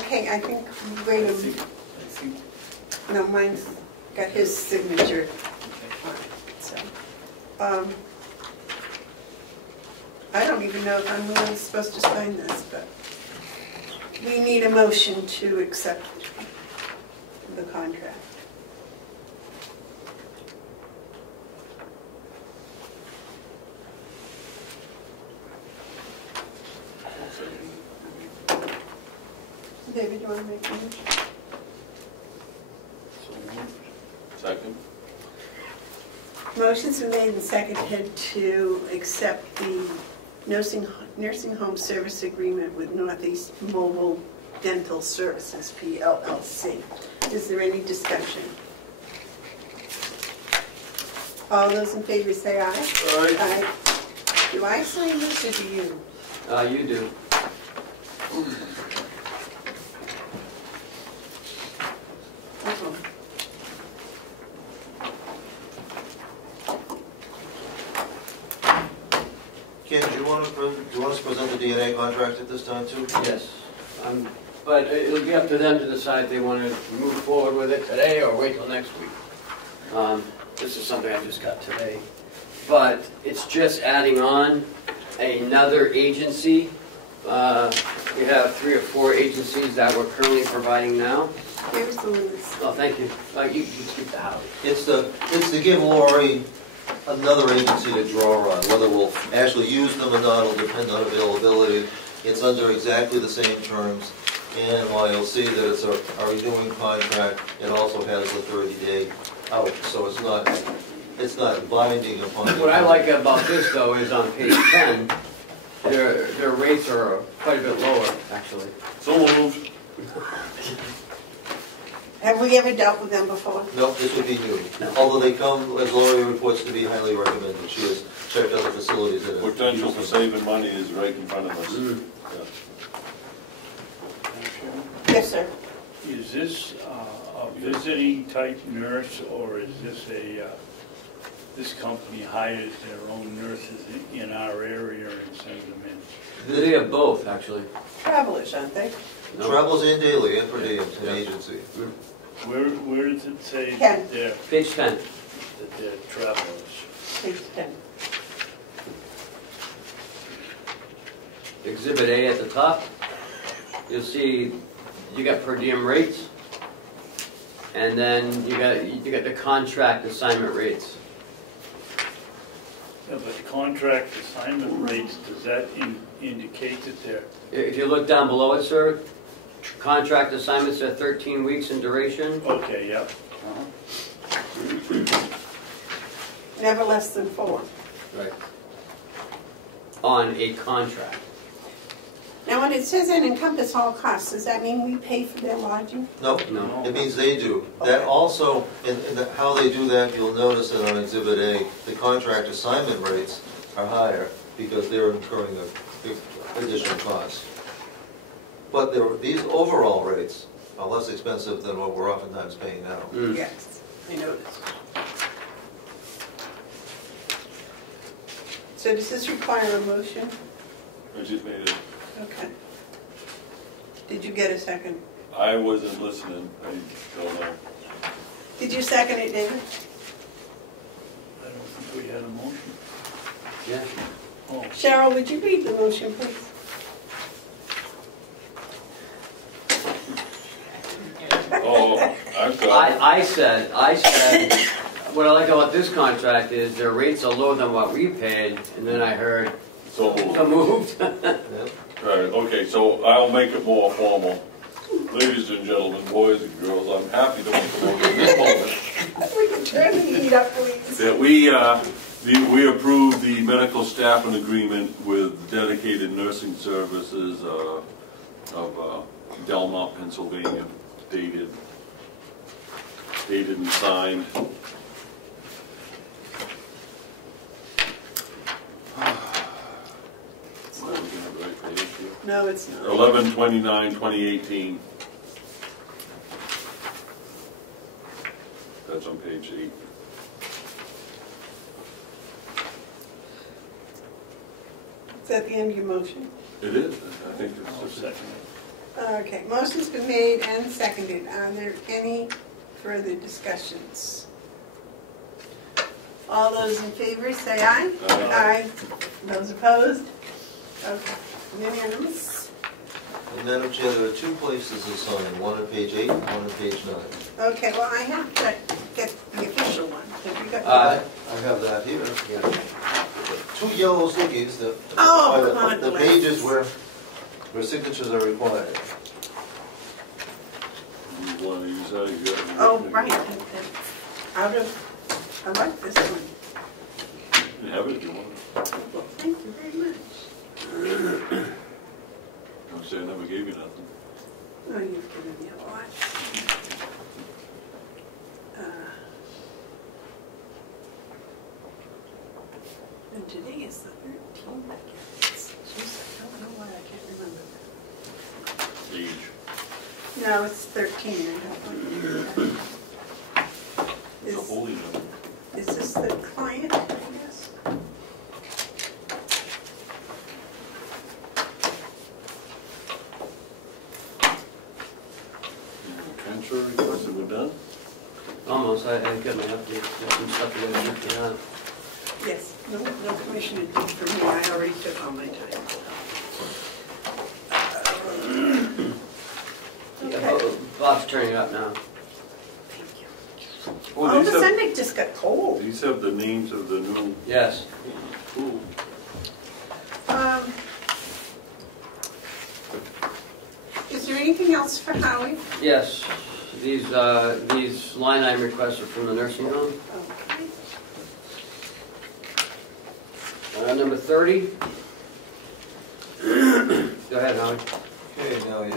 Okay, I think, wait a minute. No, mine's got his signature on it, so. I don't even know if I'm really supposed to sign this, but we need a motion to accept the contract. David, do you want to make a motion? So moved. Second? Motion's been made and seconded to accept the nursing home service agreement with Northeast Mobile Dental Services, PLLC. Is there any discussion? All those in favor say aye. Aye. Aye. Do I sign this or do you? You do. Uh-oh. Ken, do you want us to present the DNA contract at this time too? Yes. But it'll be up to them to decide if they want to move forward with it today or wait till next week. This is something I just got today. But it's just adding on another agency. We have 3 or 4 agencies that we're currently providing now. Here's the one that's... Oh, thank you. You keep the house. It's to give Lori another agency to draw on. Whether we'll actually use them or not will depend on availability. It's under exactly the same terms. And while you'll see that it's a renewing contract, it also has a 30-day out. So it's not binding upon. What I like about this, though, is on page 10, their rates are quite a bit lower, actually. So moved. Have we ever dealt with them before? No, this would be new. Although they come, as Lori reports, to be highly recommended. She has checked other facilities that have. Potential for saving money is right in front of us. Yeah. Yes, sir. Is this a visiting type nurse, or is this this company hires their own nurses in our area and sends them in? They have both, actually. Travelers, aren't they? No. Travels in daily and per diem, an agency. Where does it say Ken. that they're, Page 10. that they're travelers? Page 10. Exhibit A at the top. You'll see you got per diem rates, and then you got the contract assignment rates. Yeah, but contract assignment rates, does that indicate that they're, If you look down below it, sir, contract assignments are 13 weeks in duration. okay, yep. Never less than 4. Right. On a contract. Now, when it says it encompass all costs, does that mean we pay for their lodging? No, No. it means they do. That also, in how they do that, you'll notice that on Exhibit A, the contract assignment rates are higher because they're incurring the additional costs. But these overall rates are less expensive than what we're oftentimes paying now. Mm. Yes, I noticed. So does this require a motion? I just made it. Okay. Did you get a second? I wasn't listening. I don't know. Did you second it, David? I don't think we had a motion. Yeah. Oh, Cheryl, would you read the motion, please? Oh, I've got it. I said, what I like about this contract is their rates are lower than what we paid, and then I heard So, some moved. right, okay, so I'll make it more formal. Ladies and gentlemen, boys and girls, I'm happy to report in this moment We can turn the heat up, please. that we approved the medical staffing agreement with Dedicated Nursing Services of Delmont, Pennsylvania, dated and signed. Am I looking at the right page here? No, it's not. 11/29/2018. That's on page 8. Is that the end of your motion? It is, I think I'll it's second it. Okay, motion's been made and seconded. Are there any further discussions? All those in favor, say aye. Aye. Those opposed? Okay, unanimous. And Madam Chair, there are two places to sign, one on page 8 and one on page 9. Okay, well, I have to get the official one. Have you got I have that here. Two yellow stickies that Oh, are God the bless. pages where signatures are required. You want to use that? You got it. Oh, right. Out of, I like this one. You have it if you want. Well, thank you very much. Don't say I never gave you nothing. Oh, you've given me a lot. And today is the 13th, I guess. Jeez, I don't know why I can't remember that. Age. No, it's 13. I don't know. It's a holy number. Is this the client, I guess? Transfer request, are we done? Almost, I got my updates, there's some stuff you gotta check out. Yes. No commissioner did for me. I already took all my time. Okay. Bob's turning up now. Thank you. Oh, All of a these sudden it just got cold. These have the names of the new. Yes. Ooh. Is there anything else for Howie? Yes, these line item requests are from the nursing home. Okay. Number 30. Go ahead, Howard. Okay, now, I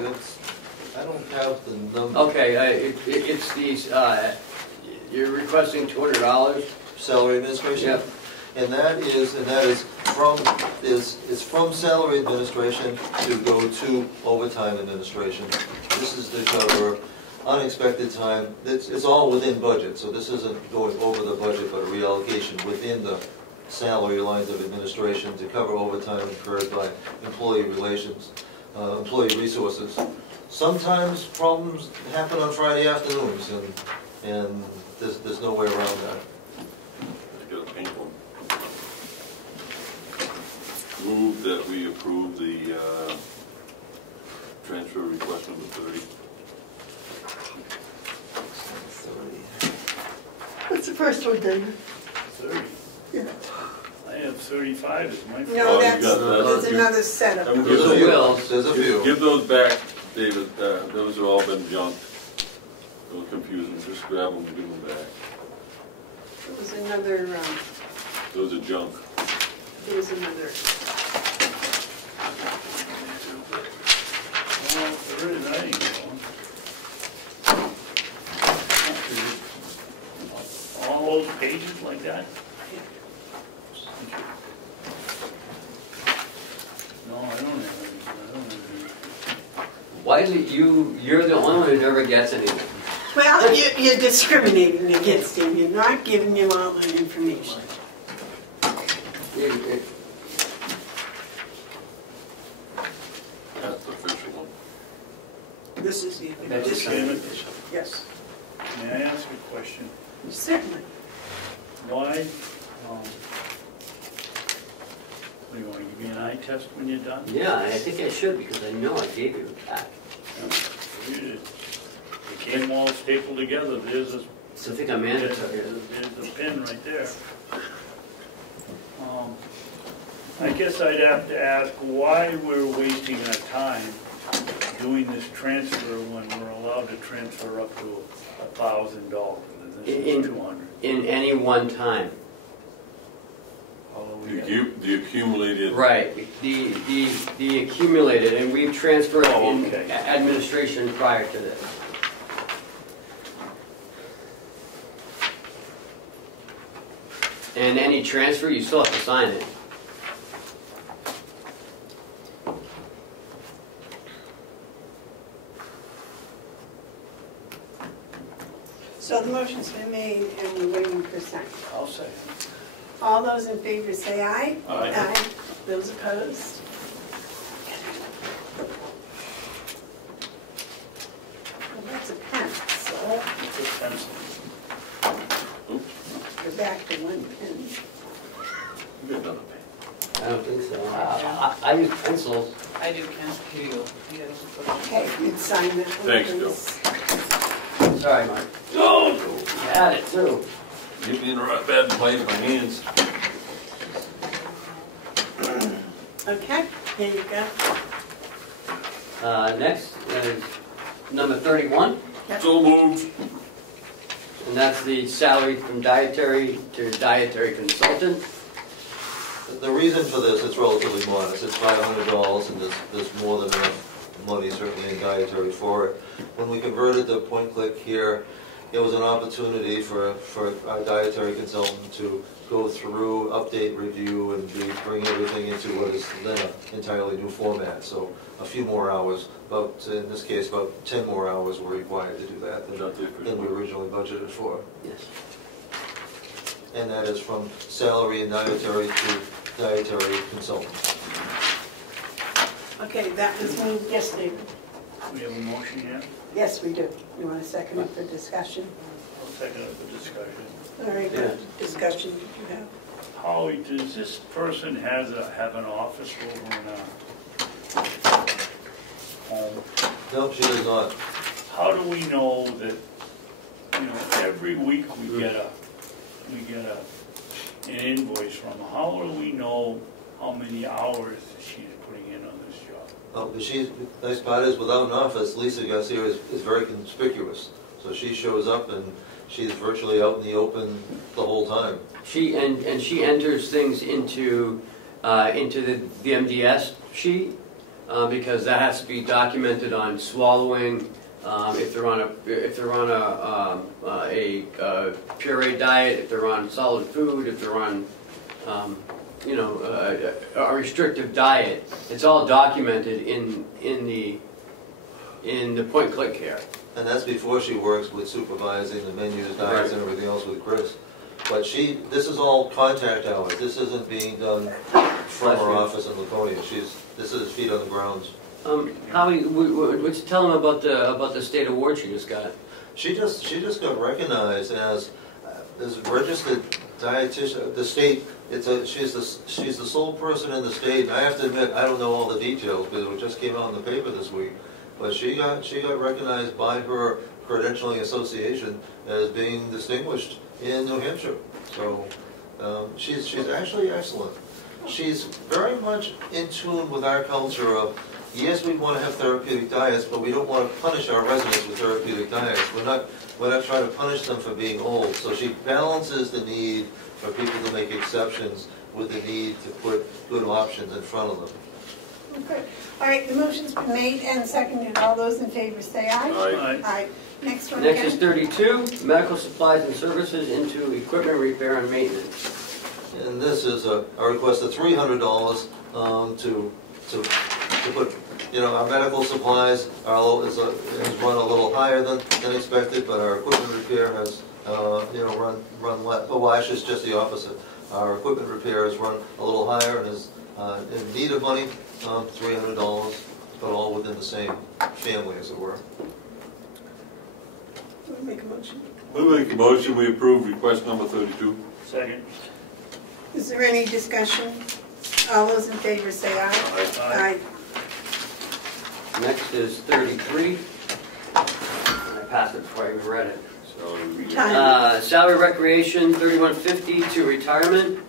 don't have the number. Okay, it's these, you're requesting $200. Salary administration? Yep. And that is from salary administration to go to overtime administration. This is to cover unexpected time. It's all within budget, so this isn't going over the budget, but a reallocation within the salary lines of administration to cover overtime incurred by employee relations, employee resources. Sometimes problems happen on Friday afternoons, and there's no way around that. I got a pink one. Move that we approve the transfer request number 30. What's the first one, David? 30. Yeah. I have 35 as my. No, you that's, got that. there's another set of them. There's a few. Wills. There's a few. Give those back, David. Those have all been junked. A little confusing. Just grab them and give them back. There was another, Those are junk. there was another. Well, there is, I ain't going. All those pages like that? No, I don't have any. Why is it you're the only one who never gets anything? Well, you're discriminating against him. You're not giving him all the information. That's the official one. This is the, That's this is the the same. official. Yes, May I ask a question? certainly. Why, what do you want, to give me an eye test when you're done? Yeah, I think I should because I know I gave you a pack. You did. They came all stapled together, there's a So I think I'm mandatory. There's a pin right there. I guess I'd have to ask why we're wasting our time doing this transfer when we're allowed to transfer up to $1,000. This is 200. In any one time. The accumulated. Right, the accumulated, and we've transferred in administration prior to this. And any transfer, you still have to sign it. So the motion's been made and we're waiting for a second. I'll say. All those in favor say aye. Aye. Those opposed? Well, that's a pencil. It's a pencil. Go back to one pen. You got another pen. I don't think so. I use pencils. I do, Ken. Here you go. You gotta put it. Okay, you can sign that one. Thanks, Bill. please. Sorry, Mike. Oh, you had it too. Get me in the right bad place, my hands. Okay, here you go. Next is number 31, So moved. and that's the salary from dietary to dietary consultant. The reason for this is relatively modest. It's $500, and there's more than enough money, certainly in dietary, for it. When we converted the point click here, it was an opportunity for our dietary consultant to go through, update, review, and bring everything into what is then an entirely new format. So a few more hours, in this case, about 10 more hours were required to do that than we originally budgeted for. Yes. And that is from salary and dietary to dietary consultant. Okay, that was moved. Yes, David? We have a motion yet? Yes, we do. You want a second it for discussion? I'll second it for discussion. All right, Yeah. discussion did you have? Holly, does this person have an office over in home? No, she does not. How do we know that, every week we get an invoice from her? How do we know how many hours she's putting in on this job? Oh, the nice part is, without an office, Lisa Garcia is very conspicuous. So she shows up and she's virtually out in the open the whole time. She enters things into the MDS sheet because that has to be documented on swallowing. If they're on a puree diet, if they're on solid food, if they're on a restrictive diet, it's all documented in the point click here. And that's before she works with supervising the menus, diets, and everything else with Chris. But this is all contact hours. This isn't being done from her office in Laconia. This is feet on the ground. Howie, what's you tell them about the state award she just got? She just got recognized as registered dietitian. The state. She's the sole person in the state. And I have to admit, I don't know all the details because it just came out in the paper this week. But she got recognized by her credentialing association as being distinguished in New Hampshire. So she's actually excellent. She's very much in tune with our culture of, yes, we want to have therapeutic diets, but we don't want to punish our residents with therapeutic diets. We're not trying to punish them for being old. So she balances the need for people to make exceptions with the need to put good options in front of them. Okay. All right, the motion's been made and seconded. All those in favor say aye. Aye. Aye. Next one Next again. is 32, medical supplies and services into equipment repair and maintenance. And this is a request of $300 to put, our medical supplies has run a little higher than expected, but our equipment repair has run less. Well, actually, it's just the opposite. Our equipment repair has run a little higher and is in need of money, $300, but all within the same family, as it were. Want to make a motion? We make a motion, we approve request number 32. Second. Is there any discussion? All those in favor say aye. Aye. Next is 33. I passed it before I even read it. Retirement. Salary recreation, $31.50 to retirement.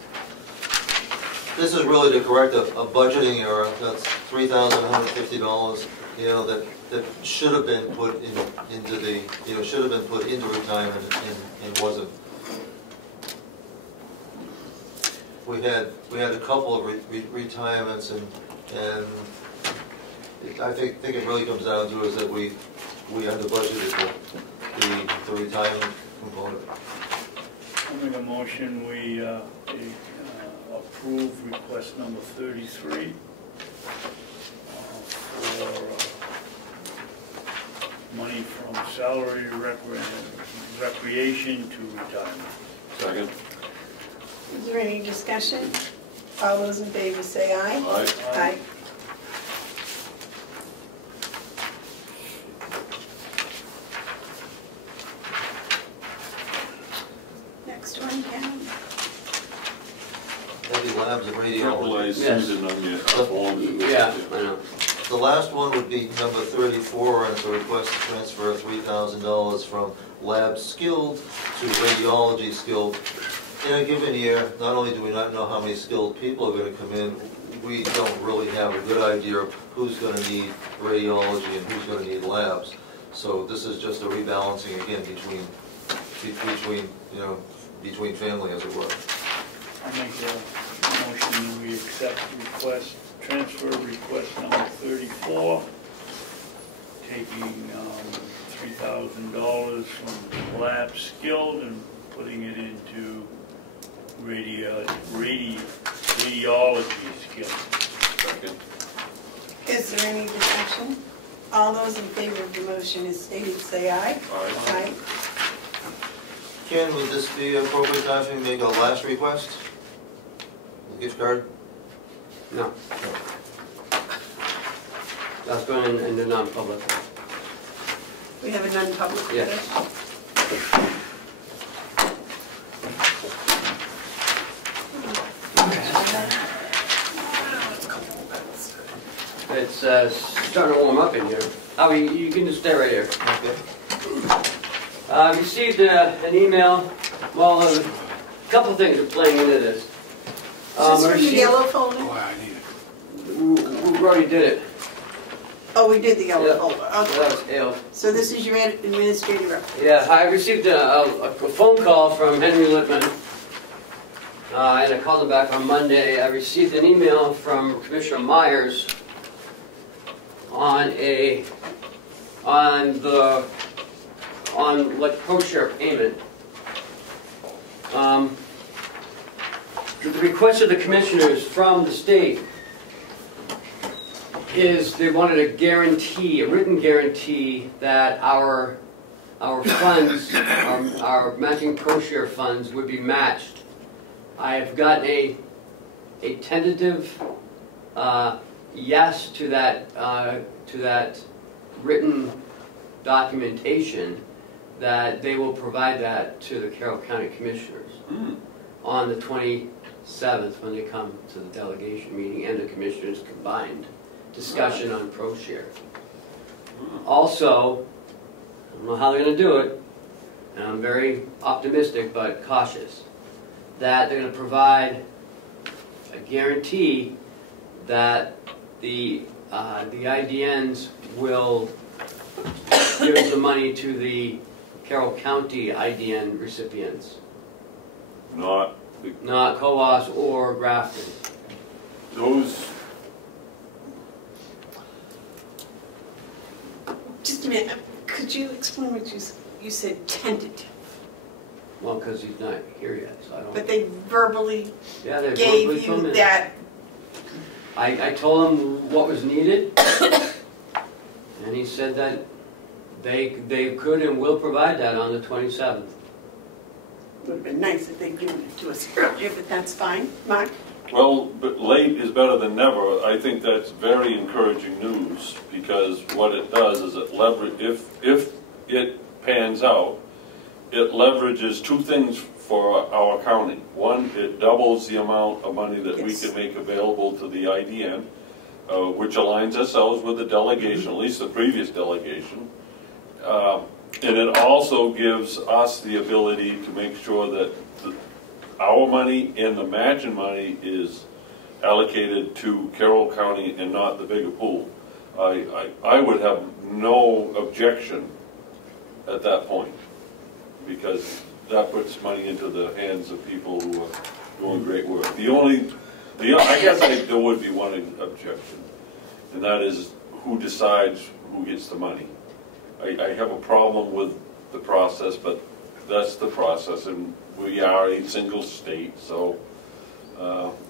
This is really to correct a budgeting error. That's $3,150, you know, that should have been put into the, you know, should have been put into retirement and wasn't. We had a couple of retirements, and I think it really comes down to is that we under budgeted the retirement component. I'll make a motion, we approve request number 33 for money from salary recreation to retirement. Second. Is there any discussion? All those in favor say aye. Aye. Aye. Next one, Ken. Maybe labs and radiology. Capitalized season on your forms. Yeah, I know. The last one would be number 34, and it's a request to transfer $3,000 from lab skilled to radiology skilled. In a given year, not only do we not know how many skilled people are going to come in, we don't really have a good idea of who's going to need radiology and who's going to need labs. So this is just a rebalancing again between family, as it were. I'll make a motion, we accept request, transfer request number 34, taking $3,000 from lab skilled and putting it into radiology skills. Second. Is there any discussion? All those in favor of the motion as stated say aye. Aye. Ken, would this be appropriate time for you to make a last request? The gift card? No. That's going in the non-public. We have a non-public for Yes. this. It's starting to warm up in here. You can just stay right here. Okay. I received an email. Well, a couple of things are playing into this. Is I this for the received- yellow folder? I need it. We already did it. Oh, we did the yellow Yeah. folder. That Okay. was Hale. So this is your administrative report. Yeah, I received a phone call from Henry Littman, and I called him back on Monday. I received an email from Commissioner Myers on like pro-share payment. The request of the commissioners from the state is they wanted a guarantee, a written guarantee that our funds, our matching pro-share funds would be matched. I have gotten a tentative yes to that written documentation that they will provide that to the Carroll County Commissioners on the 27th when they come to the delegation meeting and the Commissioners combined discussion on pro-share. Also, I don't know how they're going to do it, and I'm very optimistic but cautious, that they're going to provide a guarantee that the IDNs will give the money to the Carroll County IDN recipients, Not COAS or Grafton. those. Just a minute. Could you explain what you said tentative? Well, because he's not here yet, so I don't. But they verbally Yeah, they gave verbally told you me that. I told him what was needed, and he said that they could and will provide that on the 27th. Would have been nice if they'd given it to us earlier, but that's fine. Mark? Well, but late is better than never. I think that's very encouraging news, because what it does is it if it pans out, it leverages two things for our county. One, it doubles the amount of money that we can make available to the IDN, which aligns ourselves with the delegation, at least the previous delegation. And it also gives us the ability to make sure that our money and the matching money is allocated to Carroll County and not the bigger pool. I would have no objection at that point, because that puts money into the hands of people who are doing great work. I guess there would be one objection, and that is who decides who gets the money. I have a problem with the process, but that's the process, and we are a single state, so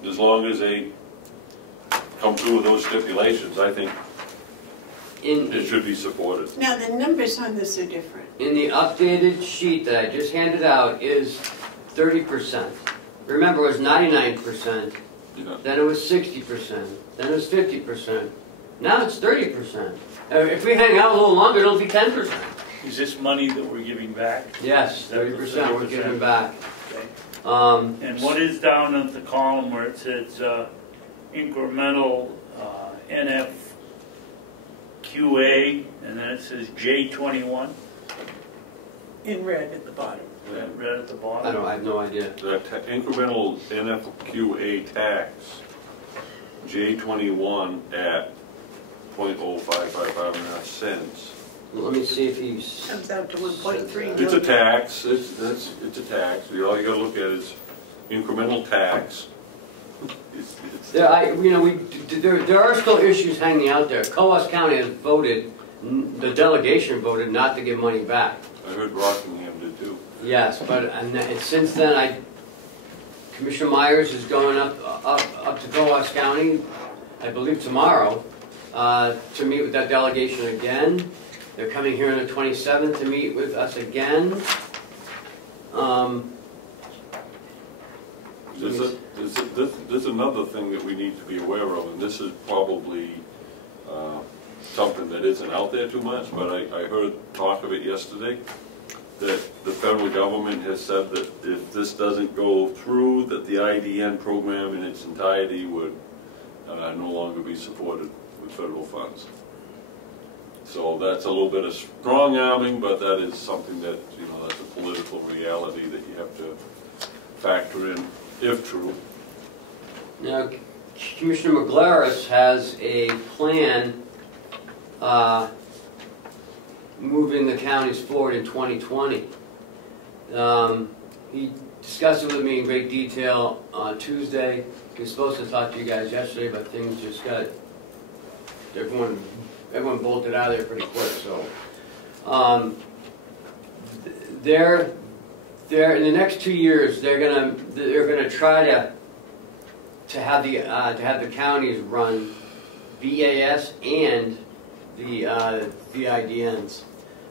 as long as they come through with those stipulations, I think it should be supported. Now, the numbers on this are different. In the updated sheet that I just handed out is 30%. Remember, it was 99%, Yeah. then it was 60%, then it was 50%. Now it's 30%. If we hang out a little longer, it'll be 10%. Is this money that we're giving back? Yes, 30% we're giving back. Okay. And what is down at the column where it says incremental NFQA, and then it says J21? In red at the bottom. Red at the bottom? I have no idea. The incremental NFQA tax, J21 at 0.0555 cents. Let me see if he's... Comes out to 1.3 million. It's a tax. It's a tax. All you got to look at is incremental tax. There are still issues hanging out there. Coos County has voted, the delegation voted not to give money back. I heard Rockingham did too. Yes, but since then, Commissioner Myers is going up to Coos County, I believe tomorrow, to meet with that delegation again. They're coming here on the 27th to meet with us again. There's another thing that we need to be aware of, and this is probably something that isn't out there too much, but I heard talk of it yesterday, that the federal government has said that if this doesn't go through, that the IDN program in its entirety would no longer be supported with federal funds. So that's a little bit of strong arming, but that is something that, that's a political reality that you have to factor in, if true. Now, Commissioner McGlaris has a plan moving the counties forward in 2020. He discussed it with me in great detail on Tuesday. He was supposed to talk to you guys yesterday, but things just got, everyone bolted out of there pretty quick. So they're in the next 2 years they're gonna try to have the counties run VAS and the IDNs,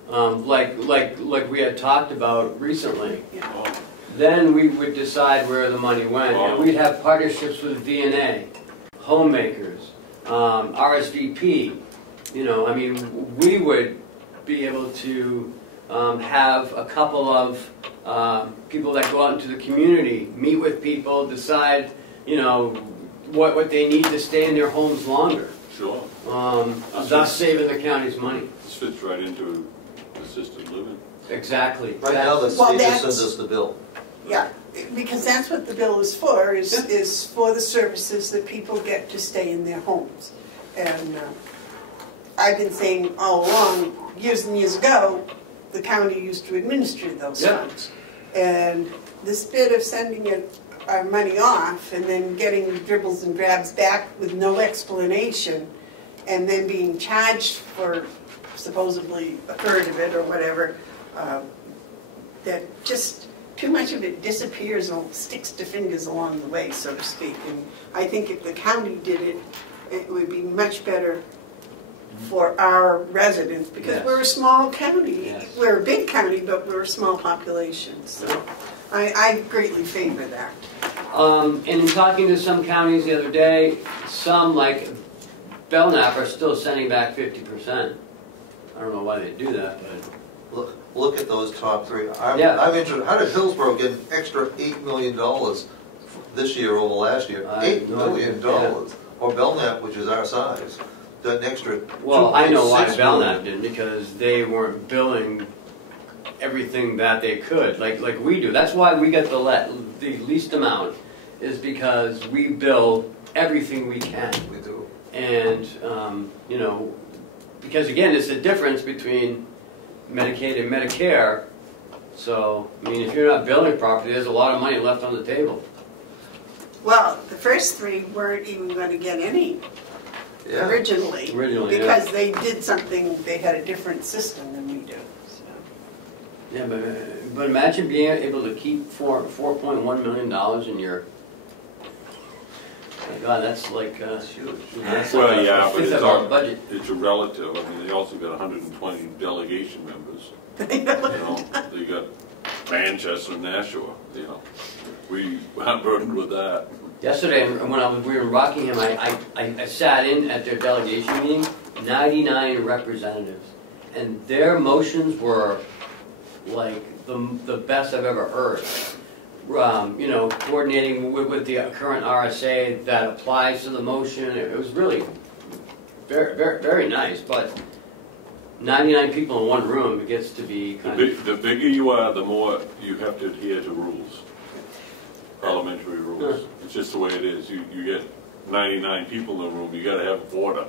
like we had talked about recently. Yeah. Then we would decide where the money went, and we'd have partnerships with VNA, homemakers, RSVP. We would be able to have a couple of people that go out into the community, meet with people, decide, what they need to stay in their homes longer. Sure. Thus saving the county's money. This fits right into assisted living. Exactly. Right now, the Well, state just that's- sends us the bill. Yeah, because that's what the bill is for, is for the services that people get to stay in their homes. And I've been saying all along, years and years ago, the county used to administer those funds. And this bit of sending our money off and then getting dribbles and drabs back with no explanation, and then being charged for supposedly a third of it or whatever, that just too much of it disappears and sticks to fingers along the way, so to speak. And I think if the county did it, it would be much better for our residents, because we're a small county. Yes. We're a big county, but we're a small population. So I greatly favor that. And in talking to some counties the other day, some like Belknap are still sending back 50%. I don't know why they do that, but Look at those top three. I'm interested. How did Hillsborough get an extra $8 million this year over last year? $8 million. Or Belknap, which is our size, got an extra. well, I know why $2.6 Belknap million. didn't, because they weren't billing everything that they could, like we do. That's why we get the least amount, is because we bill everything we can. We do. And, you know, because again, it's the difference between Medicaid and Medicare. So, I mean, if you're not billing properly, there's a lot of money left on the table. Well, the first three weren't even going to get any Yeah. originally. Originally, because they did something, they had a different system than we do. So. Yeah, but imagine being able to keep $4.1 million in your. My God, that's like Huge. that's Well, like yeah, a but fifth it's of our our, budget. it's a relative. I mean, they also got 120 delegation members. You know, they got Manchester and Nashua, you know. We aren't burdened with that. Yesterday, when we were in Rockingham, I sat in at their delegation meeting, 99 representatives, and their motions were like the best I've ever heard. You know, coordinating with the current RSA that applies to the motion. It was really very, very, very nice, but 99 people in one room, it gets to be kind of... The bigger you are, the more you have to adhere to rules, parliamentary rules. It's just the way it is. You get 99 people in the room, you got to have order.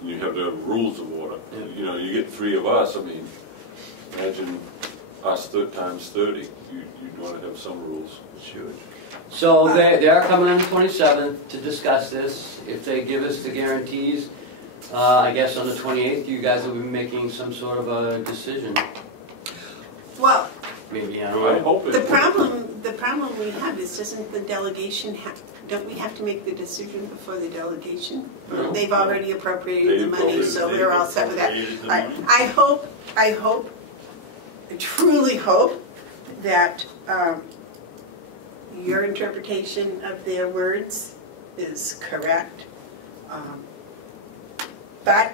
And you have to have rules of order. Yeah. You know, you get 3 of us, I mean, imagine us times 30. You'd want to have some rules. It's huge. So they are coming on the 27th to discuss this. If they give us the guarantees, I guess on the 28th, you guys will be making some sort of a decision. Well, Maybe, I I don't know. hope it. the problem we have is, doesn't the delegation don't we have to make the decision before the delegation? No. They've already appropriated the money, They've so we're all set with that. appropriated the money. I truly hope that your interpretation of their words is correct. But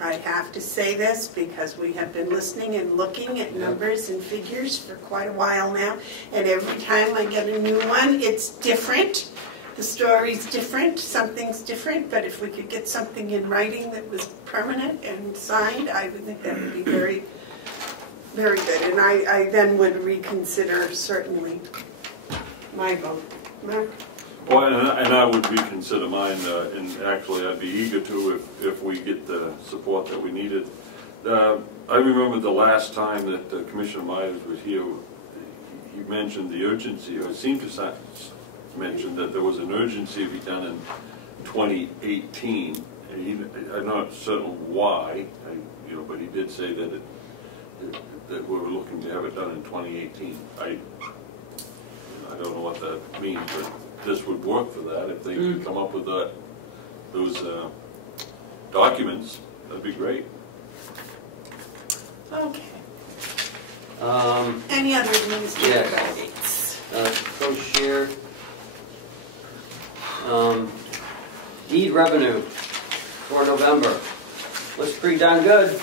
I have to say this because we have been listening and looking at numbers and figures for quite a while now, and every time I get a new one, it's different. The story's different, something's different, but if we could get something in writing that was permanent and signed, I would think that would be very, very good. And I then would reconsider, certainly, my vote. Mark? Well, and I would reconsider mine, and actually I'd be eager to if we get the support that we needed. I remember the last time that Commissioner Myers was here, he mentioned the urgency, or seemed to mention that there was an urgency to be done in 2018. And I'm not certain why, but he did say that that we were looking to have it done in 2018. I don't know what that means, but this would work for that. If they could come up with those documents, that'd be great. Okay. Any other administrative Yes. updates? Co-share. Deed revenue for November. Looks pretty darn good.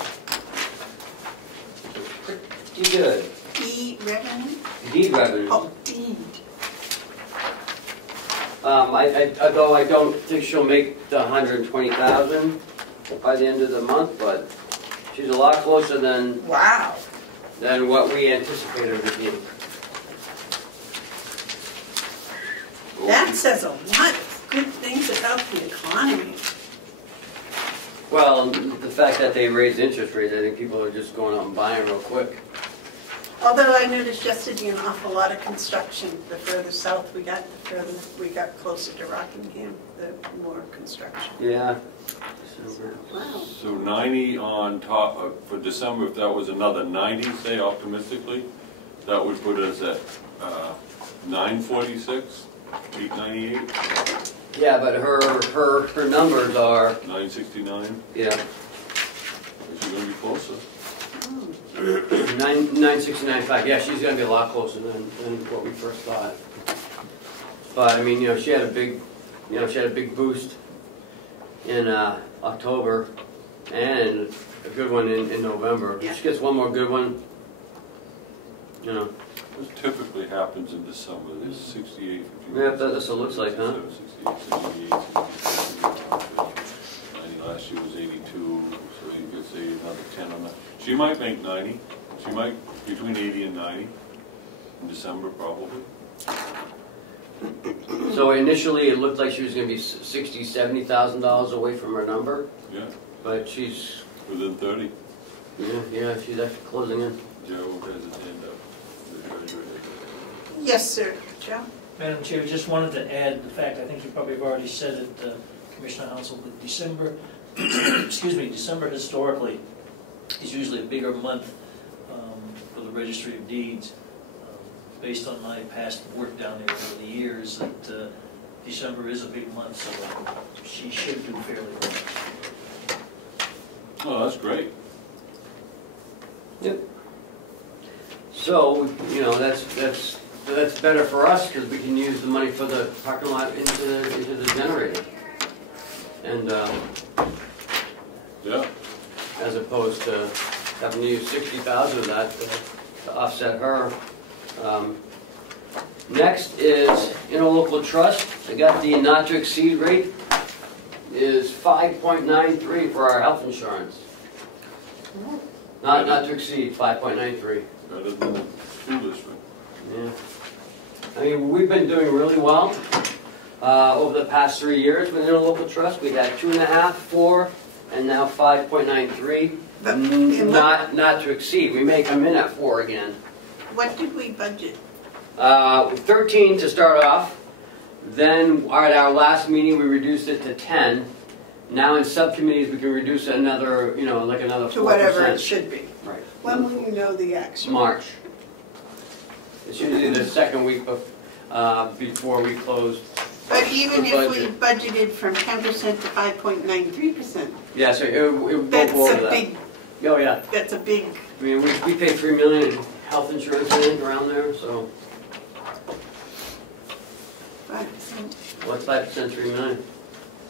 Pretty good. E-revenue? Deed revenue. Oh, deed. Although I don't think she'll make the 120,000 by the end of the month, but she's a lot closer than Wow. what we anticipated her to be. That says a lot of good things about the economy. Well, the fact that they raised interest rates, I think people are just going out and buying real quick. Although I noticed yesterday an awful lot of construction. The further south we got, the further we got closer to Rockingham, the more construction. Yeah. Wow. So 90 on top for December. If that was another 90, say optimistically, that would put us at 946, 898, Yeah, but her numbers are 969. yeah She's going to be closer. 969.5. Yeah, she's gonna be a lot closer than what we first thought. But I mean, she had a big boost in October and a good one in November. If she gets one more good one, This typically happens in December. There's 68. Yeah, that's what it looks like, huh? 68, 90, last year was 82, so you could say another 10 on that. She might make 90. She might Between 80 and 90 in December, probably. So initially, it looked like she was gonna be $60,000, $70,000 away from her number, Yeah, but she's, within 30. yeah, she's actually closing in. Joe has his hand up. The treasurer. Yes, sir. Joe? Madam Chair, just wanted to add the fact, I think you probably have already said it, Commissioner Hounsell, but December, excuse me, December historically is usually a bigger month for the Registry of Deeds. Based on my past work down there over the years, that December is a big month, so she should do fairly well. Oh, that's great. Yep. So, you know, that's better for us because we can use the money for the parking lot into the generator. And Yeah. as opposed to having to use 60,000 of that to offset her. Next is interlocal trust. I got the not to exceed rate is 5.93 for our health insurance. Not to exceed 5.93. Better than the school district. Yeah. I mean, we've been doing really well over the past 3 years with interlocal trust. We had 2.5, 4, and now 5.93. Not to exceed. We may come in at 4 again. What did we budget? 13 to start off. Then at our last meeting, we reduced it to 10. Now in subcommittees, we can reduce it another, like another 4%. To whatever it should be. Right. When will you know the actual? March. It's usually the second week before we close. But even the if we budget. budgeted from 10% to 5.93%, Yeah, so it won't that's go over a that. big, Oh, yeah. that's a big, I mean, we pay $3 million in health insurance, I think, around there, so what's 5%, $3 million?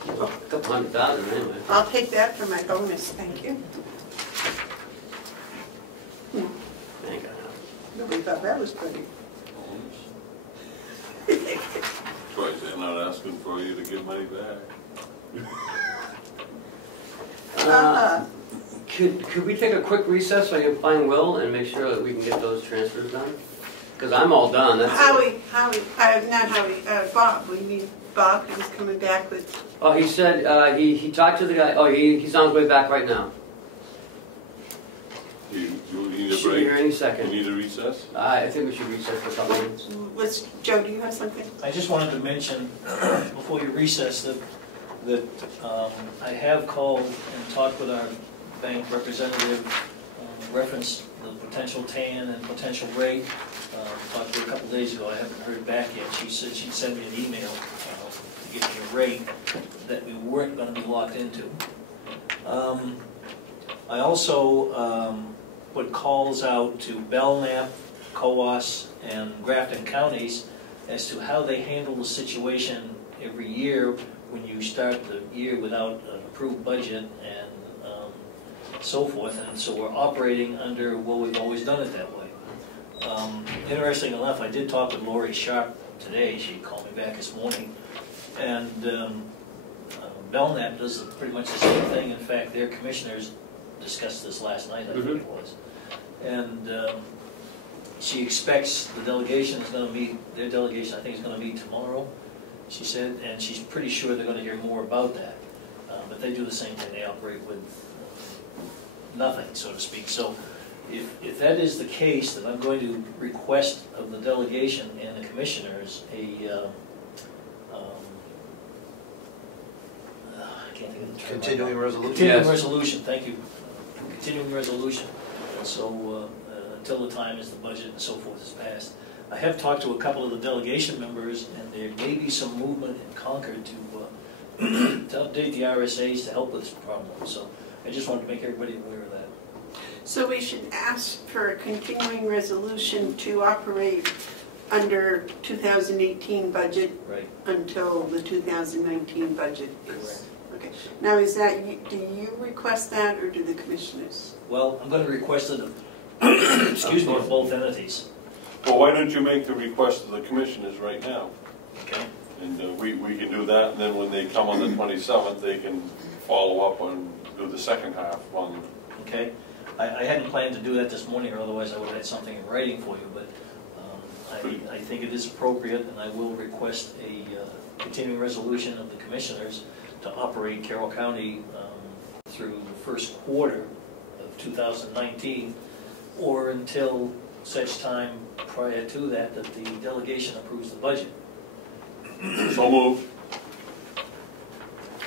A couple $100,000 anyway. I'll take that for my bonus, thank you. Thank God. Nobody thought that was pretty. Twice, they're not asking for you to give money back. Could we take a quick recess so I can find Will and make sure that we can get those transfers done? Because I'm all done. That's it. Bob, we need Bob, he was coming back with, Oh, he said he talked to the guy. Oh, he's on his way back right now. You need a Should be here break? any You second. need a recess? I think we should recess for a couple minutes. Joe, do you have something? I just wanted to mention, before you recess, that I have called and talked with our bank representative, referenced the potential TAN and potential rate. Talked to her a couple days ago, I haven't heard back yet. She said she'd send me an email to give me a rate that we weren't going to be locked into. I also put calls out to Belknap, Coos, and Grafton counties as to how they handle the situation every year when you start the year without an approved budget and so forth. And so we're operating under, well, we've always done it that way. Interesting enough, I did talk with Lori Sharp today. She called me back this morning. And Belknap does pretty much the same thing. In fact, their commissioners discussed this last night, I think it was. And she expects the delegation is going to meet, their delegation I think is going to meet tomorrow, she said, and she's pretty sure they're going to hear more about that. But they do the same thing, they operate with nothing, so to speak. So if that is the case, then I'm going to request of the delegation and the commissioners a, I can't think of the term. Continuing resolution? Continuing Yes. resolution, thank you. Continuing resolution. So until the time as the budget and so forth is passed. I have talked to a couple of the delegation members, and there may be some movement in Concord to to update the RSAs to help with this problem. So I just wanted to make everybody aware of that. So we should ask for a continuing resolution to operate under 2018 budget Right. until the 2019 budget Correct. is. Okay. Now, is that, do you request that or do the commissioners? Well, I'm going to request it of, excuse me, of both entities. Well, why don't you make the request to the commissioners right now? Okay. And we can do that, and then when they come on the 27th, they can follow up and do the second half on. Okay. I hadn't planned to do that this morning, or otherwise I would have had something in writing for you, but I think it is appropriate, and I will request a continuing resolution of the commissioners to operate Carroll County through the first quarter of 2019, or until such time prior to that that the delegation approves the budget. So moved.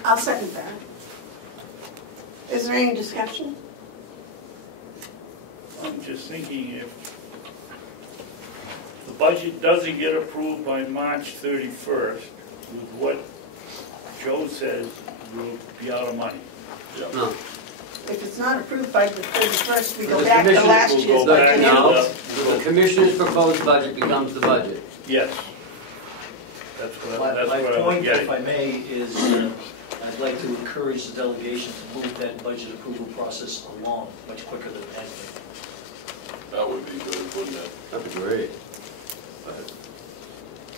I'll second that. Is there any discussion? I'm just thinking if the budget doesn't get approved by March 31st, with what Joe says, we'll be out of money. Yeah. No. If it's not approved by the 31st, we go The back to commission last will year's go back budget. to No, the commissioner's proposed budget becomes the budget. Yes. That's what My I was point, getting. if I may, is I'd like to encourage the delegation to move that budget approval process along much quicker than it has been. That would be good, wouldn't it? That'd be great.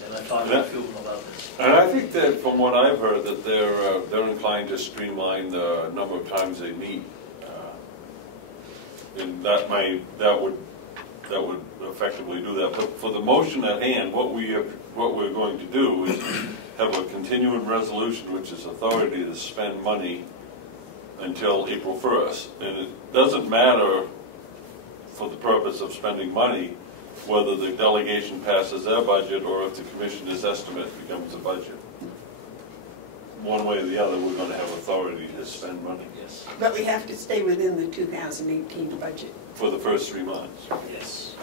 And I've talked to a few of them about this. And I think that from what I've heard, that they're inclined to streamline the number of times they meet. And that would effectively do that. But for the motion at hand, what we're going to do is have a continuing resolution, which is authority to spend money until April 1st. And it doesn't matter for the purpose of spending money whether the delegation passes their budget or if the commissioner's estimate becomes a budget. One way or the other, we're going to have authority to spend money. Yes. But we have to stay within the 2018 budget. For the first 3 months. Yes.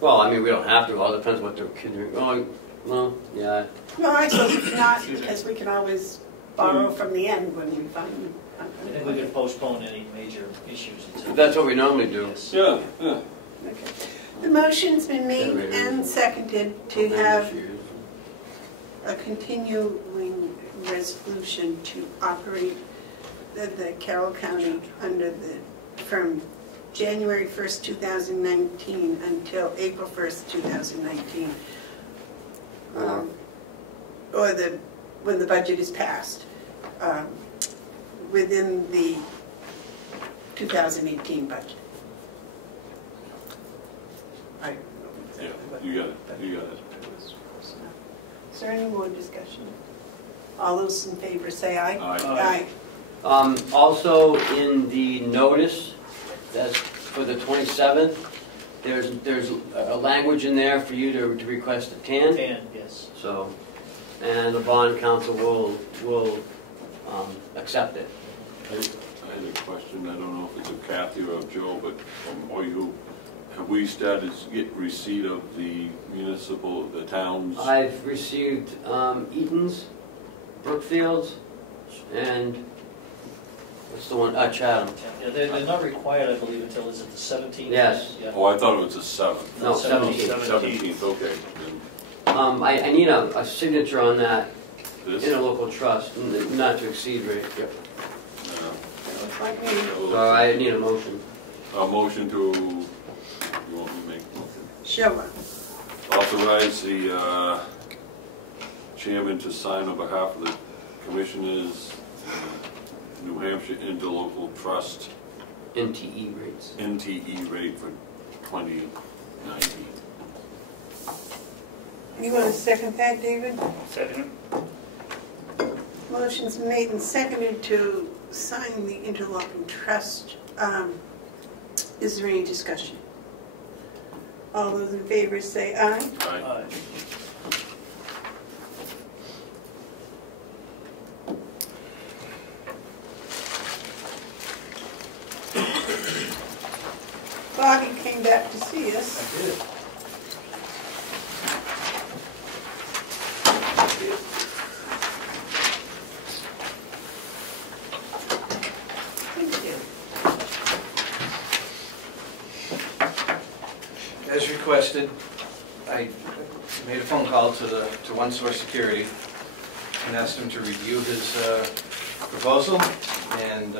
Well, I mean, we don't have to, it all depends what they're doing. Oh, well, yeah. No, I suppose if not, because we can always borrow from the end when we find. I think we could postpone any major issues until. That's what we normally do. Yes. Yeah. Okay. The motion's been made and seconded to have a continuing resolution to operate the Carroll County from January 1st, 2019 until April 1st, 2019. Or when the budget is passed, within the 2018 budget. Yeah, you got it. You got it. Is there any more discussion? All those in favor say aye. Aye. Aye. Also, in the notice, that's for the 27th, there's a language in there for you to request a tan. Tan, yes. So, and the bond council will accept it. I had a question, I don't know if it's of Kathy or of Joe, but or you, have we started to get receipt of the the towns? I've received Eaton's, Brookfield's, and what's the one? Chatham. Yeah, they're not required, I believe, until, is it the 17th? Yes. Yeah. Oh, I thought it was the 7th. No, 17th. 17th, okay. I need a signature on that This? in a local trust, not to exceed rate. Yep. Looks like me. So I need a motion. A motion to, you want me to make a motion? Sure. Authorize the chairman to sign on behalf of the commissioners, New Hampshire Interlocal Trust, NTE rates. NTE rate for 2019. You want to second that, David? Second? Motion's made and seconded to sign the interlocking trust. Is there any discussion? All those in favor say aye. Aye. Bobby came back to see us. I did. Thank you. As requested, I made a phone call to One Source Security and asked him to review his proposal and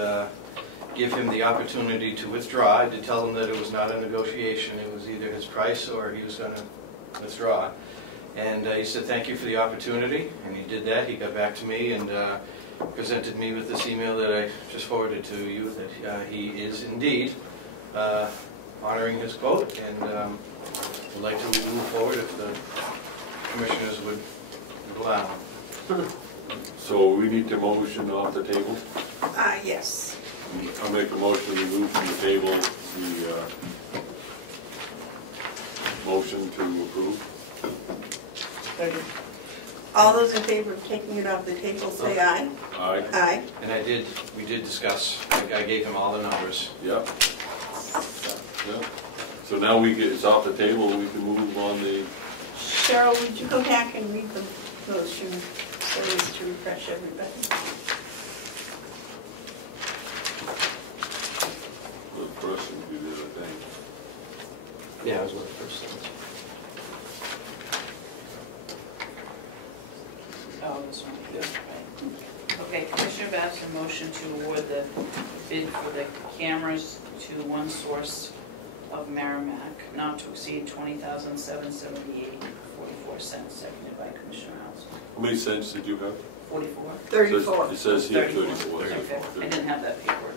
give him the opportunity to withdraw. I did tell him that it was not a negotiation, it was either his price or he was going to withdraw. And he said, thank you for the opportunity, and he did that. He got back to me and presented me with this email that I just forwarded to you, that he is indeed honoring his quote, and would like to move forward if the commissioners would allow. So we need to motion off the table? Yes. I'll make a motion to move from the table the motion to approve. Second. All those in favor of taking it off the table, say aye. Aye. Aye. And we did discuss, I gave him all the numbers. Yep. Yep. So now it's off the table, we can move on the, Cheryl, would you go back and read the motion so as to refresh everybody? the person who did the other thing. Yeah, it was my first sentence. Oh, this one. Right. Okay, Commissioner Babson motion to award the bid for the cameras to One Source of Merrimack, not to exceed $20,778.44, seconded by Commissioner Hounsell. How many cents did you have? 44? 34. It says here 34. 34. Okay, I didn't have that paperwork.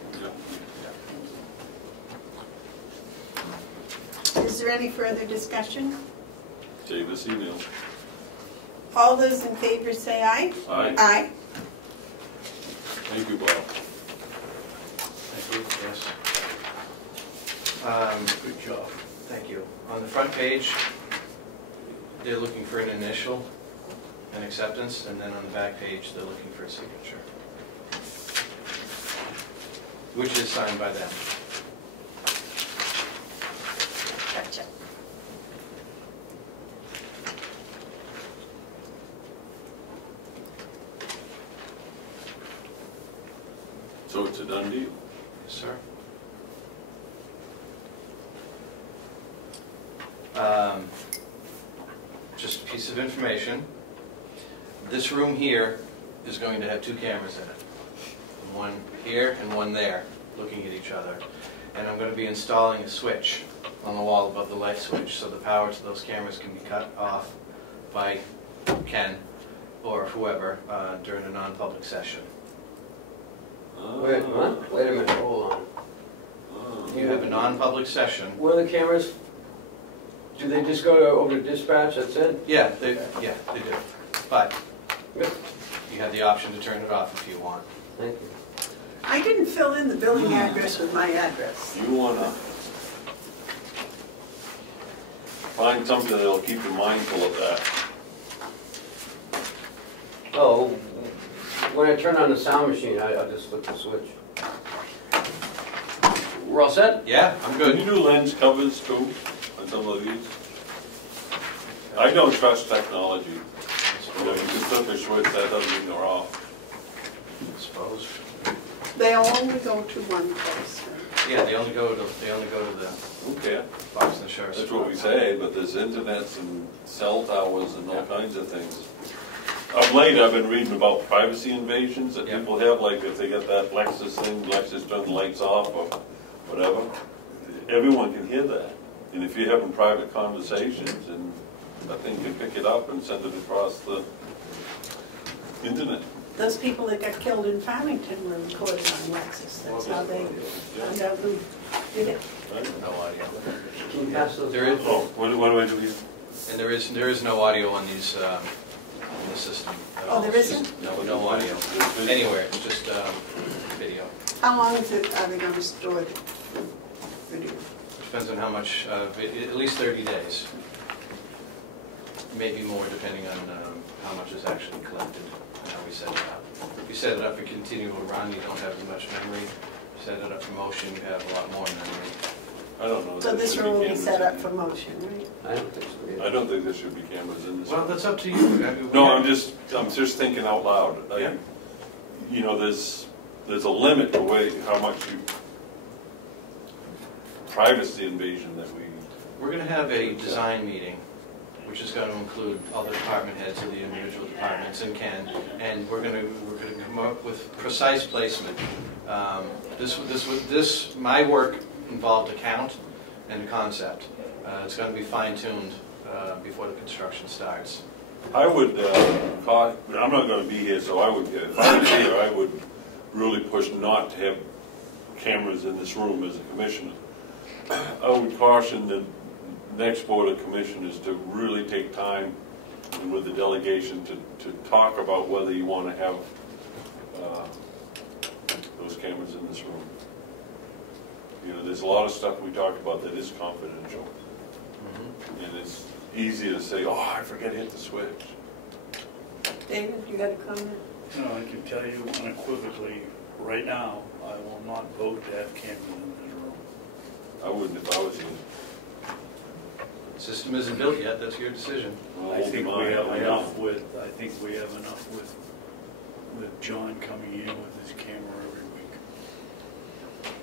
Yeah. Is there any further discussion? Save this email. All those in favor say aye. Aye. Aye. Thank you, Bob. Thank you, yes. Good job. Thank you. On the front page, they're looking for an initial, an acceptance, and then on the back page, they're looking for a signature, which is signed by them. Gotcha. So it's a done deal. Yes, sir. Just a piece of information. This room here is going to have 2 cameras in it. One here and one there, looking at each other. And I'm going to be installing a switch on the wall above the light switch, so the power to those cameras can be cut off by Ken or whoever during a non-public session. Wait, what? Wait a minute, hold on. You have a non-public session. Where are the cameras? Do they just go over to dispatch, that's it? Yeah, they do. But Good. you have the option to turn it off if you want. Thank you. I didn't fill in the billing address with my address. You wanna find something that'll keep you mindful of that. Oh, when I turn on the sound machine, I'll just flip the switch. We're all set? Yeah, I'm Can you good. do lens covers too, on some of these? I don't trust technology. You know, you can flip a switch, that doesn't mean they're off. I suppose. They only go to one place. Yeah, they only go to the Who cares? Babson Sheriff's. That's what we say, but there's internets and cell towers and all kinds of things. Of late, I've been reading about privacy invasions that Yeah. people have, like if they get that Lexus thing, Lexus turn the lights off or whatever. Everyone can hear that. And if you're having private conversations, and that thing can pick it up and send it across the internet. Those people that got killed in Farmington were recorded on Lexus. That's how they found out who did it. No audio. Can you pass those? There is, Oh, what do I do here? and there is no audio on these, in the system at Oh, all. there It's isn't? just No audio. Anywhere, it's just video. How long is it, are they going to store the video? Depends on how much, at least 30 days. Maybe more depending on how much is actually collected and how we set it up. If you set it up for continual run, you don't have as much memory. If you set it up for motion, you have a lot more memory. I don't know. So There this should room will be cameras set in up here. for motion, right? I don't think so. I don't think there should be cameras in this. Well, room. that's up to you. No, I'm just thinking out loud. Yeah. You know, there's a limit to how much privacy invasion that we. We're going to have a design meeting, which is going to include all the department heads of the individual departments and Ken, and we're going to come up with precise placement. My work involved a count and a concept. It's going to be fine-tuned before the construction starts. I would, I'm not gonna be here, so I would, if I was here, I would really push not to have cameras in this room as a commissioner. I would caution the next Board of Commissioners to really take time and with the delegation to talk about whether you want to have those cameras in this room. You know, there's a lot of stuff we talk about that is confidential. And it's easy to say, oh, I forget to hit the switch. David, you got a comment? No, I can tell you unequivocally, right now, I will not vote to have cameras in this room. I wouldn't if I was you. System isn't built yet, that's your decision. Well, I think we mine, have I enough know. with, I think we have enough with John coming in with his camera every week.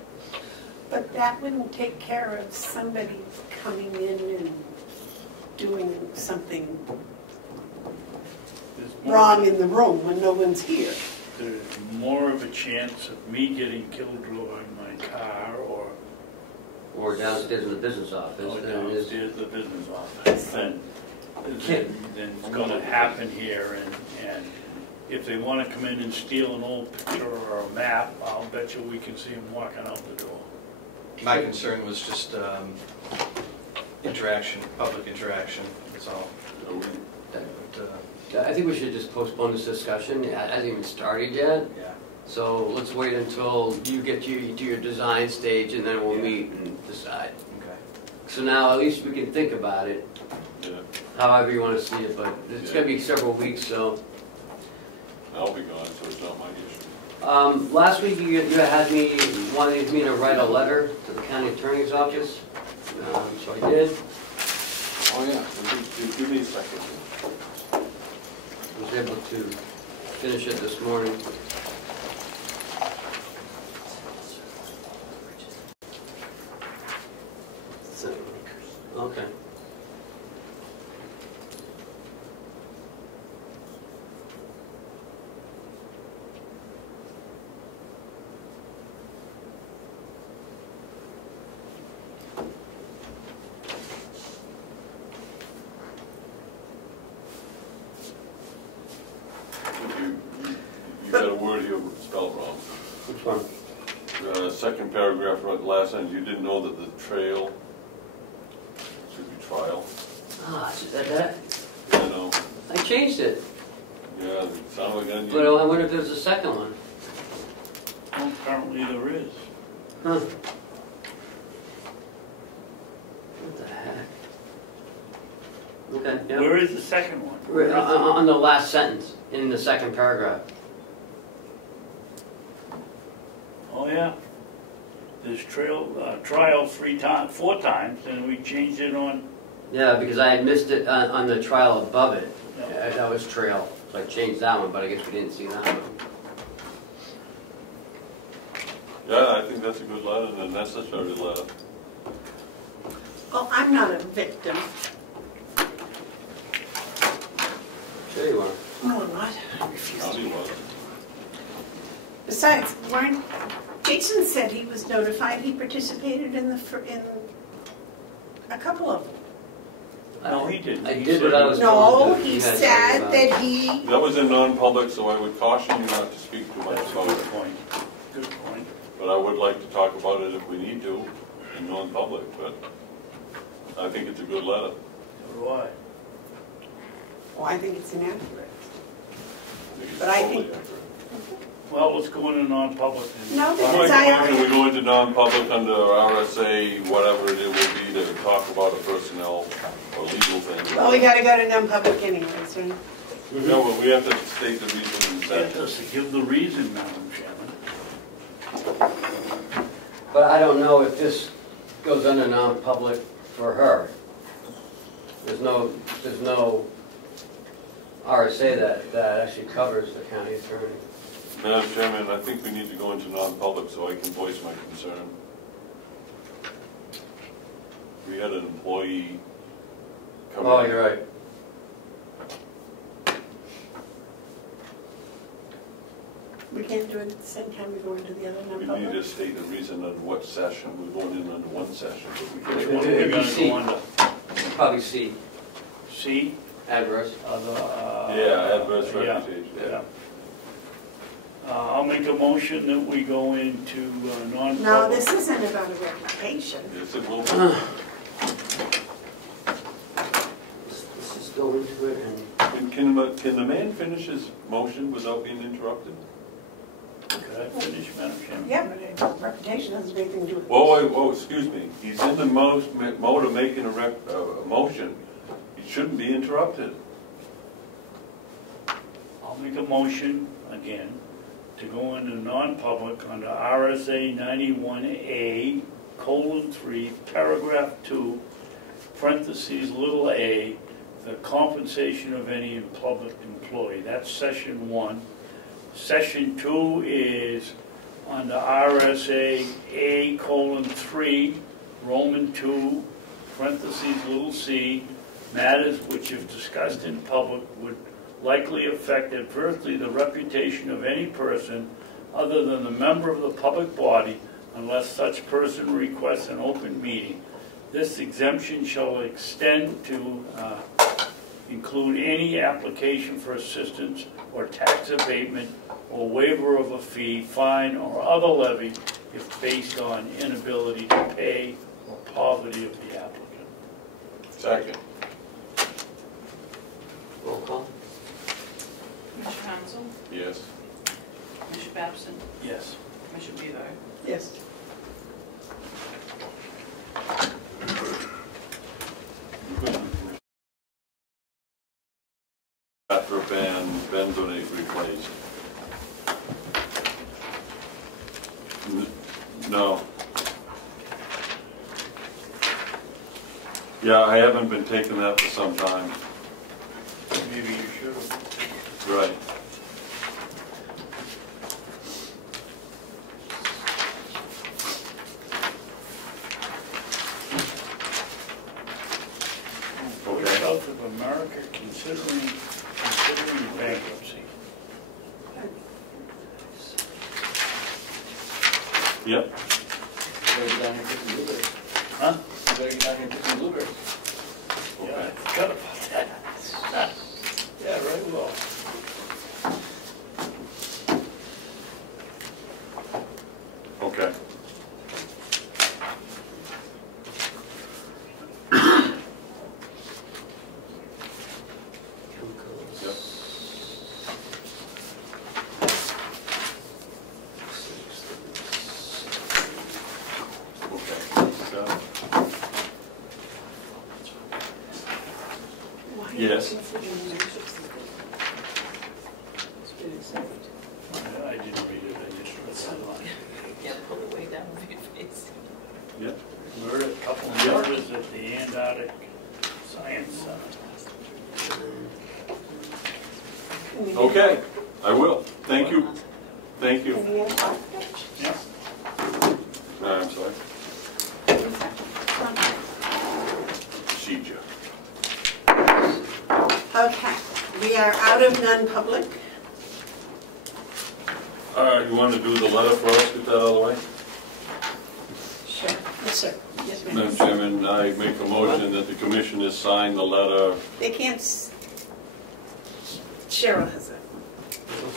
But that wouldn't take care of somebody coming in and doing something There's more- wrong in the room when no one's here. There's more of a chance of me getting killed driving my car Or downstairs in the business office. or than it is- downstairs the business office than it's gonna happen here. And if they wanna come in and steal an old picture or a map, I'll bet you we can see them walking out the door. My concern was just interaction, public interaction, that's all. But, I think we should just postpone this discussion. It hasn't even started yet. yeah. So let's wait until you get to your design stage and then we'll Yeah. meet and decide. Okay. So now at least we can think about it, Yeah, however you want to see it, but it's going to be several weeks, so. I'll be gone, so it's not my issue. Last week you had me, wanted me to write a letter to the county attorney's office, so I did. Oh, yeah, give me a second. I was able to finish it this morning. Okay. You got a word here spelled wrong. Which one? Second paragraph, right, last sentence, you didn't know that the trail should be trial. Ah, is that? You know, I changed it, yeah, it sounded like that. but I wonder if there's a second one. Well, apparently there is. Huh. What the heck? Okay, yeah. Where is the second one? Right, on the last sentence, in the second paragraph. Oh, yeah. There's trial 4 times, and we changed it on, Yeah, because I had missed it on the trial above it. Yeah. Yeah, that was trail, so I changed that one, but I guess we didn't see that one. Yeah, I think that's a good letter and a necessary letter. Well, I'm not a victim. Sure you are. No, I'm not. I refuse to County be. was. Besides, Jason said he was notified, he participated in a couple of them. no, he didn't. I He did said what I was told. No, that he you had said about. that he, That was in non-public, so I would caution you not to speak too much That's a about good it. point. Good point. But I would like to talk about it if we need to in non-public, but I think it's a good letter. So do I. well, I think it's inaccurate. It's But I totally think- accurate. Well, let's go into non-public. No, Can because I we already, go into non-public under RSA, whatever it will be, to talk about a personnel or legal thing? well, we gotta go to non-public anyways, right? No, but we have to state the reason in Get session. us to give the reason, Madam Chairman. But I don't know if this goes under non-public for her. There's no RSA that actually covers the county attorney. Madam Chairman, I think we need to go into non-public so I can voice my concern. We had an employee come in. Oh, you're right. We can't do it at the same time we go into the other We need non-public? to state the reason under what session, we're going in under one session, but we Which can't. one are we It'd be gonna C. go under? Probably C. C? Adverse. adverse yeah, reputation. yeah. I'll make a motion that we go into non-public. No, this isn't about a reputation. Yes, it will be. Let's just go into it and. Can the man finish his motion without being interrupted? Could I finish, Madam Chairman? Yeah, but reputation doesn't have anything to do with it. Whoa, excuse me. He's in the mode of making a motion. He shouldn't be interrupted. I'll make a motion, again, to go into non-public under RSA 91A, :3, paragraph 2, parentheses, little a, the compensation of any public employee. That's session 1. Session 2 is under RSA A:3, Roman 2, parentheses, little c, matters which if discussed in public would likely affect adversely the reputation of any person other than the member of the public body unless such person requests an open meeting. This exemption shall extend to include any application for assistance or tax abatement or waiver of a fee, fine, or other levy if based on inability to pay or poverty of the applicant. Second. Roll call. Commissioner Hounsell, Yes. Commissioner Babson, Yes. Commissioner Bevard. Yes. After Ben donate replace. No. Yeah, I haven't been taking that for some time. Maybe you should have. Right. Okay. South of America considering bankruptcy. Yep. Better get down here and get some blueberries. Huh? You better get down here and get some blueberries. Yeah, I forgot about that. Yeah, right, well. Okay. Yep. Okay. Got it. Why are you Yes. considering memberships? It's been accepted. I didn't read it, I just read the line. Yeah, pull it way down with your face. Yep. We're a couple of members at the Antarctic Science Center. Okay, I will. Thank you. Thank you. Any other architects? Yeah. No, I'm sorry. Procedure. Okay, we are out of non-public. You want to do the letter first, get that out of the way? Sure. Yes, sir. Yes, ma'am. Madam Chairman, I make a motion that the commissioners sign the letter. They can't, Cheryl has it.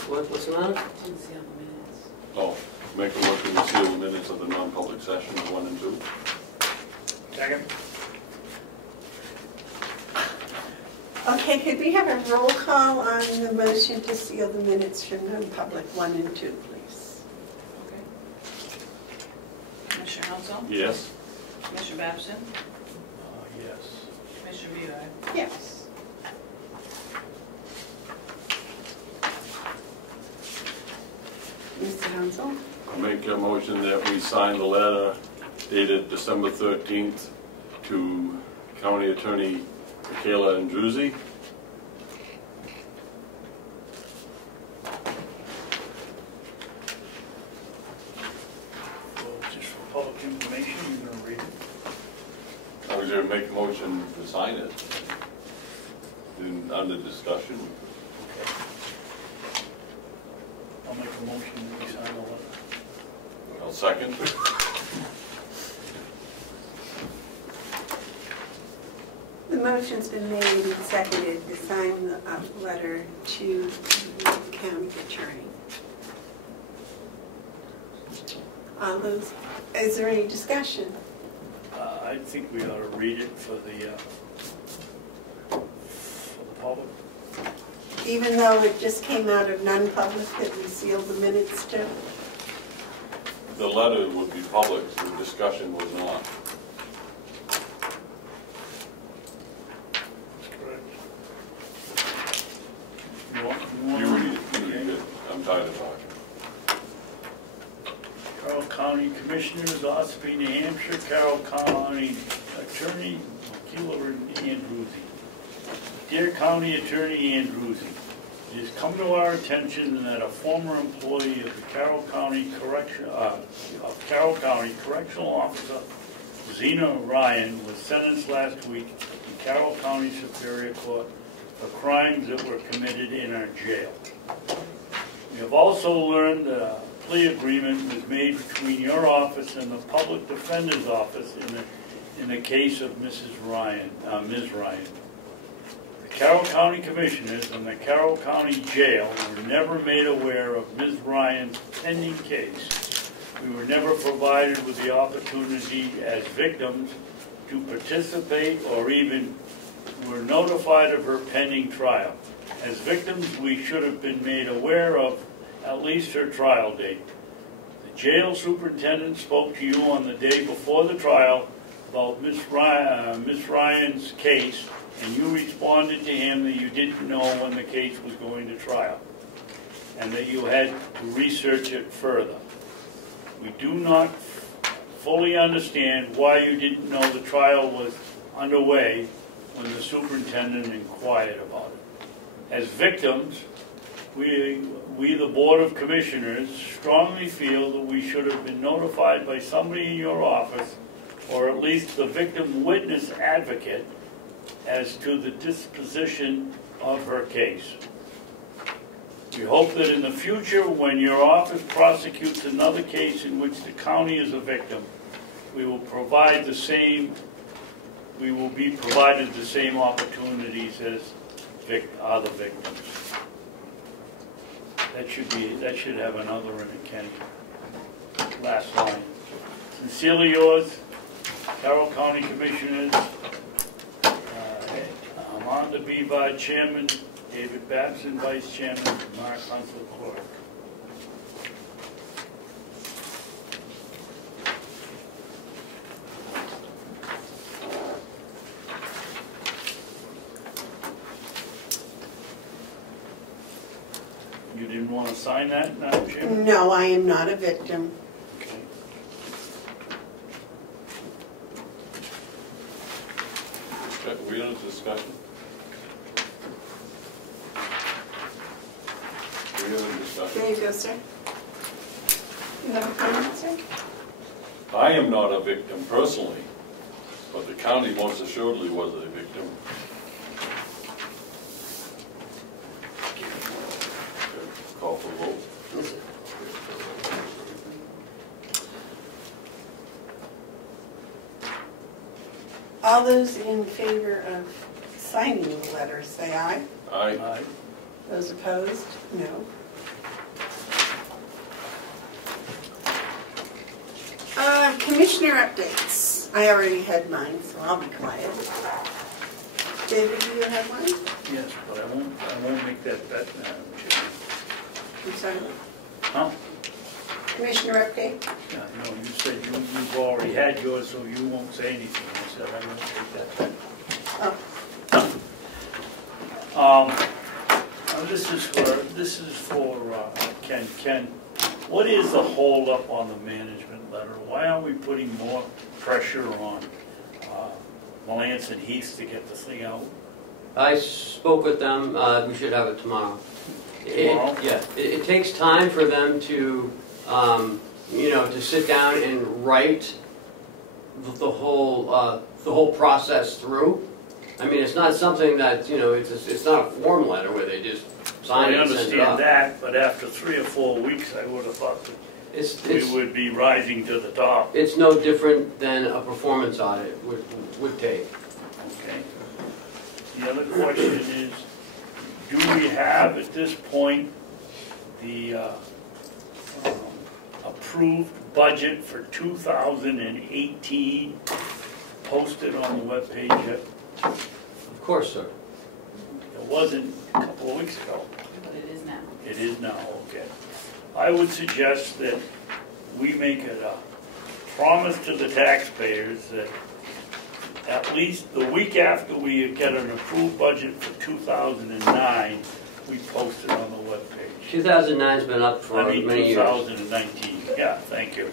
What's the matter? Didn't see on the minutes. Oh, make a motion to seal the minutes of the non-public session 1 and 2. Second? Okay, could we have a roll call on the motion to seal the minutes from non-public 1 and 2, please? Okay. Commissioner Hounsell, Yes? Commissioner Babson, Yes. Commissioner Bevard. Yes. Mr. Hansel? I make a motion that we sign the letter dated December 13th to County Attorney Michaela Andruzzi. Well, just for public information, you're gonna read it? I was going to make a motion to sign it. Under discussion. I'll make a motion that we sign the letter. I'll second. The motion's been made and seconded to sign the letter to the county attorney. All those, is there any discussion? I think we ought to read it for the public. Even though it just came out of non-public that we sealed the minutes to? The letter would be public, the discussion was not. You read it, I'm tired of talking. Carroll County Commissioners, Ossipee, New Hampshire, Carroll County Attorney, Keeler Andrewsy. Dear County Attorney Andrewsy, it has come to our attention that a former employee of the Carroll County Correctional Officer, Zena Ryan, was sentenced last week in Carroll County Superior Court for crimes that were committed in our jail. We have also learned that a plea agreement was made between your office and the Public Defender's Office in the case of Ms. Ryan. The Carroll County Commissioners and the Carroll County Jail were never made aware of Ms. Ryan's pending case. We were never provided with the opportunity as victims to participate or even were notified of her pending trial. As victims, we should have been made aware of at least her trial date. The jail superintendent spoke to you on the day before the trial about Ms. Ryan's case, and you responded to him that you didn't know when the case was going to trial, and that you had to research it further. We do not fully understand why you didn't know the trial was underway when the superintendent inquired about it. As victims, we the Board of Commissioners strongly feel that we should have been notified by somebody in your office, or at least the victim witness advocate, as to the disposition of her case. We hope that in the future, when your office prosecutes another case in which the county is a victim, we will be provided the same opportunities as other victims. That should have another in it, Kenny. Last line. Sincerely yours, Carroll County Commissioners, Amanda Bevard, Chairman, David Babson, Vice Chairman, Mark Hounsell, Clerk. You didn't want to sign that, Madam Chairman? No, I am not a victim. Okay. We had a discussion? There you go, sir. You have a comment, sir? I am not a victim personally, but the county most assuredly was a victim. Call for a vote. All those in favor of signing the letter, say aye. Aye. Aye. Those opposed, no. Commissioner updates. I already had mine, so I'll be quiet. David, do you have one? Yes, but I won't make that bet, Madam Chairman. I'm sorry. Huh? Commissioner update? Yeah, no, you said you've already had yours, so you won't say anything. I said I won't take that bet. Oh. This is for Ken. Ken, what is the hold up on the management letter? Why aren't we putting more pressure on Melanson Heath to get this thing out? I spoke with them, we should have it tomorrow. Tomorrow? It takes time for them to, to sit down and write the whole process through. I mean, it's not something that, it's not a form letter where they just sign it and send it I off. understand that, but after 3 or 4 weeks, I would have thought that we would be rising to the top. It's no different than a performance audit would take. Okay. The other question is, do we have at this point the approved budget for 2018 posted on the webpage yet? Of course, sir. It wasn't a couple of weeks ago. But it is now. It is now, okay. I would suggest that we make it a promise to the taxpayers that at least the week after we get an approved budget for 2009, we post it on the webpage. 2009's been up for many years. 2019, yeah, thank you.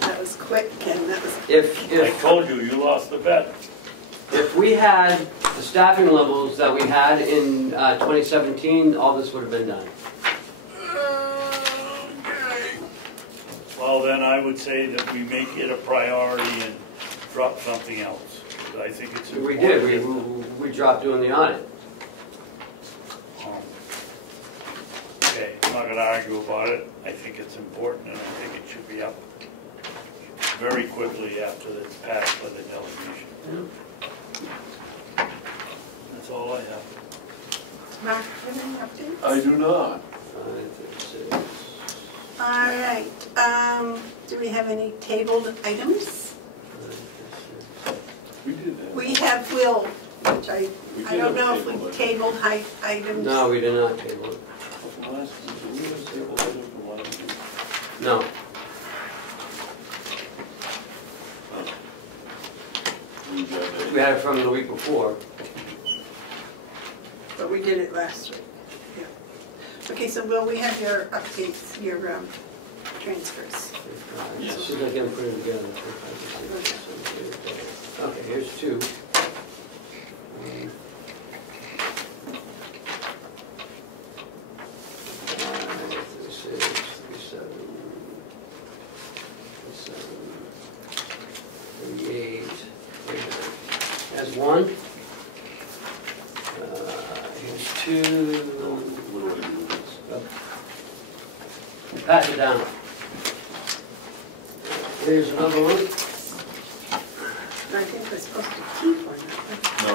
That was quick, and that was, I told you, you lost the bet. If we had the staffing levels that we had in 2017, all this would have been done. Well, then I would say that we make it a priority and drop something else. I think it's We important. did, we dropped doing the audit. Okay, I'm not gonna argue about it. I think it's important and I think it should be up very quickly after it's passed by the delegation. That's all I have. Mark, do you have any updates? I do not. 5, 6. All right, do we have any tabled items? We did that. We have Will, which I We don't did have know a if we table item. tabled items. No, we did not table it. Last, did we have a table item for one of them? No. We got that. We had it from the week before. But we did it last week. Yeah. Okay, so Will, we have your updates, your transfers. Yes. See if I can put it together. Okay, here's 2. 38. That's 1. Here's 2. What do I do with this? Pass it down. Here's another one. I think we're supposed to keep one.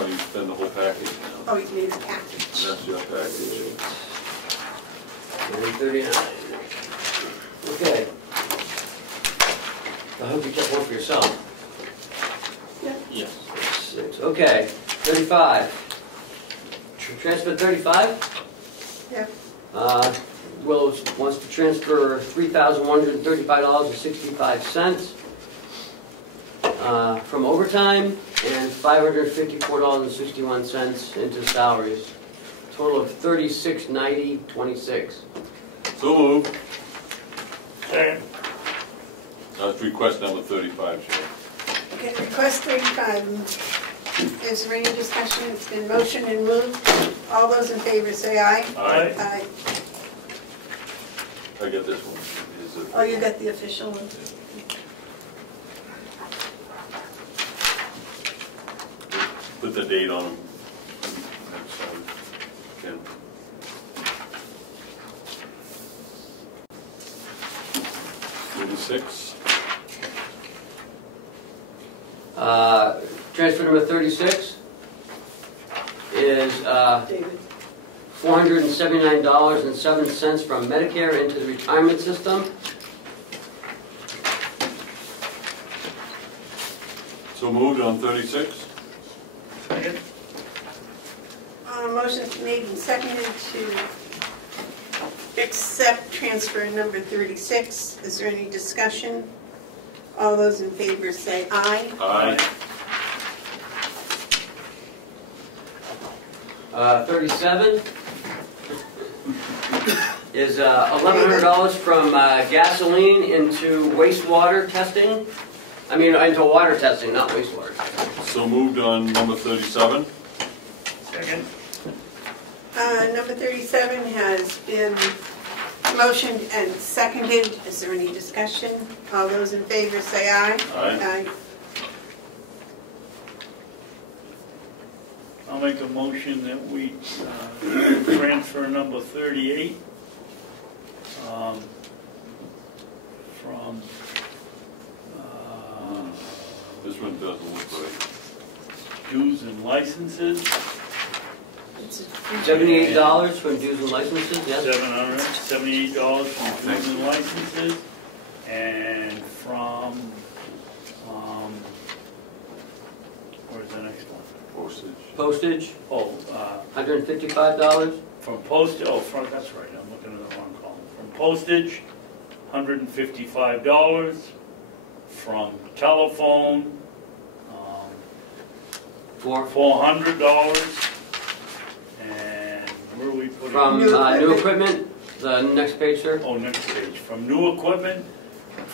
No, you spend the whole package now. Oh, you need a package. That's your package. And 39. Okay. I hope you kept one for yourself. Yeah. Yes. 6. Okay. 35. Transfer 35. Yeah. Will wants to transfer $3,135.65 from overtime and $554.61 into salaries. Total of $3690.26. So moved. Second. That's request number 35, Sharon. Okay, request 35. Is there any discussion? It's been motioned and moved. All those in favor say aye. Aye. Aye. I got this one. Is it- Oh, you got the official one? Put the date on them. Next time. Ken. $36. Transfer number 36 is David. $479.07 from Medicare into the retirement system. So moved on 36. Second. Motion's made and seconded to accept transfer number 36. Is there any discussion? All those in favor say aye. Aye. 37 is $1,100 from gasoline into wastewater testing. Into water testing, not wastewater testing. So moved on number 37. Second. Number 37 has been motioned and seconded. Is there any discussion? All those in favor say aye. Aye. I'll make a motion that we transfer number 38 from This one doesn't look right. dues and licenses $78 for dues and licenses, yes? $778 from dues and licenses, and from, where's the next one? Postage, Oh, $155. from postage, that's right, I'm looking at the wrong column. From postage, $155. From telephone, $400. And where are we putting? From new equipment, the next page, sir. Oh, next page. From new equipment,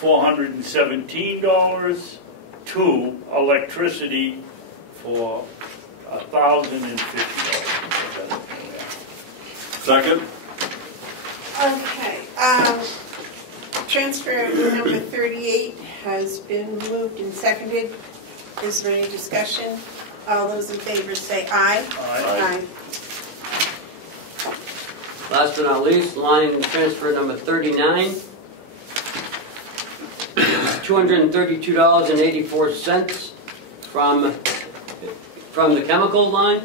$417 to electricity for $1,050. Second? Okay, transfer number 38 has been moved and seconded. Is there any discussion? All those in favor say aye. Aye. Last but not least, line transfer number 39. $232.84 from the chemical line.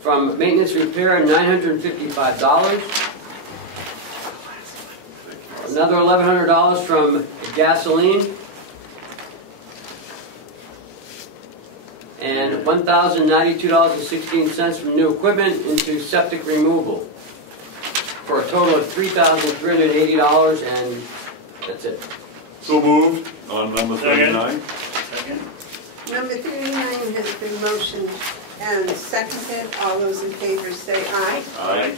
From maintenance repair, $955. Another $1,100 from gasoline. And $1,092.16 from new equipment into septic removal. For a total of $3,380, and that's it. So moved on number 39. Second. Number 39 has been motioned and seconded. All those in favor say aye. Aye.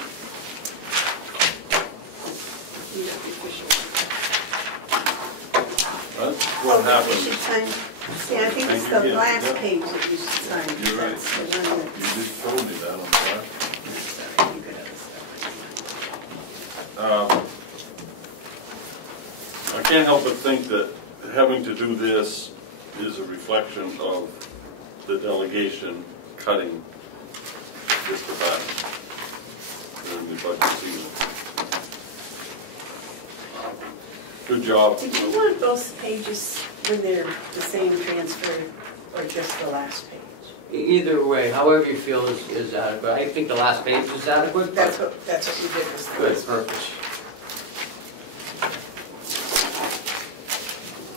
That's what You happened. should sign, see, I think it's the last page that you should sign. You're right. That's the one You just told me that on the last. I can't help but think that having to do this is a reflection of the delegation cutting this department during the budget season. Good job. Did you want both pages when they're the same transfer, or just the last page? Either way, however you feel is adequate. I think the last page is adequate. That's what you did this time. Good, perfect.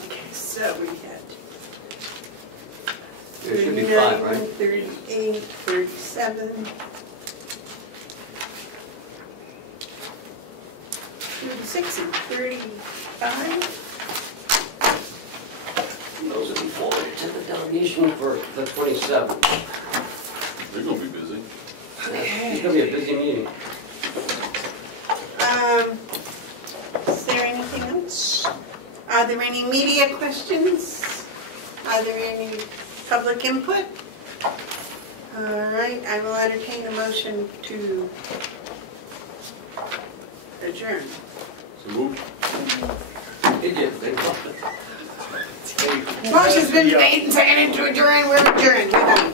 Okay, so we had There should be 5, right? 38, 37, 36, and 35. Those will be forwarded to the delegation for the 27th. They're gonna be busy. It's gonna be a busy meeting. Is there anything else? Are there any media questions? Are there any public input? All right, I will entertain a motion to adjourn. So moved. It did, they loved it. Motion's been made and seconded to adjourn. We're adjourned. We're done.